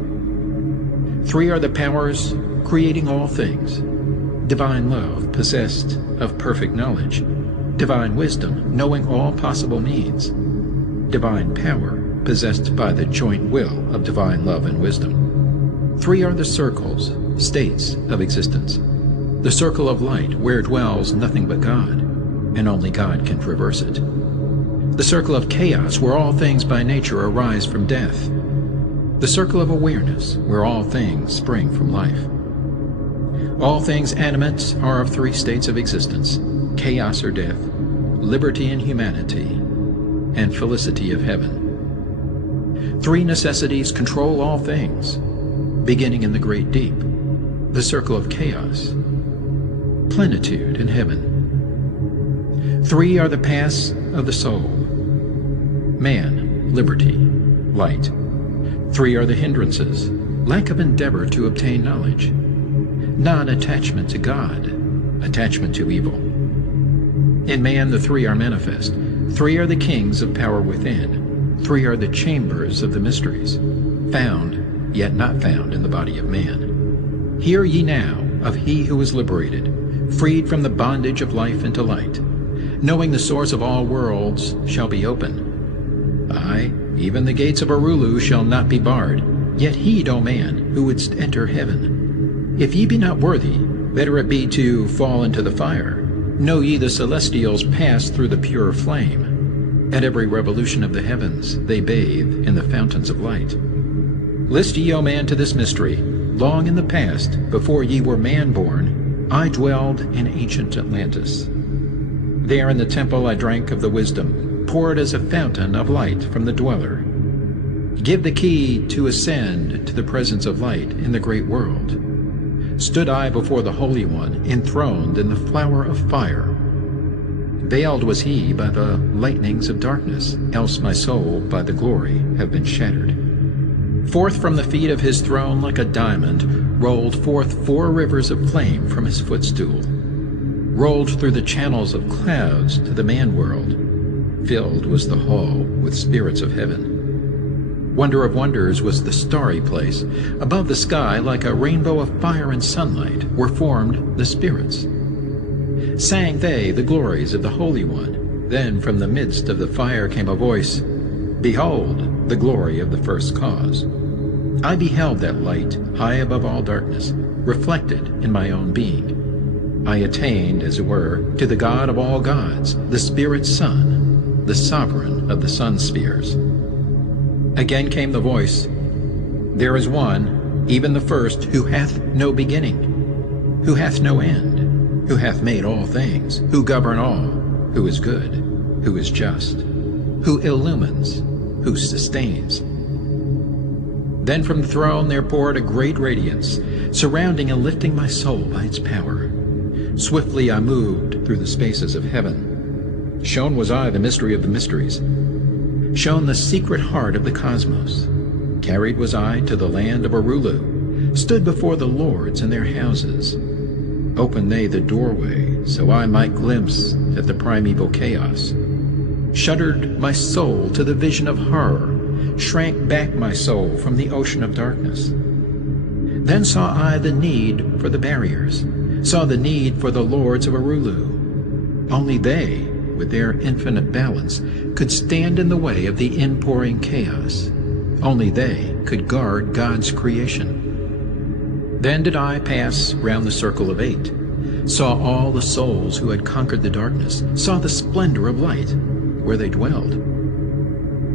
3 are the powers creating all things. Divine love, possessed of perfect knowledge. Divine wisdom, knowing all possible means. Divine power, possessed by the joint will of divine love and wisdom. 3 are the circles, states of existence. The circle of light, where dwells nothing but God, and only God can traverse it. The circle of chaos, where all things by nature arise from death. The circle of awareness, where all things spring from life. All things animate are of 3 states of existence: chaos or death, liberty and humanity, and felicity of heaven. 3 necessities control all things, beginning in the great deep, the circle of chaos, plenitude in heaven. 3 are the paths of the soul: man, liberty, light. 3 are the hindrances: lack of endeavor to obtain knowledge, non-attachment to God, attachment to evil. In man the 3 are manifest. 3 are the kings of power within. 3 are the chambers of the mysteries, found, yet not found in the body of man. Hear ye now of he who is liberated, freed from the bondage of life into light, knowing the source of all worlds shall be open. Aye, even the gates of Arulu shall not be barred, yet heed, O man, who wouldst enter heaven. If ye be not worthy, better it be to fall into the fire. Know ye the celestials pass through the pure flame. At every revolution of the heavens they bathe in the fountains of light. List ye, O man, to this mystery. Long in the past, before ye were man-born, I dwelled in ancient Atlantis. There in the temple I drank of the wisdom, poured as a fountain of light from the dweller. Give the key to ascend to the presence of light in the great world. Stood I before the Holy One, enthroned in the flower of fire. Veiled was he by the lightnings of darkness, else my soul by the glory have been shattered. Forth from the feet of his throne like a diamond rolled forth 4 rivers of flame from his footstool, rolled through the channels of clouds to the man-world. Filled was the hall with spirits of heaven. Wonder of wonders was the starry place. Above the sky, like a rainbow of fire and sunlight, were formed the spirits. Sang they the glories of the Holy One. Then from the midst of the fire came a voice, Behold, the glory of the first cause. I beheld that light high above all darkness, reflected in my own being. I attained, as it were, to the God of all gods, the Spirit's Son, the sovereign of the sun spheres. Again came the voice, There is one, even the first, who hath no beginning, who hath no end, who hath made all things, who govern all, who is good, who is just, who illumines, who sustains. Then from the throne there poured a great radiance, surrounding and lifting my soul by its power. Swiftly I moved through the spaces of heaven. Shown was I the mystery of the mysteries, shown the secret heart of the cosmos. Carried was I to the land of Arulu, stood before the lords in their houses. Opened they the doorway, so I might glimpse at the primeval chaos. Shuddered my soul to the vision of horror, shrank back my soul from the ocean of darkness. Then saw I the need for the barriers, saw the need for the lords of Arulu. Only they, with their infinite balance, could stand in the way of the inpouring chaos. Only they could guard God's creation. Then did I pass round the circle of 8, saw all the souls who had conquered the darkness, saw the splendor of light where they dwelled.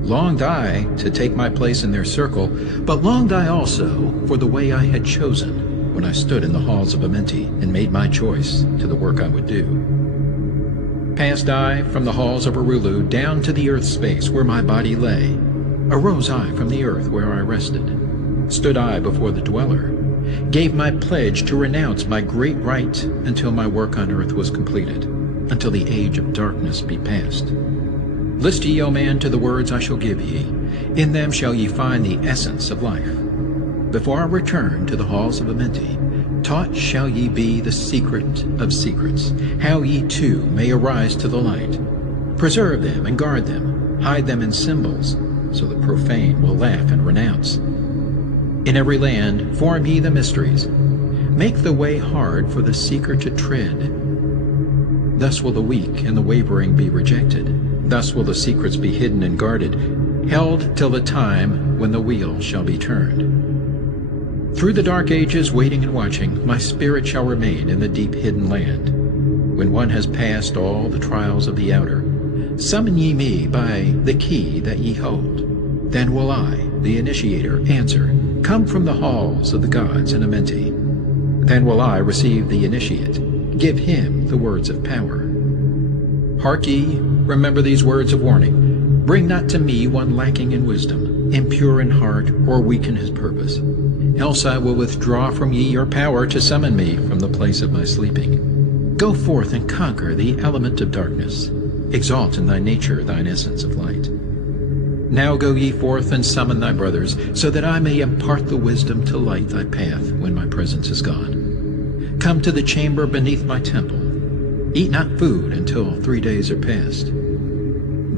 Longed I to take my place in their circle, but longed I also for the way I had chosen when I stood in the halls of Amenti and made my choice to the work I would do. Passed I from the halls of Arulu down to the earth space where my body lay. Arose I from the earth where I rested. Stood I before the dweller, gave my pledge to renounce my great right until my work on earth was completed, until the age of darkness be past. List ye, O man, to the words I shall give ye. In them shall ye find the essence of life. Before I return to the halls of Amenti, taught shall ye be the secret of secrets, how ye too may arise to the light. Preserve them and guard them, hide them in symbols, so the profane will laugh and renounce. In every land form ye the mysteries. Make the way hard for the seeker to tread. Thus will the weak and the wavering be rejected. Thus will the secrets be hidden and guarded, held till the time when the wheel shall be turned. Through the dark ages, waiting and watching, my spirit shall remain in the deep hidden land. When one has passed all the trials of the outer, summon ye me by the key that ye hold. Then will I, the initiator, answer, Come from the halls of the gods in Amenti. Then will I receive the initiate, give him the words of power. Hark ye, remember these words of warning. Bring not to me one lacking in wisdom, impure in heart, or weak in his purpose. Else I will withdraw from ye your power to summon me from the place of my sleeping. Go forth and conquer the element of darkness. Exalt in thy nature thine essence of light. Now go ye forth and summon thy brothers, so that I may impart the wisdom to light thy path when my presence is gone. Come to the chamber beneath my temple. Eat not food until 3 days are past.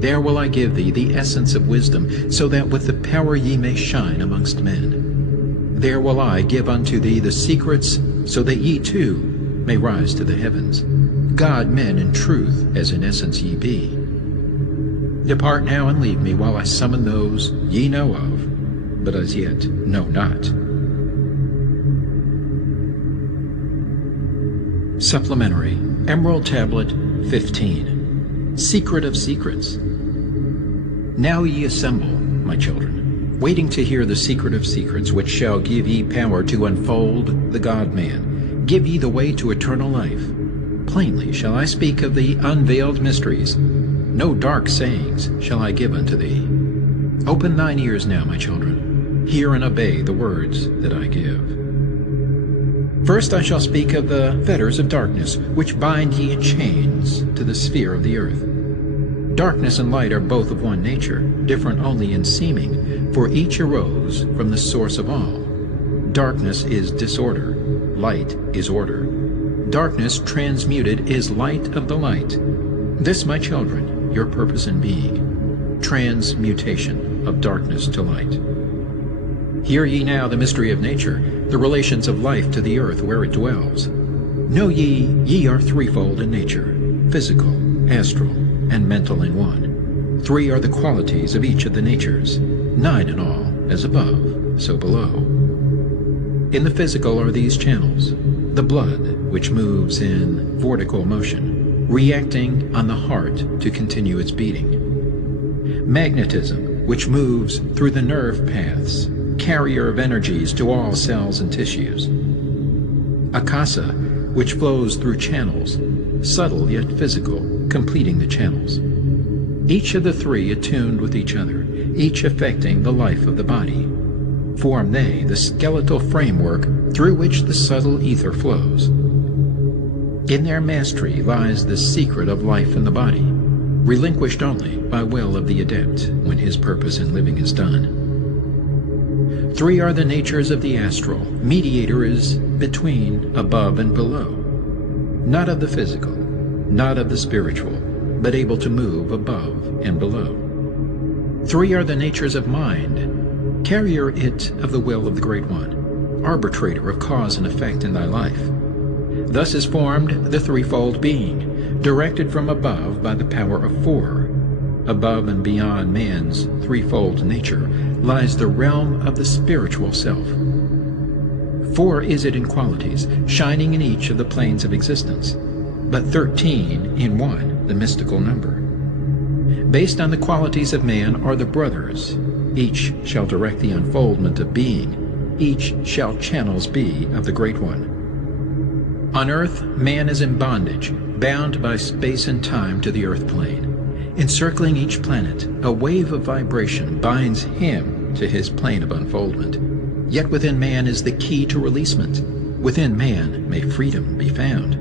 There will I give thee the essence of wisdom, so that with the power ye may shine amongst men. There will I give unto thee the secrets, so that ye too may rise to the heavens. God, men, in truth, as in essence ye be. Depart now and leave me while I summon those ye know of, but as yet know not. Supplementary, Emerald Tablet 15. Secret of Secrets. Now ye assemble, my children, waiting to hear the secret of secrets, which shall give ye power to unfold the God-man, give ye the way to eternal life. Plainly shall I speak of the unveiled mysteries. No dark sayings shall I give unto thee. Open thine ears now, my children. Hear and obey the words that I give. First I shall speak of the fetters of darkness, which bind ye in chains to the sphere of the earth. Darkness and light are both of one nature, different only in seeming, for each arose from the source of all. Darkness is disorder, light is order. Darkness transmuted is light of the light. This, my children, your purpose in being, transmutation of darkness to light. Hear ye now the mystery of nature, the relations of life to the earth where it dwells. Know ye are threefold in nature, physical, astral, and mental in one. Three are the qualities of each of the natures, 9 in all, as above, so below. In the physical are these channels: the blood, which moves in vortical motion, reacting on the heart to continue its beating. Magnetism, which moves through the nerve paths, carrier of energies to all cells and tissues. Akasa, which flows through channels, subtle yet physical, completing the channels. Each of the three attuned with each other, each affecting the life of the body. Form they the skeletal framework through which the subtle ether flows. In their mastery lies the secret of life in the body, relinquished only by will of the adept when his purpose in living is done. Three are the natures of the astral. Mediator is between, above, and below. Not of the physical, not of the spiritual, but able to move above and below. Three are the natures of mind. Carrier it of the will of the Great One, arbitrator of cause and effect in thy life. Thus is formed the threefold being, directed from above by the power of four. Above and beyond man's threefold nature lies the realm of the spiritual self. Four is it in qualities, shining in each of the planes of existence, but 13 in one, the mystical number. Based on the qualities of man are the brothers. Each shall direct the unfoldment of being. Each shall channels be of the Great One. On earth, man is in bondage, bound by space and time to the earth plane. Encircling each planet, a wave of vibration binds him to his plane of unfoldment. Yet within man is the key to releasement. Within man may freedom be found.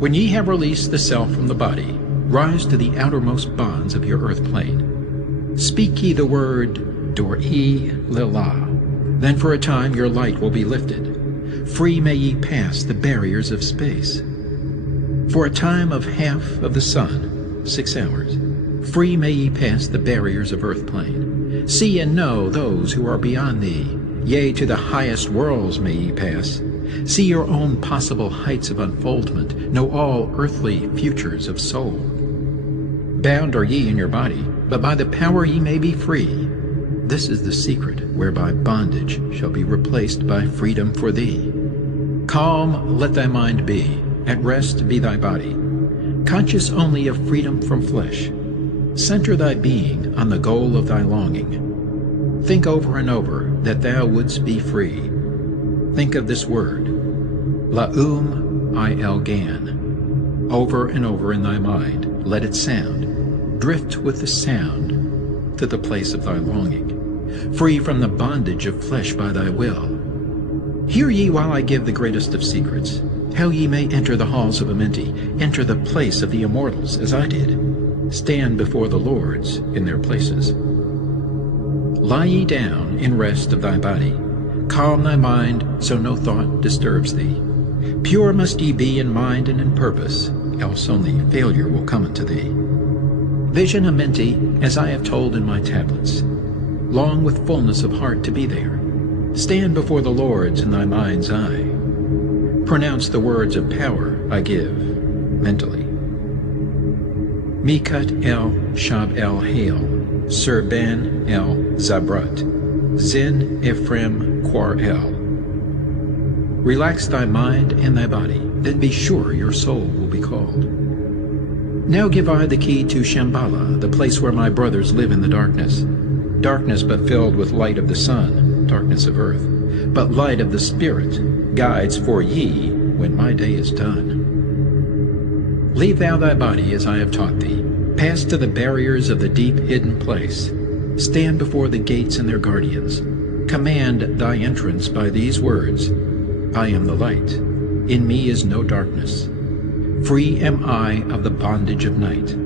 When ye have released the self from the body, rise to the outermost bonds of your earth plane. Speak ye the word Dor-e Lila. Then for a time your light will be lifted. Free may ye pass the barriers of space. For a time of half of the sun, 6 hours, free may ye pass the barriers of earth plane. See and know those who are beyond thee. Yea, to the highest worlds may ye pass. See your own possible heights of unfoldment. Know all earthly futures of soul. Bound are ye in your body, but by the power ye may be free. This is the secret whereby bondage shall be replaced by freedom for thee. Calm let thy mind be, at rest be thy body. Conscious only of freedom from flesh, center thy being on the goal of thy longing. Think over and over that thou wouldst be free. Think of this word, La'um Il Gan. Over and over in thy mind, let it sound. Drift with the sound to the place of thy longing, free from the bondage of flesh by thy will. Hear ye while I give the greatest of secrets, how ye may enter the halls of Amenti, enter the place of the immortals, as I did. Stand before the lords in their places. Lie ye down in rest of thy body. Calm thy mind, so no thought disturbs thee. Pure must ye be in mind and in purpose, else only failure will come unto thee. Vision Amenti, as I have told in my tablets. Long with fullness of heart to be there. Stand before the lords in thy mind's eye. Pronounce the words of power I give, mentally. Mikat el Shab el Hail, Sir Ben el Zabrat, Zin Ephraim Quar el. Relax thy mind and thy body, then be sure your soul will be called. Now give I the key to Shambhala, the place where my brothers live in the darkness. Darkness but filled with light of the sun, darkness of earth, but light of the Spirit, guides for ye when my day is done. Leave thou thy body as I have taught thee. Pass to the barriers of the deep hidden place. Stand before the gates and their guardians. Command thy entrance by these words. I am the light. In me is no darkness. Free am I of the bondage of night.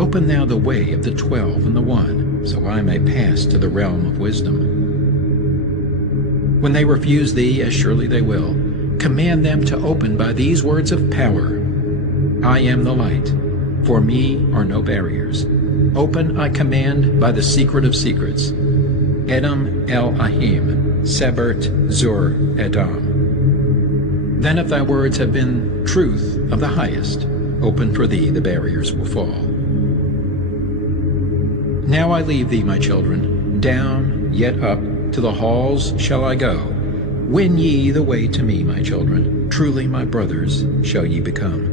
Open thou the way of the 12 and the 1, so I may pass to the realm of wisdom. When they refuse thee, as surely they will, command them to open by these words of power. I am the light. For me are no barriers. Open, I command, by the secret of secrets. Edom El Ahim, Sebert Zur Edom. Then if thy words have been truth of the highest, open for thee the barriers will fall. Now I leave thee, my children, down, yet up, to the halls shall I go. Win ye the way to me, my children. Truly my brothers shall ye become.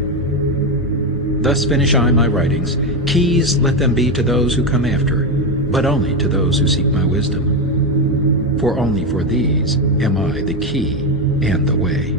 Thus finish I my writings. Keys let them be to those who come after, but only to those who seek my wisdom. For only for these am I the key and the way.